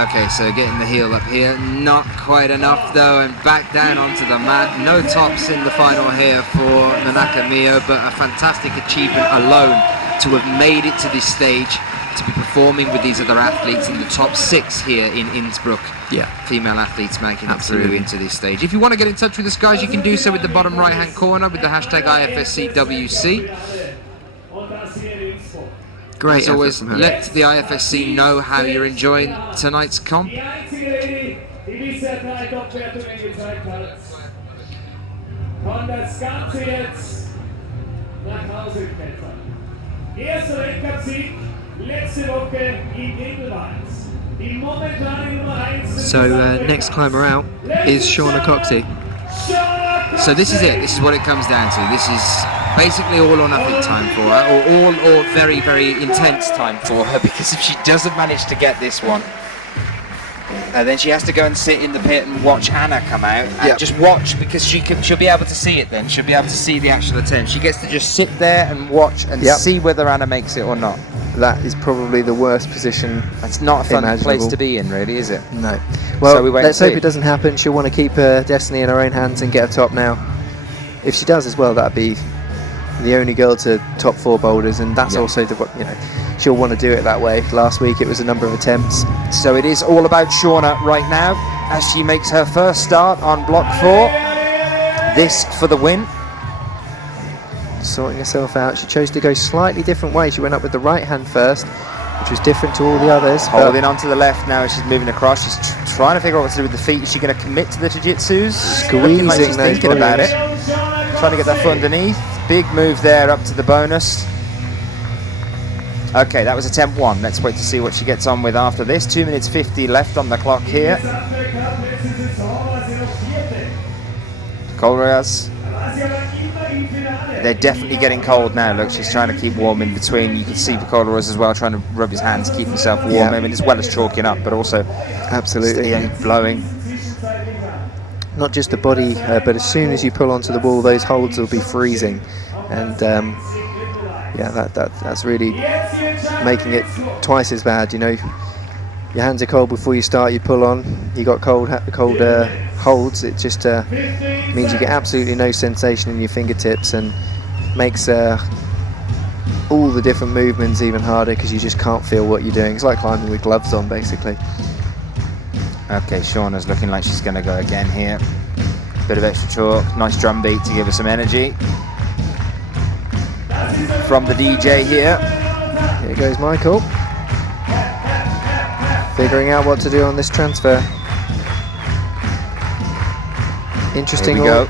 Okay, so getting the heel up here, not quite enough though, and back down onto the mat. No tops in the final here for Nanaka Mio, but a fantastic achievement alone to have made it to this stage, to be performing with these other athletes in the top 6 here in Innsbruck. Yeah. Female athletes making it through Absolutely. into this stage. If you want to get in touch with us, guys, you can do so with the bottom right hand corner with the hashtag IFSCWC. Und das hier in Innsbruck. Great As effort always, from her. let the IFSC know how you're enjoying tonight's comp. Die einzige Lady, die bisher 3 Top-Wertungen gezeigt hat. Kann das Ganze jetzt nach Hause klettern. Erster Weltcup-Sieg letzte Woche in Grindelwald. Die momentane Nummer 1. So next climber out is Shauna Coxey. So this is it. This is what it comes down to. This is basically all or nothing time for her, or very, very intense time for her, because if she doesn't manage to get this one, then she has to go and sit in the pit and watch Anna come out, and just watch, because she'll be able to see it then. She'll be able to see the actual attempt. She gets to just sit there and watch and see whether Anna makes it or not. that is probably the worst position. It's not a fun place imaginable. to be in, really, is it? No. Well, So we wait let's and hope see. it doesn't happen. She'll want to keep her destiny in her own hands and get a top now. If she does as well, that'd be the only girl to top 4 boulders, and that's Yeah. also the, you know, she'll want to do it that way. Last week it was a number of attempts. So it is all about Shauna right now as she makes her first start on block 4. This for the win. Sorting herself out. She chose to go slightly different way. She went up with the right hand first, which was different to all the others. but Holding onto the left now as she's moving across. She's trying to figure out what to do with the feet. Is she going to commit to the jiu-jitsus? Looking like she's Squeezing those thinking about it. bodies. Trying to get that foot underneath. Big move there up to the bonus. Okay, that was attempt 1. Let's wait to see what she gets on with after this. 2 minutes 50 left on the clock here. Colreas. They're definitely getting cold now. Look, she's trying to keep warm in between. You can see Colreas as well, trying to rub his hands, keep himself warm. Yeah. I mean, as well as chalking up, but also Absolutely. staying blowing. Not just the body, but as soon as you pull onto the wall, those holds will be freezing. And yeah, that's really making it twice as bad. You know, your hands are cold before you start. You pull on, you got cold holds. It just means you get absolutely no sensation in your fingertips and makes all the different movements even harder because you just can't feel what you're doing. It's like climbing with gloves on, basically. Okay, Shauna's looking like she's going to go again here. Bit of extra chalk, nice drum beat to give her some energy. From the DJ here. Here goes Michael. Figuring out what to do on this transfer. Interesting. Here we go.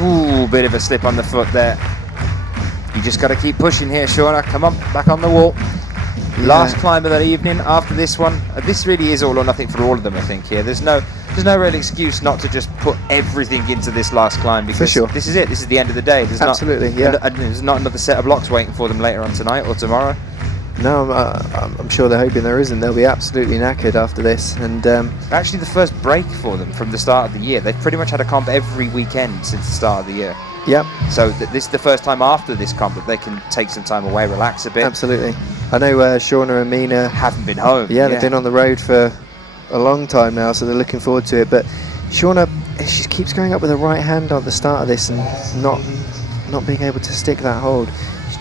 Ooh, bit of a slip on the foot there. You just got to keep pushing here, Shauna. Come on, back on the wall. Last climb of the evening after this one. This really is all or nothing for all of them, I think, here. There's no real excuse not to just put everything into this last climb because For sure. this is it. This is the end of the day. There's Absolutely, not, yeah. There's not another set of blocks waiting for them later on tonight or tomorrow. No, I'm sure they're hoping there isn't. They'll be absolutely knackered after this. And Actually, the first break for them from the start of the year. They've pretty much had a comp every weekend since the start of the year. yep, So this is the first time after this comp that they can take some time away, relax a bit. absolutely. I know Shauna and Mina, Haven't been home. yeah, they've been on the road for a long time now, so they're looking forward to it. But Shauna, she keeps going up with her right hand at the start of this and not being able to stick that hold.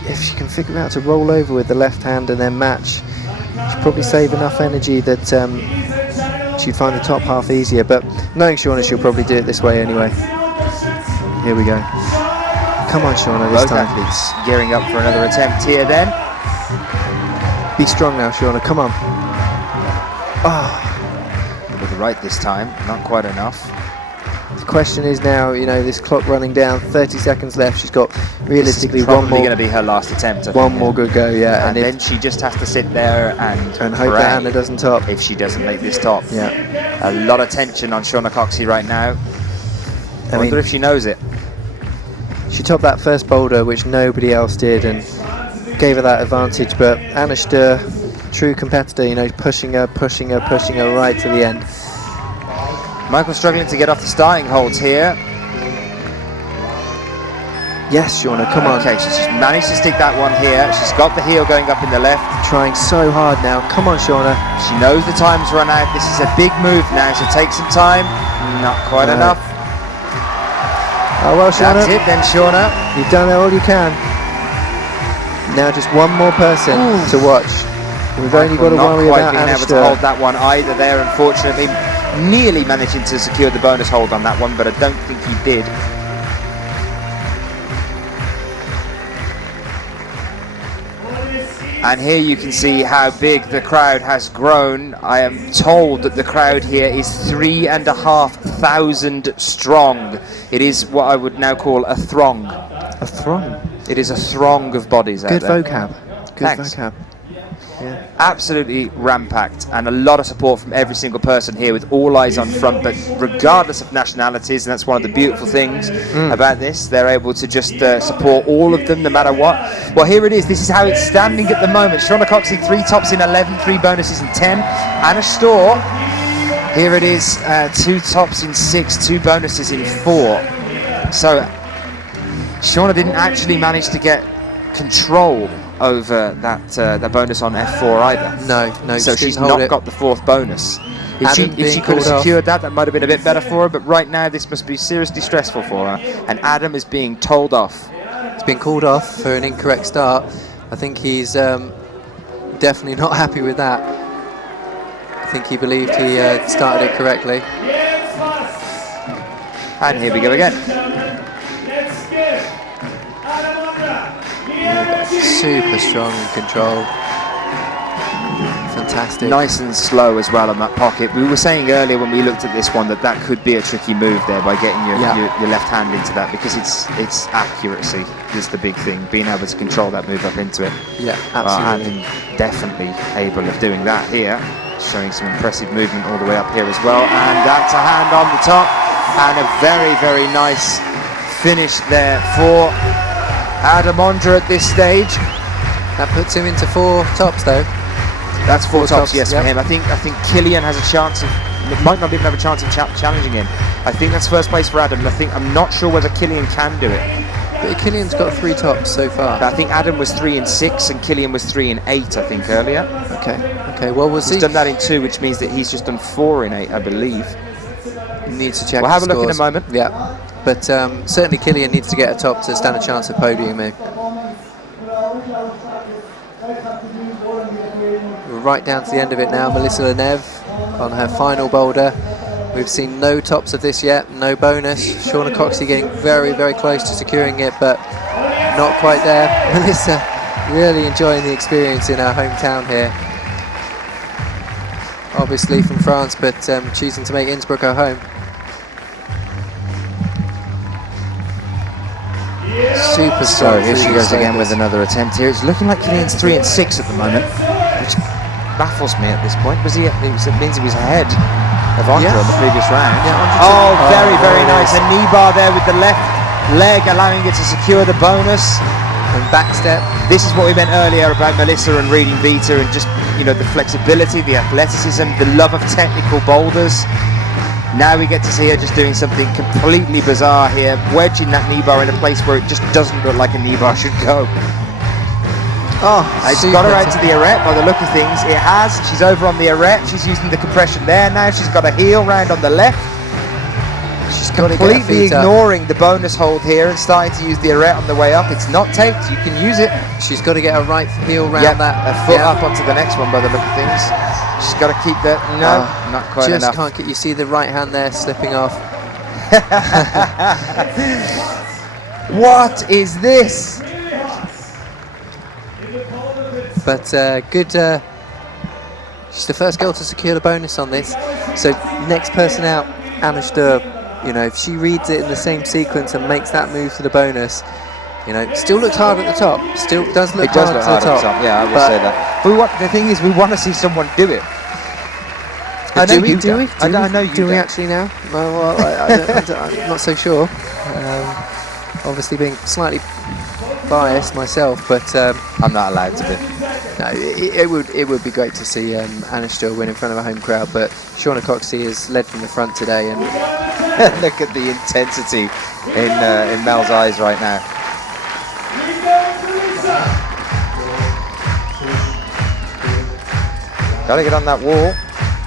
If she can figure out to roll over with the left hand and then match, she'll probably save enough energy that she'd find the top half easier. But knowing Shauna, she'll probably do it this way anyway. Here we go. Come on, Shauna, this Both time. athletes gearing up for another attempt here then. Be strong now, Shauna. Come on. With the right this time, not quite enough. The question is now, you know, this clock running down, 30 seconds left. She's got realistically This is one probably more going to be her last attempt. I one think, more yeah. good go, yeah. And then she just has to sit there and hope pray that Anna doesn't top. if she doesn't make this top. Yeah. A lot of tension on Shauna Coxey right now. I wonder if she knows it. She topped that first boulder, which nobody else did, and gave her that advantage. But Anna Sturr, true competitor, you know, pushing her right to the end. Michael struggling to get off the starting holds here. Yes, Shauna, come on. Okay, she's managed to stick that one here. She's got the heel going up in the left. Trying so hard now. Come on, Shauna. She knows the time's run out. This is a big move now, so take some time. Not quite No. enough. Oh, well, Shauna, That's it then, Shauna. you've done all you can. Now just one more person to watch. We've only got to Not worry quite about being Anna able to Sturr. hold that one either there, unfortunately. Nearly managing to secure the bonus hold on that one, but I don't think he did. And here you can see how big the crowd has grown. I am told that the crowd here is 3,500 strong. It is what I would now call a throng. A throng. It is a throng of bodies out Good there. vocab. Good Thanks. vocab. Yeah. Absolutely rampacked, and a lot of support from every single person here with all eyes on front, but regardless of nationalities, and that's one of the beautiful things about this, they're able to just support all of them no matter what. Well, here it is. This is how it's standing at the moment. Shauna Coxey, 3 tops in 11, 3 bonuses in 10. Anna Sturr, here it is, 2 tops in 6, 2 bonuses in 4. So Shauna didn't actually manage to get control over that bonus on F4 either. No. So she she's didn't hold not it. got the 4th bonus. If she Adam could have being called off. secured that might have been a bit better for her, but right now this must be seriously stressful for her. And Adam is being told off. He's been called off for an incorrect start. I think he's definitely not happy with that. I think he believed he started it correctly. And here we go again. Super strong in control. Fantastic. Nice and slow as well on that pocket. We were saying earlier when we looked at this one that could be a tricky move there by getting your left hand into that, because it's accuracy is the big thing, being able to control that move up into it. Yeah, absolutely. And definitely able of doing that here, showing some impressive movement all the way up here as well. And that's a hand on the top, and a very, very nice finish there for Adam Ondra at this stage. That puts him into 4 tops though. That's 4 tops, yes, yep. for him. I think Killian has a chance of, might not even have a chance of challenging him. I think that's first place for Adam. I'm not sure whether Killian can do it. But Killian's got 3 tops so far. I think Adam was 3 in 6 and Killian was 3 in 8, I think, earlier. Okay, well, we'll see. He's done that in 2, which means that he's just done 4 in 8, I believe. Needs to check. We'll have a the look in a scores. moment. Yeah, but certainly Killian needs to get a top to stand a chance of podiuming. We're right down to the end of it now. Melissa Lenev on her final boulder. We've seen no tops of this yet, no bonus. Shauna Coxey getting very, very close to securing it, but not quite there. Melissa really enjoying the experience in our hometown here. Obviously from France, but choosing to make Innsbruck her home. Super So here she goes again with with another attempt here. It's looking like Killian's 3 in 6 at the moment, which baffles me at this point. It means he was ahead of Ondra on the previous round. Yeah, very, very nice. A knee bar there with the left leg, allowing it to secure the bonus. And back step. This is what we meant earlier about Melissa and reading Vita, and just, you know, the flexibility, the athleticism, the love of technical boulders. Now we get to see her just doing something completely bizarre here, wedging that knee bar in a place where it just doesn't look like a knee bar should go. Oh, it's got her out to the arete by the look of things. It has. She's over on the arete. She's using the compression there now. She's got a heel round on the left. She's completely ignoring the bonus hold here and starting to use the arete on the way up. It's not taped. You can use it. She's got to get a right heel round that. A foot up onto the next one by the look of things. She's got to keep that. No, not quite just enough. Can't get. You see the right hand there slipping off. What is this? But good. She's the first girl to secure the bonus on this. So next person out, Anna Sturb. You know, if she reads it in the same sequence and makes that move to the bonus, you know, still looks hard at the top. Still does look hard at the top. Yeah, I will say that. But the thing is, we want to see someone do it. I know you do. I know you do. Do we actually now? Well, I'm not so sure. Obviously being slightly biased myself, but I'm not allowed to be. No, it would be great to see Anna Sturb win in front of a home crowd, but Shauna Coxey is led from the front today, and look at the intensity in Mel's eyes right now. Got to get on that wall.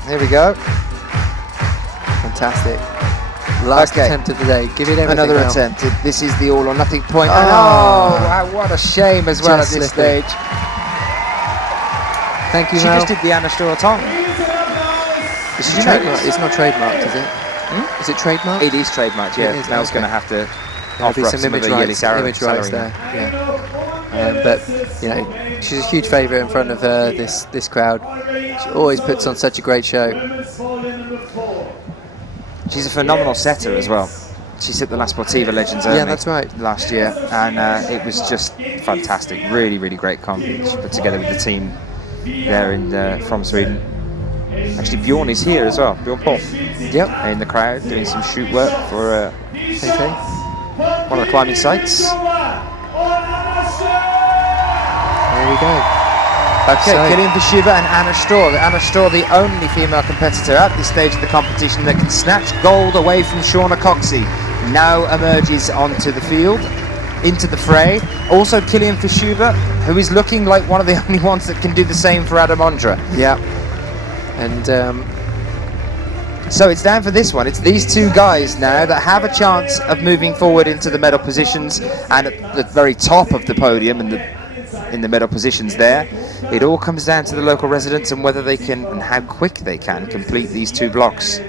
Here we go. Fantastic. Last attempt of the day. Give it everything. Another now. attempt. This is the all or nothing point. Wow, what a shame as well at this stage. Thank you, She Mel. just did the Anna Sturb tongue. It's not trademarked, is it? Is it trademarked? It is trademarked, yeah. Mel's going to have to offer up some of the yearly salary there. Yeah. But you know, she's a huge favourite in front of this crowd. She always puts on such a great show. She's a phenomenal setter as well. She set the La Sportiva Legends that's right. last year, and it was just fantastic. Really, really great comp she put together with the team there from Sweden. Actually, Bjorn is here as well. Bjorn Paul. Yep. In the crowd doing some shoot work for one of the climbing sites. There we go. Okay, Killian Vashiva and Anna Sturb. Anna Sturb, the only female competitor at this stage of the competition that can snatch gold away from Shauna Coxey, now emerges onto the field into the fray. Also Kilian Fischuber, who is looking like one of the only ones that can do the same for Adam Ondra. Yeah. And so it's down for this one. It's these two guys now that have a chance of moving forward into the medal positions, and at the very top of the podium and in the medal positions there. It all comes down to the local residents and whether they can, and how quick they can, complete these two blocks.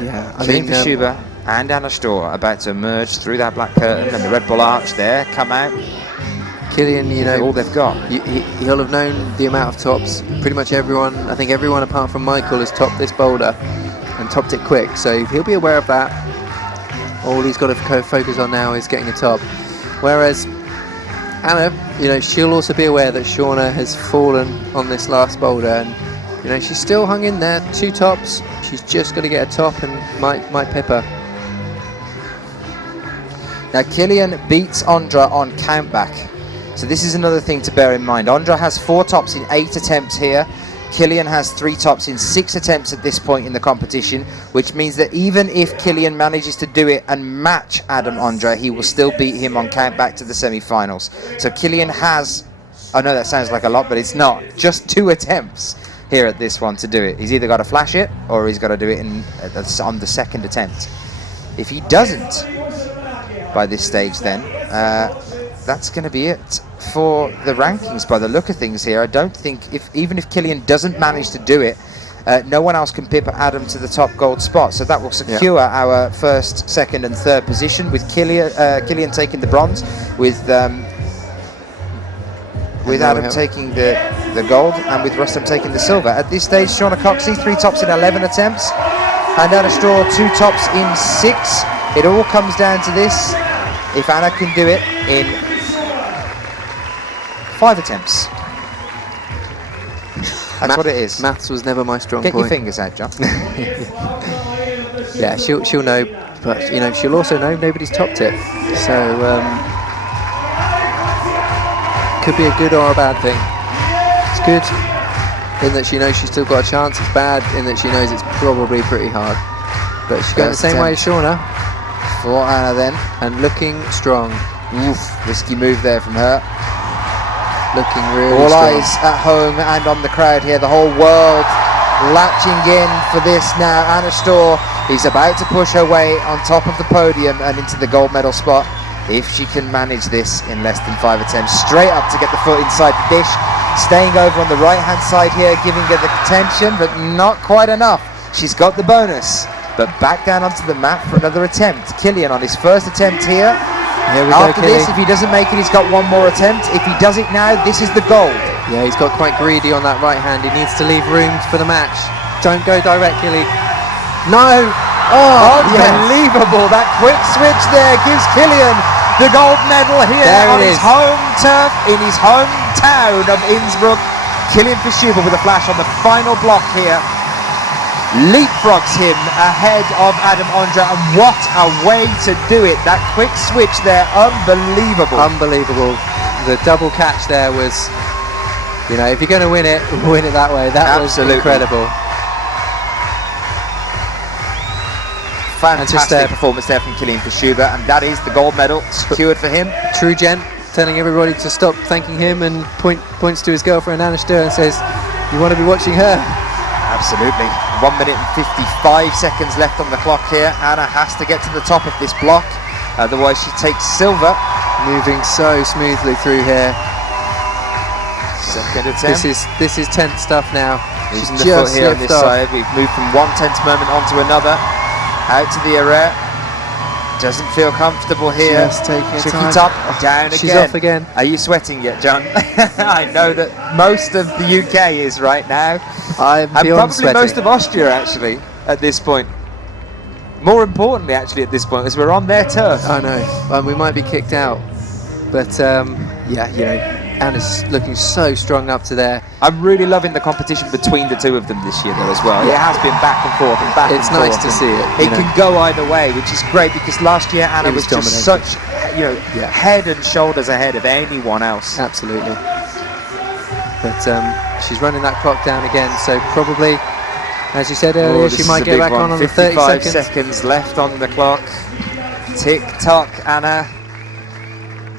yeah, I Kilian mean, Fischuber and Anna Storr are about to emerge through that black curtain and the Red Bull Arch there, come out. Kilian, you know, all they've got. He'll have known the amount of tops. Pretty much everyone, I think everyone apart from Michael has topped this boulder and topped it quick, so he'll be aware of that. All he's got to focus on now is getting a top. Whereas Anna, you know, she'll also be aware that Shauna has fallen on this last boulder, and you know, she's still hung in there, 2 tops. She's just got to get a top and might pip her. Now Kilian beats Ondra on countback. So this is another thing to bear in mind. Ondra has 4 tops in 8 attempts here. Kilian has 3 tops in 6 attempts at this point in the competition, which means that even if Kilian manages to do it and match Adam Ondra, he will still beat him on countback to the semi-finals. So Kilian has, I know that sounds like a lot, but it's not, just 2 attempts here at this one to do it. He's either got to flash it or he's got to do it on the second attempt. If he doesn't by this stage, then that's going to be it for the rankings by the look of things here. I don't think, even if Kilian doesn't manage to do it, no one else can pip Adam to the top gold spot. So that will secure our first, second and third position, with Kilian taking the bronze, with Adam taking the gold, and with Rustam taking the silver. At this stage, Shauna Coxey, 3 tops in 11 attempts, and Anna Storr, 2 tops in 6. It all comes down to this. If Anna can do it in 5 attempts. That's what it is. Maths was never my strong point. Get your fingers out, John. Yeah, she'll know, but you know, she'll also know nobody's topped it. So could be a good or a bad thing. It's good in that she knows she's still got a chance. It's bad in that she knows it's probably pretty hard. But she's going the same way as Shauna. For Anna then, and looking strong. Oof, risky move there from her. Looking really All strong. eyes at home and on the crowd here. The whole world latching in for this now. Anna Storr is about to push her way on top of the podium and into the gold medal spot. If she can manage this in less than 5 attempts, straight up to get the foot inside the dish. Staying over on the right hand side here, giving her the tension, but not quite enough. She's got the bonus, but back down onto the mat for another attempt. Kilian on his first attempt here. After this, if he doesn't make it, he's got 1 more attempt. If he does it now, this is the gold. Yeah, he's got quite greedy on that right hand. He needs to leave room for the match. Don't go directly. No! Oh, unbelievable! Yes. That quick switch there gives Kilian the gold medal here on his home turf in his hometown of Innsbruck. Kilian Fischuber with a flash on the final block here. Leapfrogs him ahead of Adam Ondra, and what a way to do it. That quick switch there, unbelievable. Unbelievable. The double catch there was, you know, if you're going to win it that way. That was incredible. Fantastic performance there from Kilian Fischuber, and that is the gold medal secured for him. True gent, telling everybody to stop thanking him, and points to his girlfriend Anna Storr and says, you want to be watching her. Absolutely. 1 minute and 55 seconds left on the clock here. Anna has to get to the top of this block, otherwise she takes silver. Moving so smoothly through here. Second attempt. This is tense stuff now. She's the foot here on this side. We've moved from one tense moment onto another. Out to the array. Doesn't feel comfortable here. Just taking Tricky time. top, down again. She's off again. Are you sweating yet, John? I know that most of the UK is right now. I'm and probably sweating. most of Austria, actually, at this point. More importantly, actually, at this point, as we're on their turf. I know. We might be kicked out. But, yeah, you know, Anna's looking so strong up to there. I'm really loving the competition between the two of them this year, though, as well. Yeah. It has been back and forth and back and forth. It's nice to see it. It can go either way, which is great, because last year Anna was just such, you know, head and shoulders ahead of anyone else. Absolutely. But she's running that clock down again, so probably, as you said earlier, she might get back on the 30 seconds. 55 seconds left on the clock. Tick tock, Anna.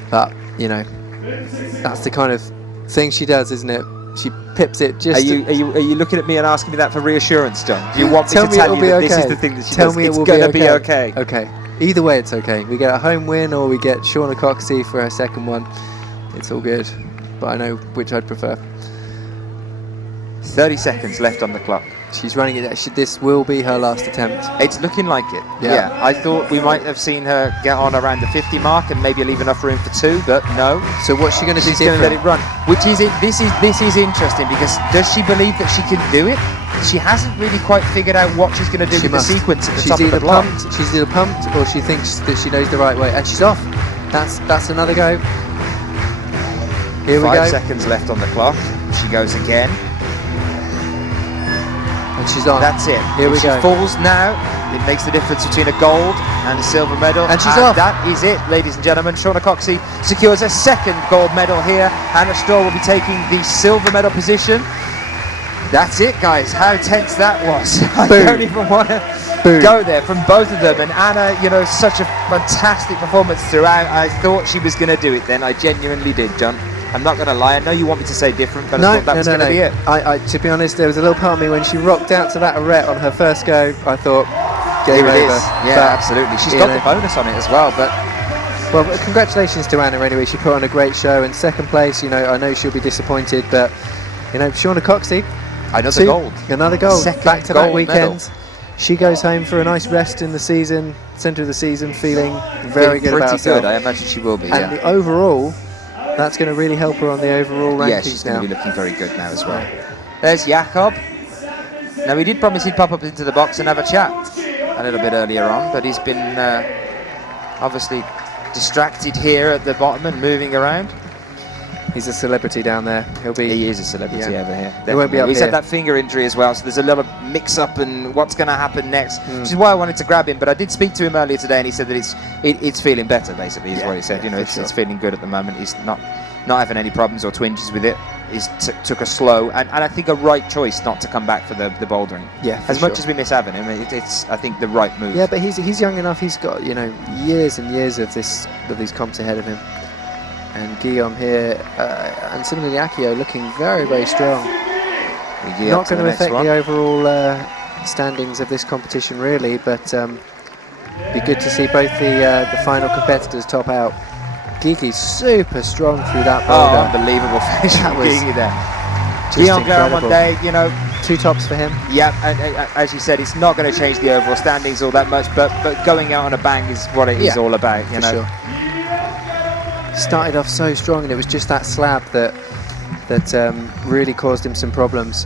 But, you know, that's the kind of thing she does, isn't it? She pips it just. Are you looking at me and asking me that for reassurance, John? Do you want me to tell you that this is the thing that she does? It's going to be okay. Okay. Either way, it's okay. We get a home win or we get Shauna Coxey for her second one. It's all good. But I know which I'd prefer. 30 seconds left on the clock. She's running it. This will be her last attempt. It's looking like it. Yeah. I thought we might have seen her get on around the 50 mark and maybe leave enough room for 2, but no. So what's she going to do? She's going to let it run. Which is it. This is interesting because does she believe that she can do it? She hasn't really quite figured out what she's going to do with the sequence at the top of the block. She's either pumped or she thinks that she knows the right way, and she's off. That's another go. Here we go. 5 seconds left on the clock. She goes again. And she's on. That's it. Here we go. She falls now. It makes the difference between a gold and a silver medal. And she's off. That is it, ladies and gentlemen. Shauna Coxey secures a second gold medal here. Anna Storr will be taking the silver medal position. That's it, guys. How tense that was. I don't even want to go there from both of them. And Anna, you know, such a fantastic performance throughout. I thought she was going to do it then. I genuinely did, John. I'm not going to lie. I know you want me to say different, but I thought that was going to be it. I, to be honest, there was a little part of me when she rocked out to that arete on her first go. I thought, game over. Yeah, but, absolutely. She's got the bonus on it as well. But well, congratulations to Anna anyway. She put on a great show. In second place, you know, I know she'll be disappointed, but you know, Shauna Coxey, another gold. Another gold. Back-to-back weekends. Medal. She goes home for a nice rest in the season, centre of the season, feeling very good about herself. Pretty good. I imagine she will be. And the overall. That's going to really help her on the overall rankings. Yeah, she's going to be looking very good now as well. There's Jakob. Now, we did promise he'd pop up into the box and have a chat a little bit earlier on, but he's been obviously distracted here at the bottom and moving around. He's a celebrity down there. He is a celebrity over here. He won't be up He's here. had that finger injury as well, so there's a lot of mix-up and what's going to happen next, which is why I wanted to grab him. But I did speak to him earlier today, and he said that it's feeling better. Basically, is what he said. You know, it's feeling good at the moment. He's not having any problems or twinges with it. He took a slow and I think a right choice not to come back for the bouldering. Yeah, as much as we miss having him, it's I think the right move. Yeah, but he's young enough. He's got, you know, years and years of these comps ahead of him. And Guillaume here, and similarly Akio looking very, very strong. Not going to affect the overall standings of this competition really, but be good to see both the final competitors top out. Gigi's super strong through that boulder. Oh, unbelievable finish from Gigi there. Guillaume Guerin one day, you know. 2 tops for him. Yeah, and as you said, it's not going to change the overall standings all that much, but going out on a bang is what it is all about, you know. Sure. Started off so strong, and it was just that slab that really caused him some problems.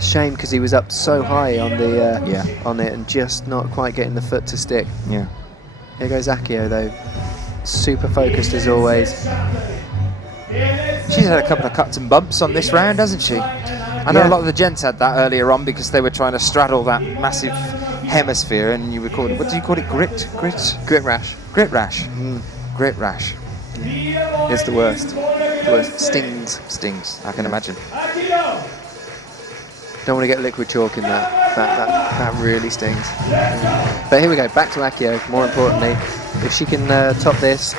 Shame because he was up so high on the on it and just not quite getting the foot to stick. Yeah. Here goes Akio though, super focused as always. She's had a couple of cuts and bumps on this round, hasn't she? I know a lot of the gents had that earlier on because they were trying to straddle that massive hemisphere, and you record it. What do you call it? Grit rash. Grit rash. Grit rash. It's the worst. Stings. I can imagine. Don't want to get liquid chalk in that. That really stings. But here we go. Back to Akio. More importantly, if she can top this,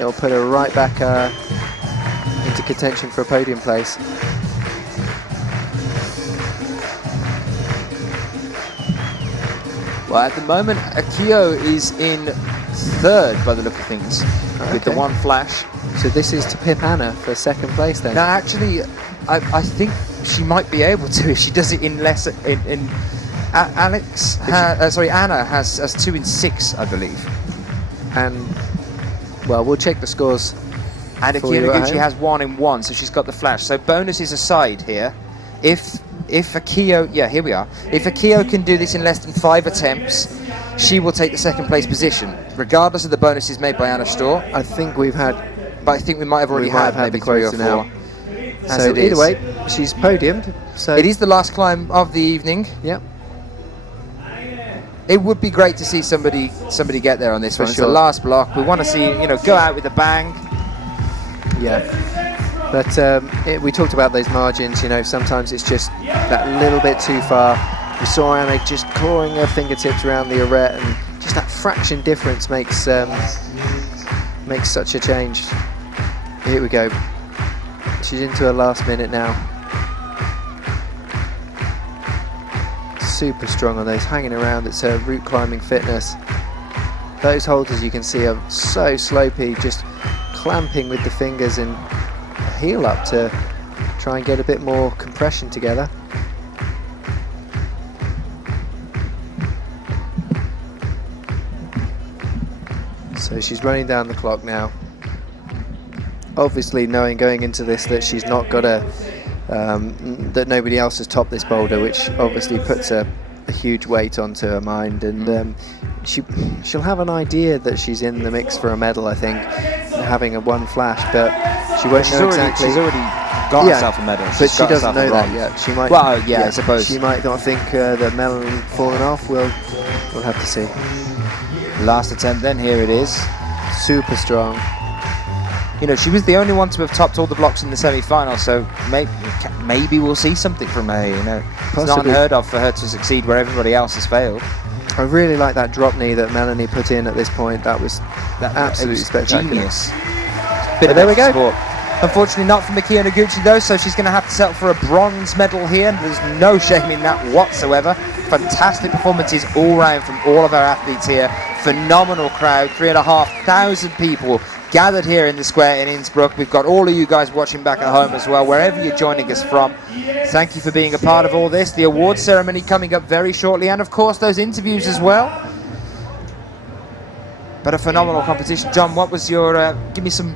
it'll put her right back into contention for a podium place. Well, at the moment, Akio is in 3rd by the look of things, with the one flash. So this is to pip Anna for 2nd place then? No, actually, I think she might be able to if she does it in less. Anna has 2 in 6, I believe. And well, we'll check the scores. And Akio Noguchi has 1 in 1, so she's got the flash. So bonuses aside here, if Akio, here we are. If Akio can do this in less than 5 attempts, she will take the 2nd place position, regardless of the bonuses made by Anna Storr. I think we've had, but I think we might have already had maybe 3 or 4. Now. So either way, she's podiumed. So it is the last climb of the evening. Yep. It would be great to see somebody get there on this one. It's the last block. We want to see, go out with a bang. Yeah. But we talked about those margins. Sometimes it's just that little bit too far. We saw Anna just clawing her fingertips around the arete, and just that fraction difference makes such a change. Here we go. She's into her last minute now. Super strong on those, hanging around. It's her route climbing fitness. Those holds, as you can see, are so slopey, just clamping with the fingers and heel up to try and get a bit more compression together. So she's running down the clock now. Obviously knowing going into this that she's not got that nobody else has topped this boulder, which obviously puts a huge weight onto her mind, and she'll have an idea that she's in the mix for a medal, I think, having a one flash, but she won't know exactly. She's already got herself a medal, but she doesn't know that yet. She might. Well, I suppose she might not think that Melanie fallen off. We'll have to see. Last attempt, then here it is. Super strong. You know, she was the only one to have topped all the blocks in the semi-final, so maybe we'll see something from her. You know, it's not unheard of for her to succeed where everybody else has failed. I really like that drop knee that Melanie put in at this point. That was absolutely spectacular. Genius. But there we go. Sport. Unfortunately not for Mikia Noguchi though, so she's going to have to settle for a bronze medal here. There's no shame in that whatsoever. Fantastic performances all round from all of our athletes here. Phenomenal crowd, 3,500 people gathered here in the square in Innsbruck. We've got all of you guys watching back at home as well, wherever you're joining us from. Thank you for being a part of all this. The awards ceremony coming up very shortly, and of course those interviews as well. But a phenomenal competition. John, what was your give me some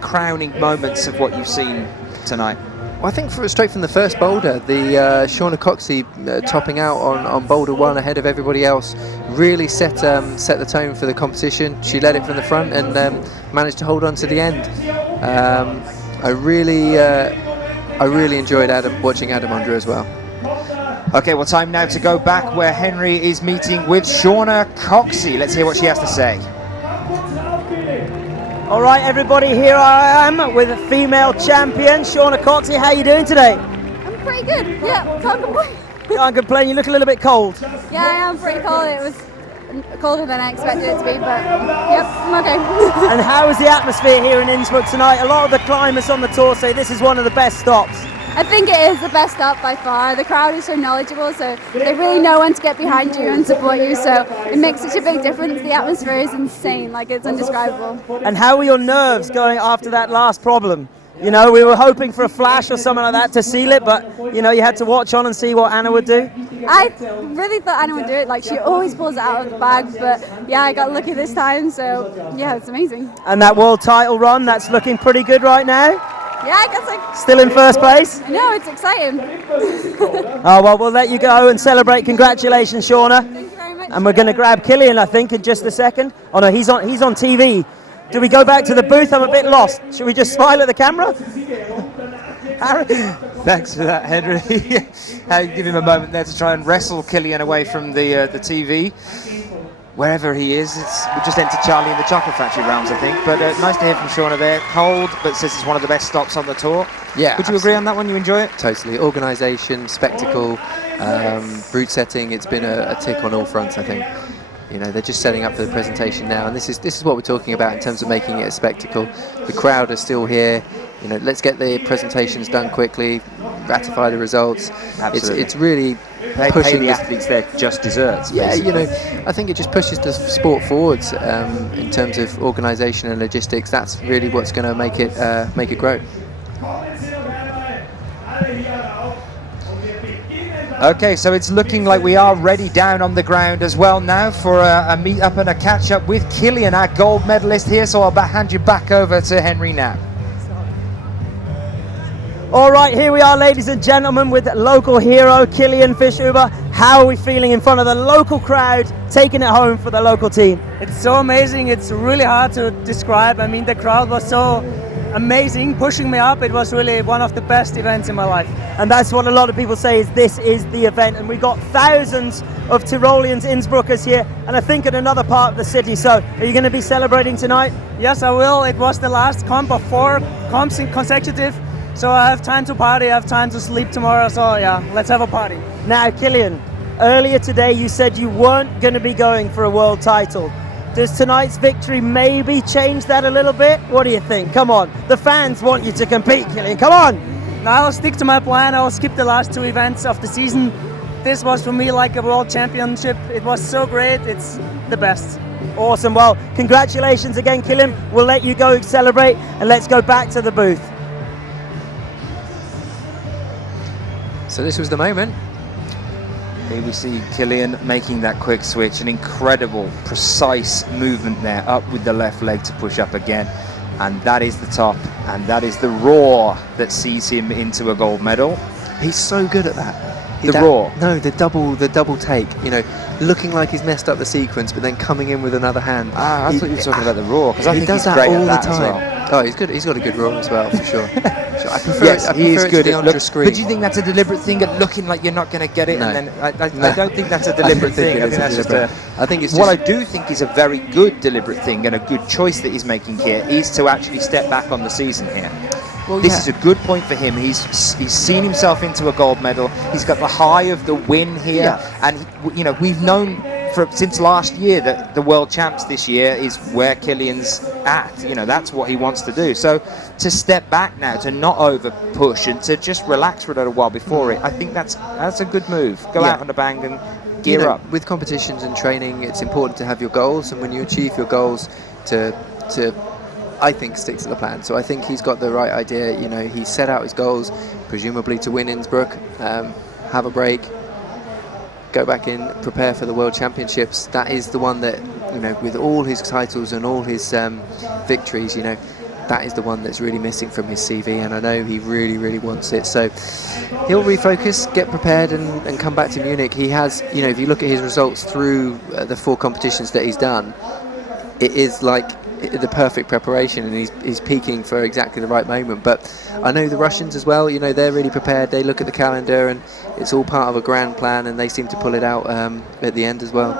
crowning moments of what you've seen tonight? Well, I think straight from the first boulder, the Shauna Coxey topping out on boulder 1 ahead of everybody else really set the tone for the competition. She led it from the front and managed to hold on to the end. I really enjoyed watching Adam Ondra as well. Okay, well, time now to go back where Henry is meeting with Shauna Coxey. Let's hear what she has to say. All right, everybody, here I am with a female champion, Shauna Coxey. How are you doing today? I'm pretty good, yeah, can't complain. Can't complain, you look a little bit cold. Yeah, I am pretty cold. It was colder than I expected it to be, but yep, I'm okay. And how is the atmosphere here in Innsbruck tonight? A lot of the climbers on the tour say this is one of the best stops. I think it is the best stop by far. The crowd is so knowledgeable, so they really know when to get behind you and support you, so it makes such a big difference. The atmosphere is insane, like it's indescribable. And how were your nerves going after that last problem? You know, we were hoping for a flash or something like that to seal it, but you know, you had to watch on and see what Anna would do. I really thought Anna would do it, like she always pulls it out of the bag, but yeah, I got lucky this time, so yeah, it's amazing. And that world title run, that's looking pretty good right now? Yeah, I guess like... Still in first place? No, it's exciting. Oh, well, we'll let you go and celebrate. Congratulations, Shauna. Thank you very much. And we're going to grab Killian, I think, in just a second. Oh, no, he's on TV. Do we go back to the booth? I'm a bit lost. Should we just smile at the camera? Thanks for that, Henry. Give him a moment there to try and wrestle Killian away from the TV. Wherever he is, we just entered Charlie in the Chocolate Factory rounds, I think. But nice to hear from Shauna there. Cold, but says it's one of the best stops on the tour. Yeah. Would you agree on that one? You enjoy it? Totally. Organisation, spectacle, route setting. It's been a tick on all fronts, I think. You know, they're just setting up for the presentation now, and this is what we're talking about in terms of making it a spectacle. The crowd are still here. You know, let's get the presentations done quickly, ratify the results. Absolutely. It's really pushing the athletes their just desserts. Yeah, basically. you know, I think it just pushes the sport forwards in terms of organisation and logistics. That's really what's going to make it grow. Okay, so it's looking like we are ready down on the ground as well now for a meet-up and a catch-up with Killian, our gold medalist here. So I'll hand you back over to Henry now. All right, here we are, ladies and gentlemen, with local hero Killian Fischhuber. How are we feeling in front of the local crowd, taking it home for the local team? It's so amazing. It's really hard to describe. I mean, the crowd was so amazing, pushing me up. It was really one of the best events in my life. And that's what a lot of people say, is this is the event. And we've got thousands of Tyroleans, Innsbruckers here, and I think in another part of the city. So are you going to be celebrating tonight? Yes, I will. It was the last comp of 4 comps consecutive. So I have time to party, I have time to sleep tomorrow, so yeah, let's have a party. Now, Killian, earlier today you said you weren't going to be going for a world title. Does tonight's victory maybe change that a little bit? What do you think? Come on, the fans want you to compete, Kilian. Come on. Now I'll stick to my plan. I'll skip the last 2 events of the season. This was for me like a world championship. It was so great. It's the best. Awesome. Well, congratulations again, Kilian. We'll let you go celebrate, and let's go back to the booth. So this was the moment. Here we see Kilian making that quick switch, an incredible, precise movement there, up with the left leg to push up again. And that is the top, and that is the roar that sees him into a gold medal. He's so good at that. Roar? No, the double take, you know, looking like he's messed up the sequence, but then coming in with another hand. I thought you were talking about the roar, because I think does he's that great all at that the time. as well. Oh, he's good. He's got a good roar as well, for sure. I prefer Yes, it, he is good to the at Andra screen. But do you think that's a deliberate thing, at looking like you're not going to get it? No. And then I don't think that's a deliberate thing. I think that's just a. I think it's what I just, do think is a very good deliberate thing and a good choice that he's making here is to actually step back on the season here. well, This yeah. is a good point for him. He's seen himself into a gold medal. He's got the high of the win here, and you know, we've known since last year that the world champs this year is where Kilian's at. You know, that's what he wants to do. So to step back now, to not over push and to just relax for a little while before it, I think that's a good move. Go out on a bang and gear up. With competitions and training, it's important to have your goals, and when you achieve your goals, to I think stick to the plan. So I think he's got the right idea. You know, he set out his goals, presumably to win Innsbruck, have a break, go back in, prepare for the World Championships. That is the one that, you know, with all his titles and all his victories, you know, that is the one that's really missing from his CV, and I know he really, really wants it. So he'll refocus, get prepared, and come back to Munich. He has, you know, if you look at his results through the 4 competitions that he's done, it is like the perfect preparation, and he's peaking for exactly the right moment. But I know the Russians as well, you know, they're really prepared. They look at the calendar and it's all part of a grand plan, and they seem to pull it out at the end as well.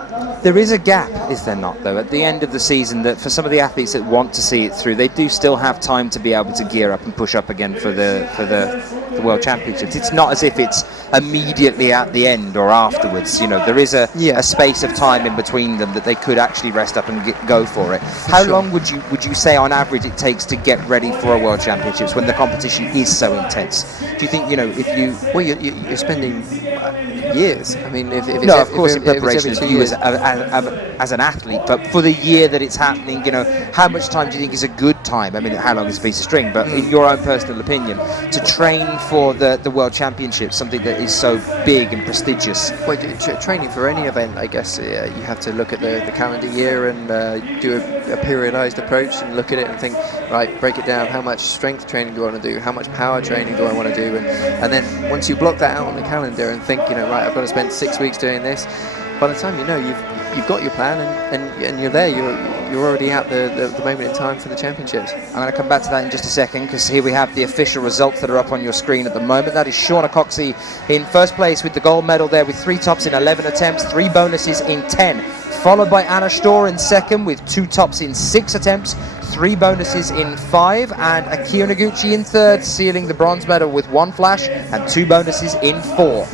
There is a gap, is there not, though, at the end of the season, that for some of the athletes that want to see it through, they do still have time to be able to gear up and push up again for the World Championships. It's not as if it's immediately at the end or afterwards. You know, there is a space of time in between them that they could actually rest up and go for it. How long would you say on average it takes to get ready for a World Championships when the competition is so intense? Do you think, you know, if you... Well, you're spending years. I mean, if it's no, of course, in if it's preparation every for 2 you years. as an athlete, but for the year that it's happening, you know, how much time do you think is a good time? I mean, how long is a piece of string? But in your own personal opinion, to train for the World Championships, something that is so big and prestigious. Well, training for any event, I guess, you have to look at the calendar year and do a periodized approach and look at it and think, right, break it down. How much strength training do I want to do? How much power training do I want to do? And then once you block that out on the calendar and think, you know, right, I've got to spend 6 weeks doing this. By the time you know you've got your plan and you're there, you're already at the moment in time for the championships. I'm going to come back to that in just a second, because here we have the official results that are up on your screen at the moment. That is Shauna Coxey in first place with the gold medal there, with 3 tops in 11 attempts, 3 bonuses in 10. Followed by Anna Storr in second with 2 tops in 6 attempts, 3 bonuses in 5, and Akio Noguchi in third, sealing the bronze medal with 1 flash and 2 bonuses in 4.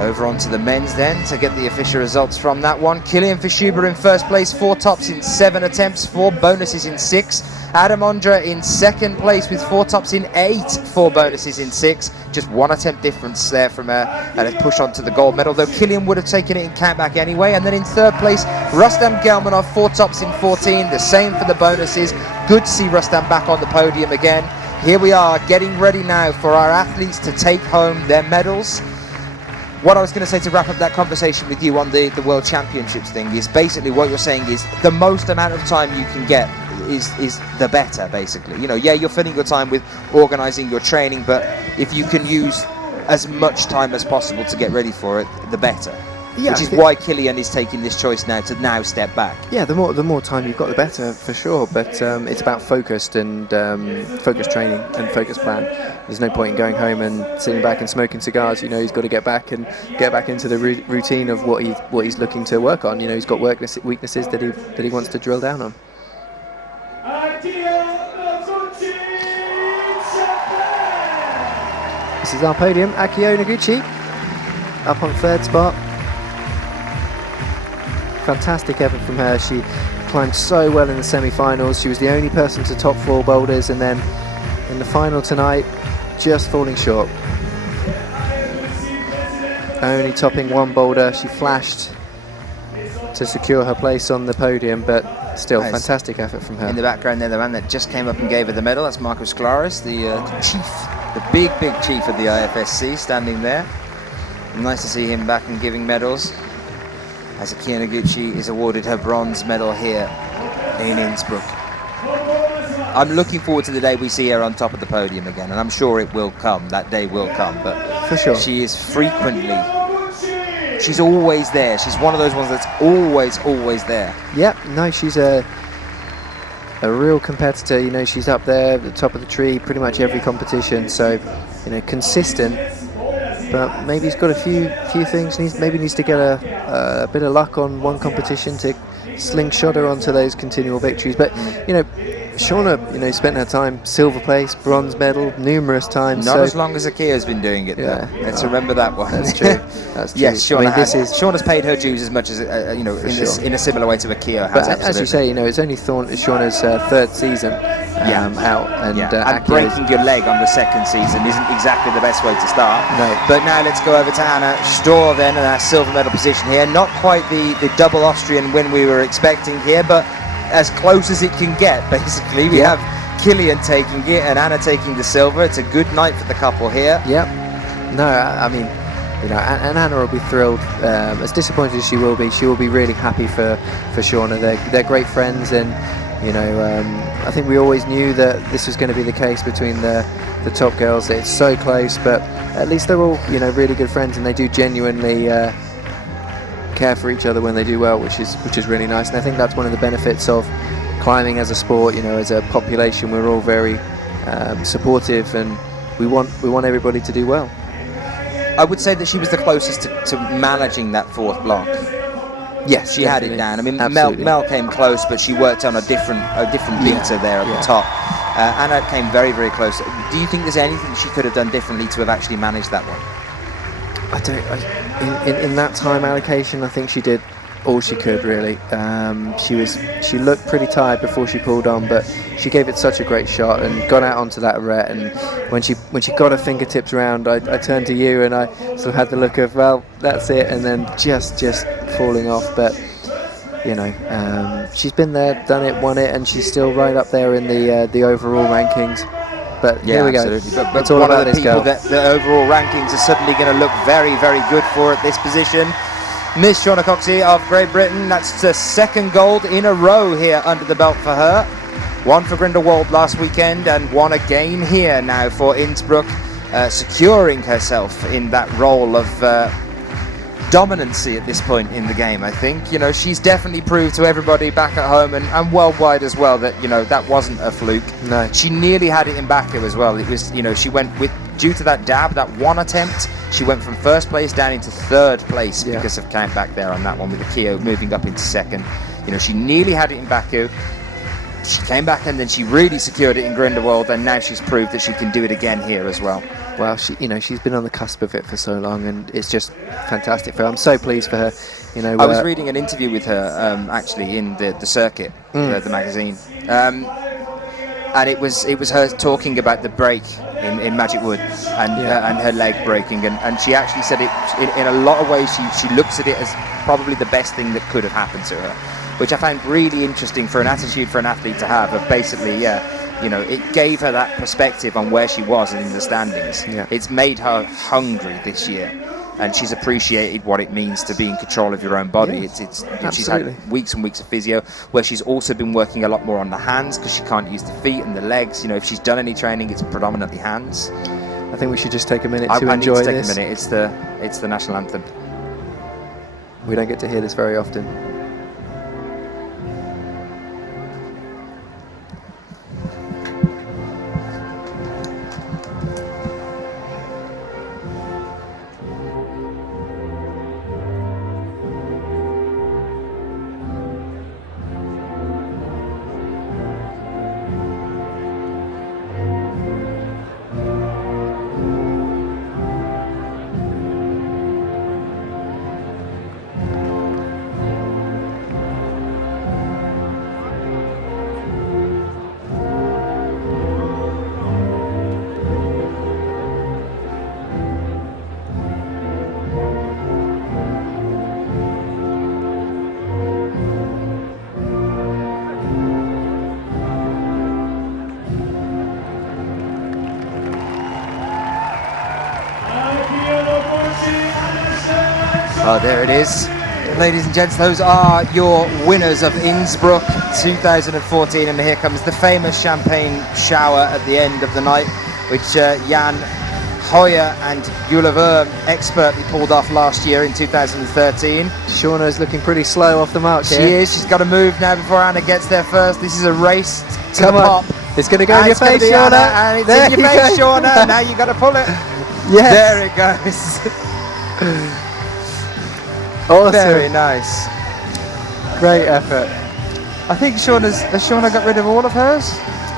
Over onto the men's then to get the official results from that one. Kilian Fischuber in first place, 4 tops in 7 attempts, 4 bonuses in 6. Adam Ondra in second place with 4 tops in 8, 4 bonuses in 6. Just 1 attempt difference there from a push on to the gold medal, though Kilian would have taken it in countback anyway. And then in third place, Rustam Gelmanov, 4 tops in 14, the same for the bonuses. Good to see Rustam back on the podium again. Here we are getting ready now for our athletes to take home their medals. What I was going to say to wrap up that conversation with you on the World Championships thing is basically what you're saying is the most amount of time you can get is the better, basically. You know, yeah, you're filling your time with organising your training, but if you can use as much time as possible to get ready for it, the better. Yeah, which is why Kilian is taking this choice now to now step back. Yeah, the more time you've got, the better, for sure. But it's about focused and focused training and focused plan. There's no point in going home and sitting back and smoking cigars. You know, he's got to get back into the routine of what he's looking to work on. You know, he's got weaknesses that he wants to drill down on. This is our podium. Akio Noguchi up on third spot. fantastic effort from her. She climbed so well in the semi-finals. She was the only person to top 4 boulders, and then in the final tonight, just falling short. Only topping 1 boulder. She flashed to secure her place on the podium, but still, fantastic effort from her. In the background there, the man that just came up and gave her the medal, that's Marcus Claris, the chief, the big chief of the IFSC, standing there. Nice to see him back and giving medals, as Aki Noguchi is awarded her bronze medal here in Innsbruck. I'm looking forward to the day we see her on top of the podium again, and I'm sure it will come, that day will come, but for sure. She is frequently, she's always there. She's one of those ones that's always there. Yep, no, she's a real competitor. You know, she's up there at the top of the tree pretty much every competition, so, you know, consistent, but maybe he's got a few things, maybe needs to get a bit of luck on one competition to slingshot her onto those continual victories. But, you know, Shauna, you know, spent her time silver place, bronze medal numerous times. Not as long as Akia's been doing it, though. Let's remember that one. That's true. That's true. Yes, Shauna, Shauna's paid her dues as much as, you know, in a similar way to Akia has. But as you say, you know, it's only Shauna's 3rd season out, and breaking your leg on the 2nd season isn't exactly the best way to start. No. But now let's go over to Anna Storr then, and our silver medal position here. Not quite the double Austrian win we were expecting here, but as close as it can get, basically. We have Killian taking it and Anna taking the silver. It's a good night for the couple here. Yep. No, I mean, you know, and Anna will be thrilled. As disappointed as she will be really happy for Shauna. They're great friends, and, you know, I think we always knew that this was going to be the case between the top girls. It's so close, but at least they're all, you know, really good friends, and they do genuinely care for each other when they do well, which is really nice. And I think that's one of the benefits of climbing as a sport. You know, as a population, we're all very supportive, and we want everybody to do well. I would say that she was the closest to managing that 4th block. Yes, she had it down. I mean, Mel came close, but she worked on a different beater there at the top. Anna came very, very close. Do you think there's anything she could have done differently to have actually managed that one? In that time allocation, I think she did all she could, really. She looked pretty tired before she pulled on, but she gave it such a great shot and got out onto that arête. And when she got her fingertips round, I turned to you and I sort of had the look of, well, that's it, and then just falling off. But, you know, she's been there, done it, won it, and she's still right up there in the overall rankings. But here we go. But it's all one about of the people that the overall rankings are suddenly going to look very, very good for at this position. Miss Shauna Coxey of Great Britain, that's the 2nd gold in a row here under the belt for her. 1 for Grindelwald last weekend, and 1 again here now for Innsbruck, securing herself in that role of dominancy at this point in the game. I think, you know, she's definitely proved to everybody back at home and worldwide as well that, you know, that wasn't a fluke. No. She nearly had it in Baku as well. It was, you know, she went due to that dab, that one attempt, she went from 1st place down into 3rd place because of count back there on that one, with Akio moving up into 2nd. You know, she nearly had it in Baku. She came back and then she really secured it in Grindelwald, and now she's proved that she can do it again here as well. Well, she's been on the cusp of it for so long, and it's just fantastic for her. I'm so pleased for her. You know, I was reading an interview with her actually in the Circuit, the magazine, and it was her talking about the break in Magic Wood and her leg breaking, and she actually said it in a lot of ways. She looks at it as probably the best thing that could have happened to her, which I found really interesting for an attitude for an athlete to have. Of basically, you know, it gave her that perspective on where she was in the standings. Yeah. It's made her hungry this year, and she's appreciated what it means to be in control of your own body. Yeah. She's had weeks and weeks of physio, where she's also been working a lot more on the hands because she can't use the feet and the legs. You know, if she's done any training, it's predominantly hands. I think we should just take a minute to enjoy this. I need to take a minute. It's the national anthem. We don't get to hear this very often. Oh, there it is. Ladies and gents, those are your winners of Innsbruck 2014, and here comes the famous champagne shower at the end of the night, which Jan Hoyer and Jule Worm expertly pulled off last year in 2013. Shauna's looking pretty slow off the mark here. She is. She's got to move now before Anna gets there first. This is a race to the pop. It's going to go in your face, Shauna. Shauna. And it's There in your you face, go. Shauna. Now you got to pull it. Yes. There it goes. Awesome. Very nice. Great effort. I think has Shauna got rid of all of hers?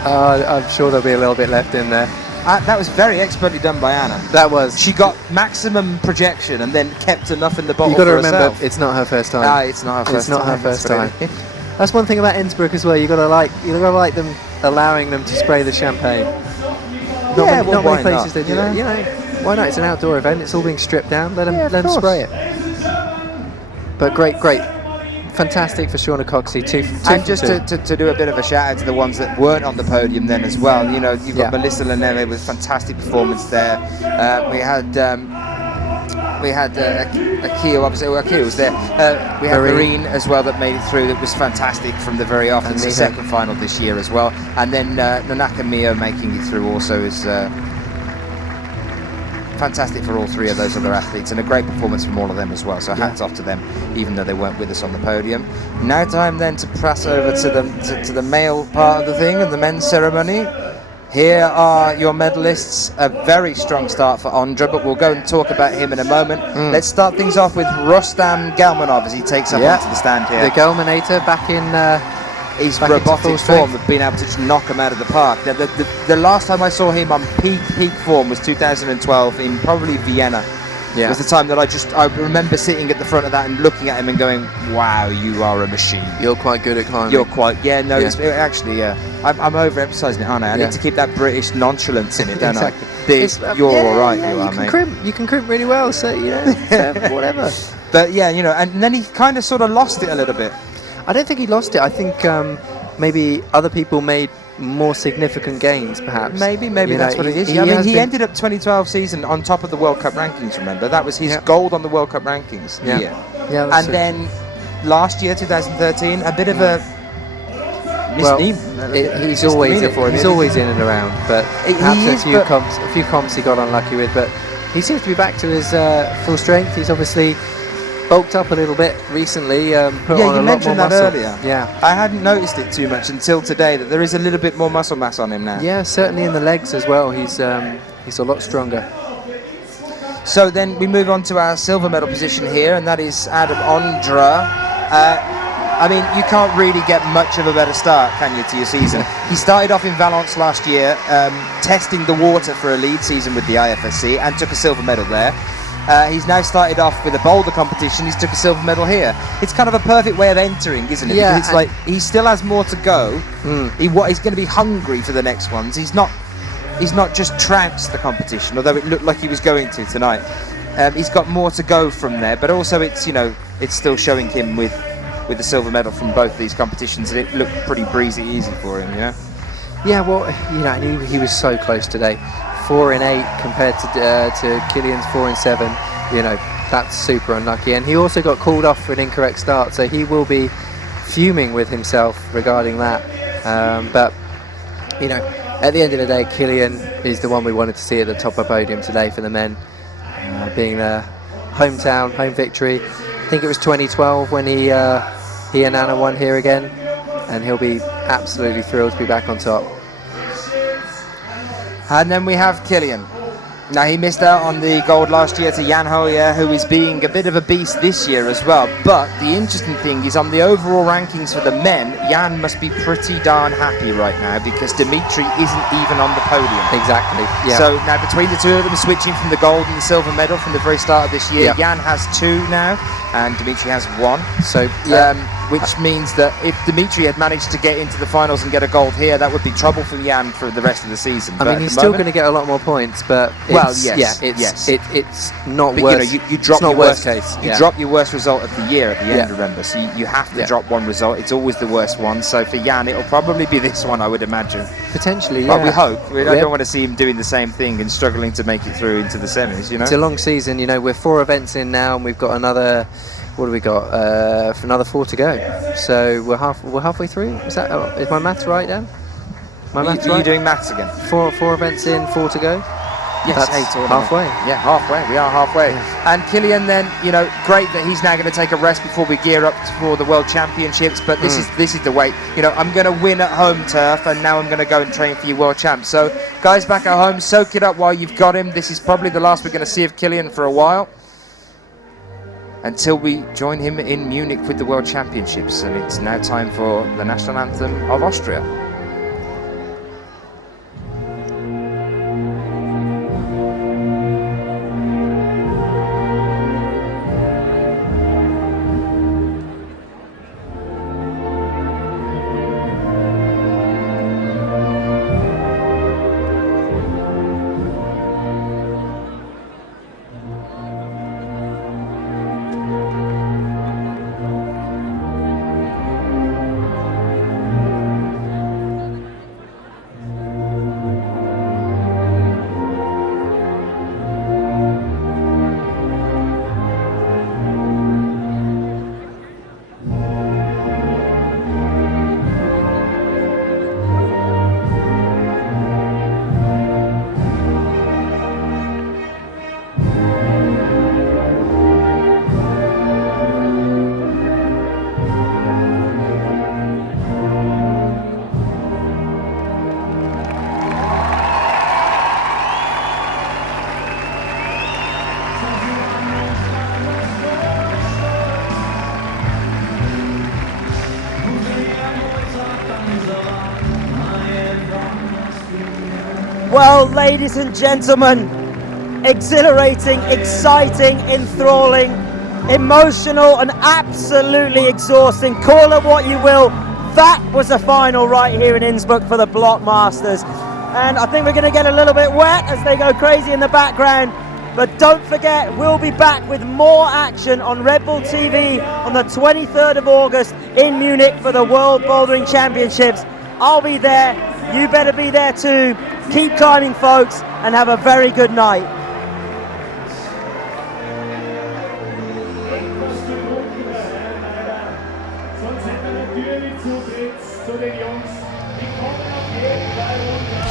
I'm sure there'll be a little bit left in there. That was very expertly done by Anna. That was. She got maximum projection and then kept enough in the bottle. You've got to for remember, herself. it's not her first time. It's not her first It's not time. her first time. Really. That's one thing about Innsbruck as well. You got to like them allowing them to spray the champagne. Not many places they do that. You know, why not? It's an outdoor event. It's all being stripped down. Let them spray it. But great. Fantastic for Shauna Coxey. And just to do a bit of a shout out to the ones that weren't on the podium then as well. You know, you've got Melissa Leneve with fantastic performance there. We had Akio, obviously. Akio was there. We had Marine as well that made it through. That was fantastic from the very off. It's the second final this year as well. And then Nanaka Mio making it through also is fantastic for all three of those other athletes, and a great performance from all of them as well. So hats off to them, even though they weren't with us on the podium. Now time then to pass over to the male part of the thing and the men's ceremony. Here are your medalists. A very strong start for Ondra, but we'll go and talk about him in a moment. Let's start things off with Rustam Gelmanov as he takes up onto the stand here. The Gelmanator back in His robotic form of being able to just knock him out of the park. The last time I saw him on peak form was 2012 in probably Vienna. It was the time that I remember sitting at the front of that and looking at him and going, wow, you are a machine. You're quite good at climbing. It's actually, I'm overemphasising it, aren't I? I need to keep that British nonchalance in it, don't I? You're all right, you are, mate. You can crimp really well, so, you know, whatever. But yeah, you know, and then he kind of sort of lost it a little bit. I don't think he lost it. I think maybe other people made more significant gains, perhaps. Maybe that's what it is. He ended up 2012 season on top of the World Cup rankings, remember? That was his gold on the World Cup rankings. And then last year, 2013, a bit of a he's always in and around, but perhaps a few comps he got unlucky with, but he seems to be back to his full strength. He's obviously bulked up a little bit recently, put on a lot more muscle. Earlier. Yeah, I hadn't noticed it too much until today, that there is a little bit more muscle mass on him now. Yeah, certainly in the legs as well. He's a lot stronger. So then we move on to our silver medal position here, and that is Adam Ondra. I mean, you can't really get much of a better start, can you, to your season? He started off in Valence last year, testing the water for a lead season with the IFSC, and took a silver medal there. He's now started off with a boulder competition. He's took a silver medal here. It's kind of a perfect way of entering, isn't it? Yeah, because it's like he still has more to go. He's going to be hungry for the next ones. He's not just trounced the competition, although it looked like he was going to tonight. He's got more to go from there, but also it's still showing him with the silver medal from both these competitions, and it looked pretty breezy, easy for him. Yeah, well, he was so close today. 4 in 8 compared to Killian's 4 in 7. That's super unlucky, and he also got called off for an incorrect start, so he will be fuming with himself regarding that. But at the end of the day, Killian is the one we wanted to see at the top of the podium today for the men, being a home victory. I think it was 2012 when he and Anna won here again, and he'll be absolutely thrilled to be back on top. And then we have Killian. Now, he missed out on the gold last year to Jan Hoyer, who is being a bit of a beast this year as well. But the interesting thing is, on the overall rankings for the men, Jan must be pretty darn happy right now, because Dimitri isn't even on the podium. Exactly. Yeah. So now between the two of them, switching from the gold and the silver medal from the very start of this year, Jan has 2 now, and Dimitri has 1. So, which means that if Dimitri had managed to get into the finals and get a gold here, that would be trouble for Jan for the rest of the season. I mean, he's still going to get a lot more points, but Well, it's, yes, yeah, it's yes. it's not But worst. you drop it's not your worst worst case. You yeah. drop your worst result of the year at the end. Yeah. Remember, so you have to Yeah. drop one result. It's always the worst one. So for Jan, it'll probably be this one, I would imagine. Potentially, yeah. Well, we hope. I Yeah. don't want to see him doing the same thing and struggling to make it through into the semis. You know, It's a long season. You know, we're 4 events in now, and we've got another. What do we got? For another 4 to go. So we're halfway through. Is my maths right, Dan? My maths Are you right? doing maths again? 4 events in, 4 to go. Yes, That's 8 or halfway. Yeah, halfway. We are halfway. Yeah. And Kilian, then, you know, great that he's now going to take a rest before we gear up for the World Championships. But this is the way. You know, I'm going to win at home turf, and now I'm going to go and train for you World Champs. So, guys, back at home, soak it up while you've got him. This is probably the last we're going to see of Kilian for a while, until we join him in Munich with the World Championships. And it's now time for the national anthem of Austria. Well, ladies and gentlemen, exhilarating, exciting, enthralling, emotional, and absolutely exhausting. Call it what you will. That was the final right here in Innsbruck for the Blockmasters. And I think we're going to get a little bit wet as they go crazy in the background. But don't forget, we'll be back with more action on Red Bull TV on the 23rd of August in Munich for the World Bouldering Championships. I'll be there. You better be there too. Keep climbing, folks, and have a very good night. Sonst hätten wir natürlich Zutritt zu den Jungs. Die kommen auf jeden Fall runter.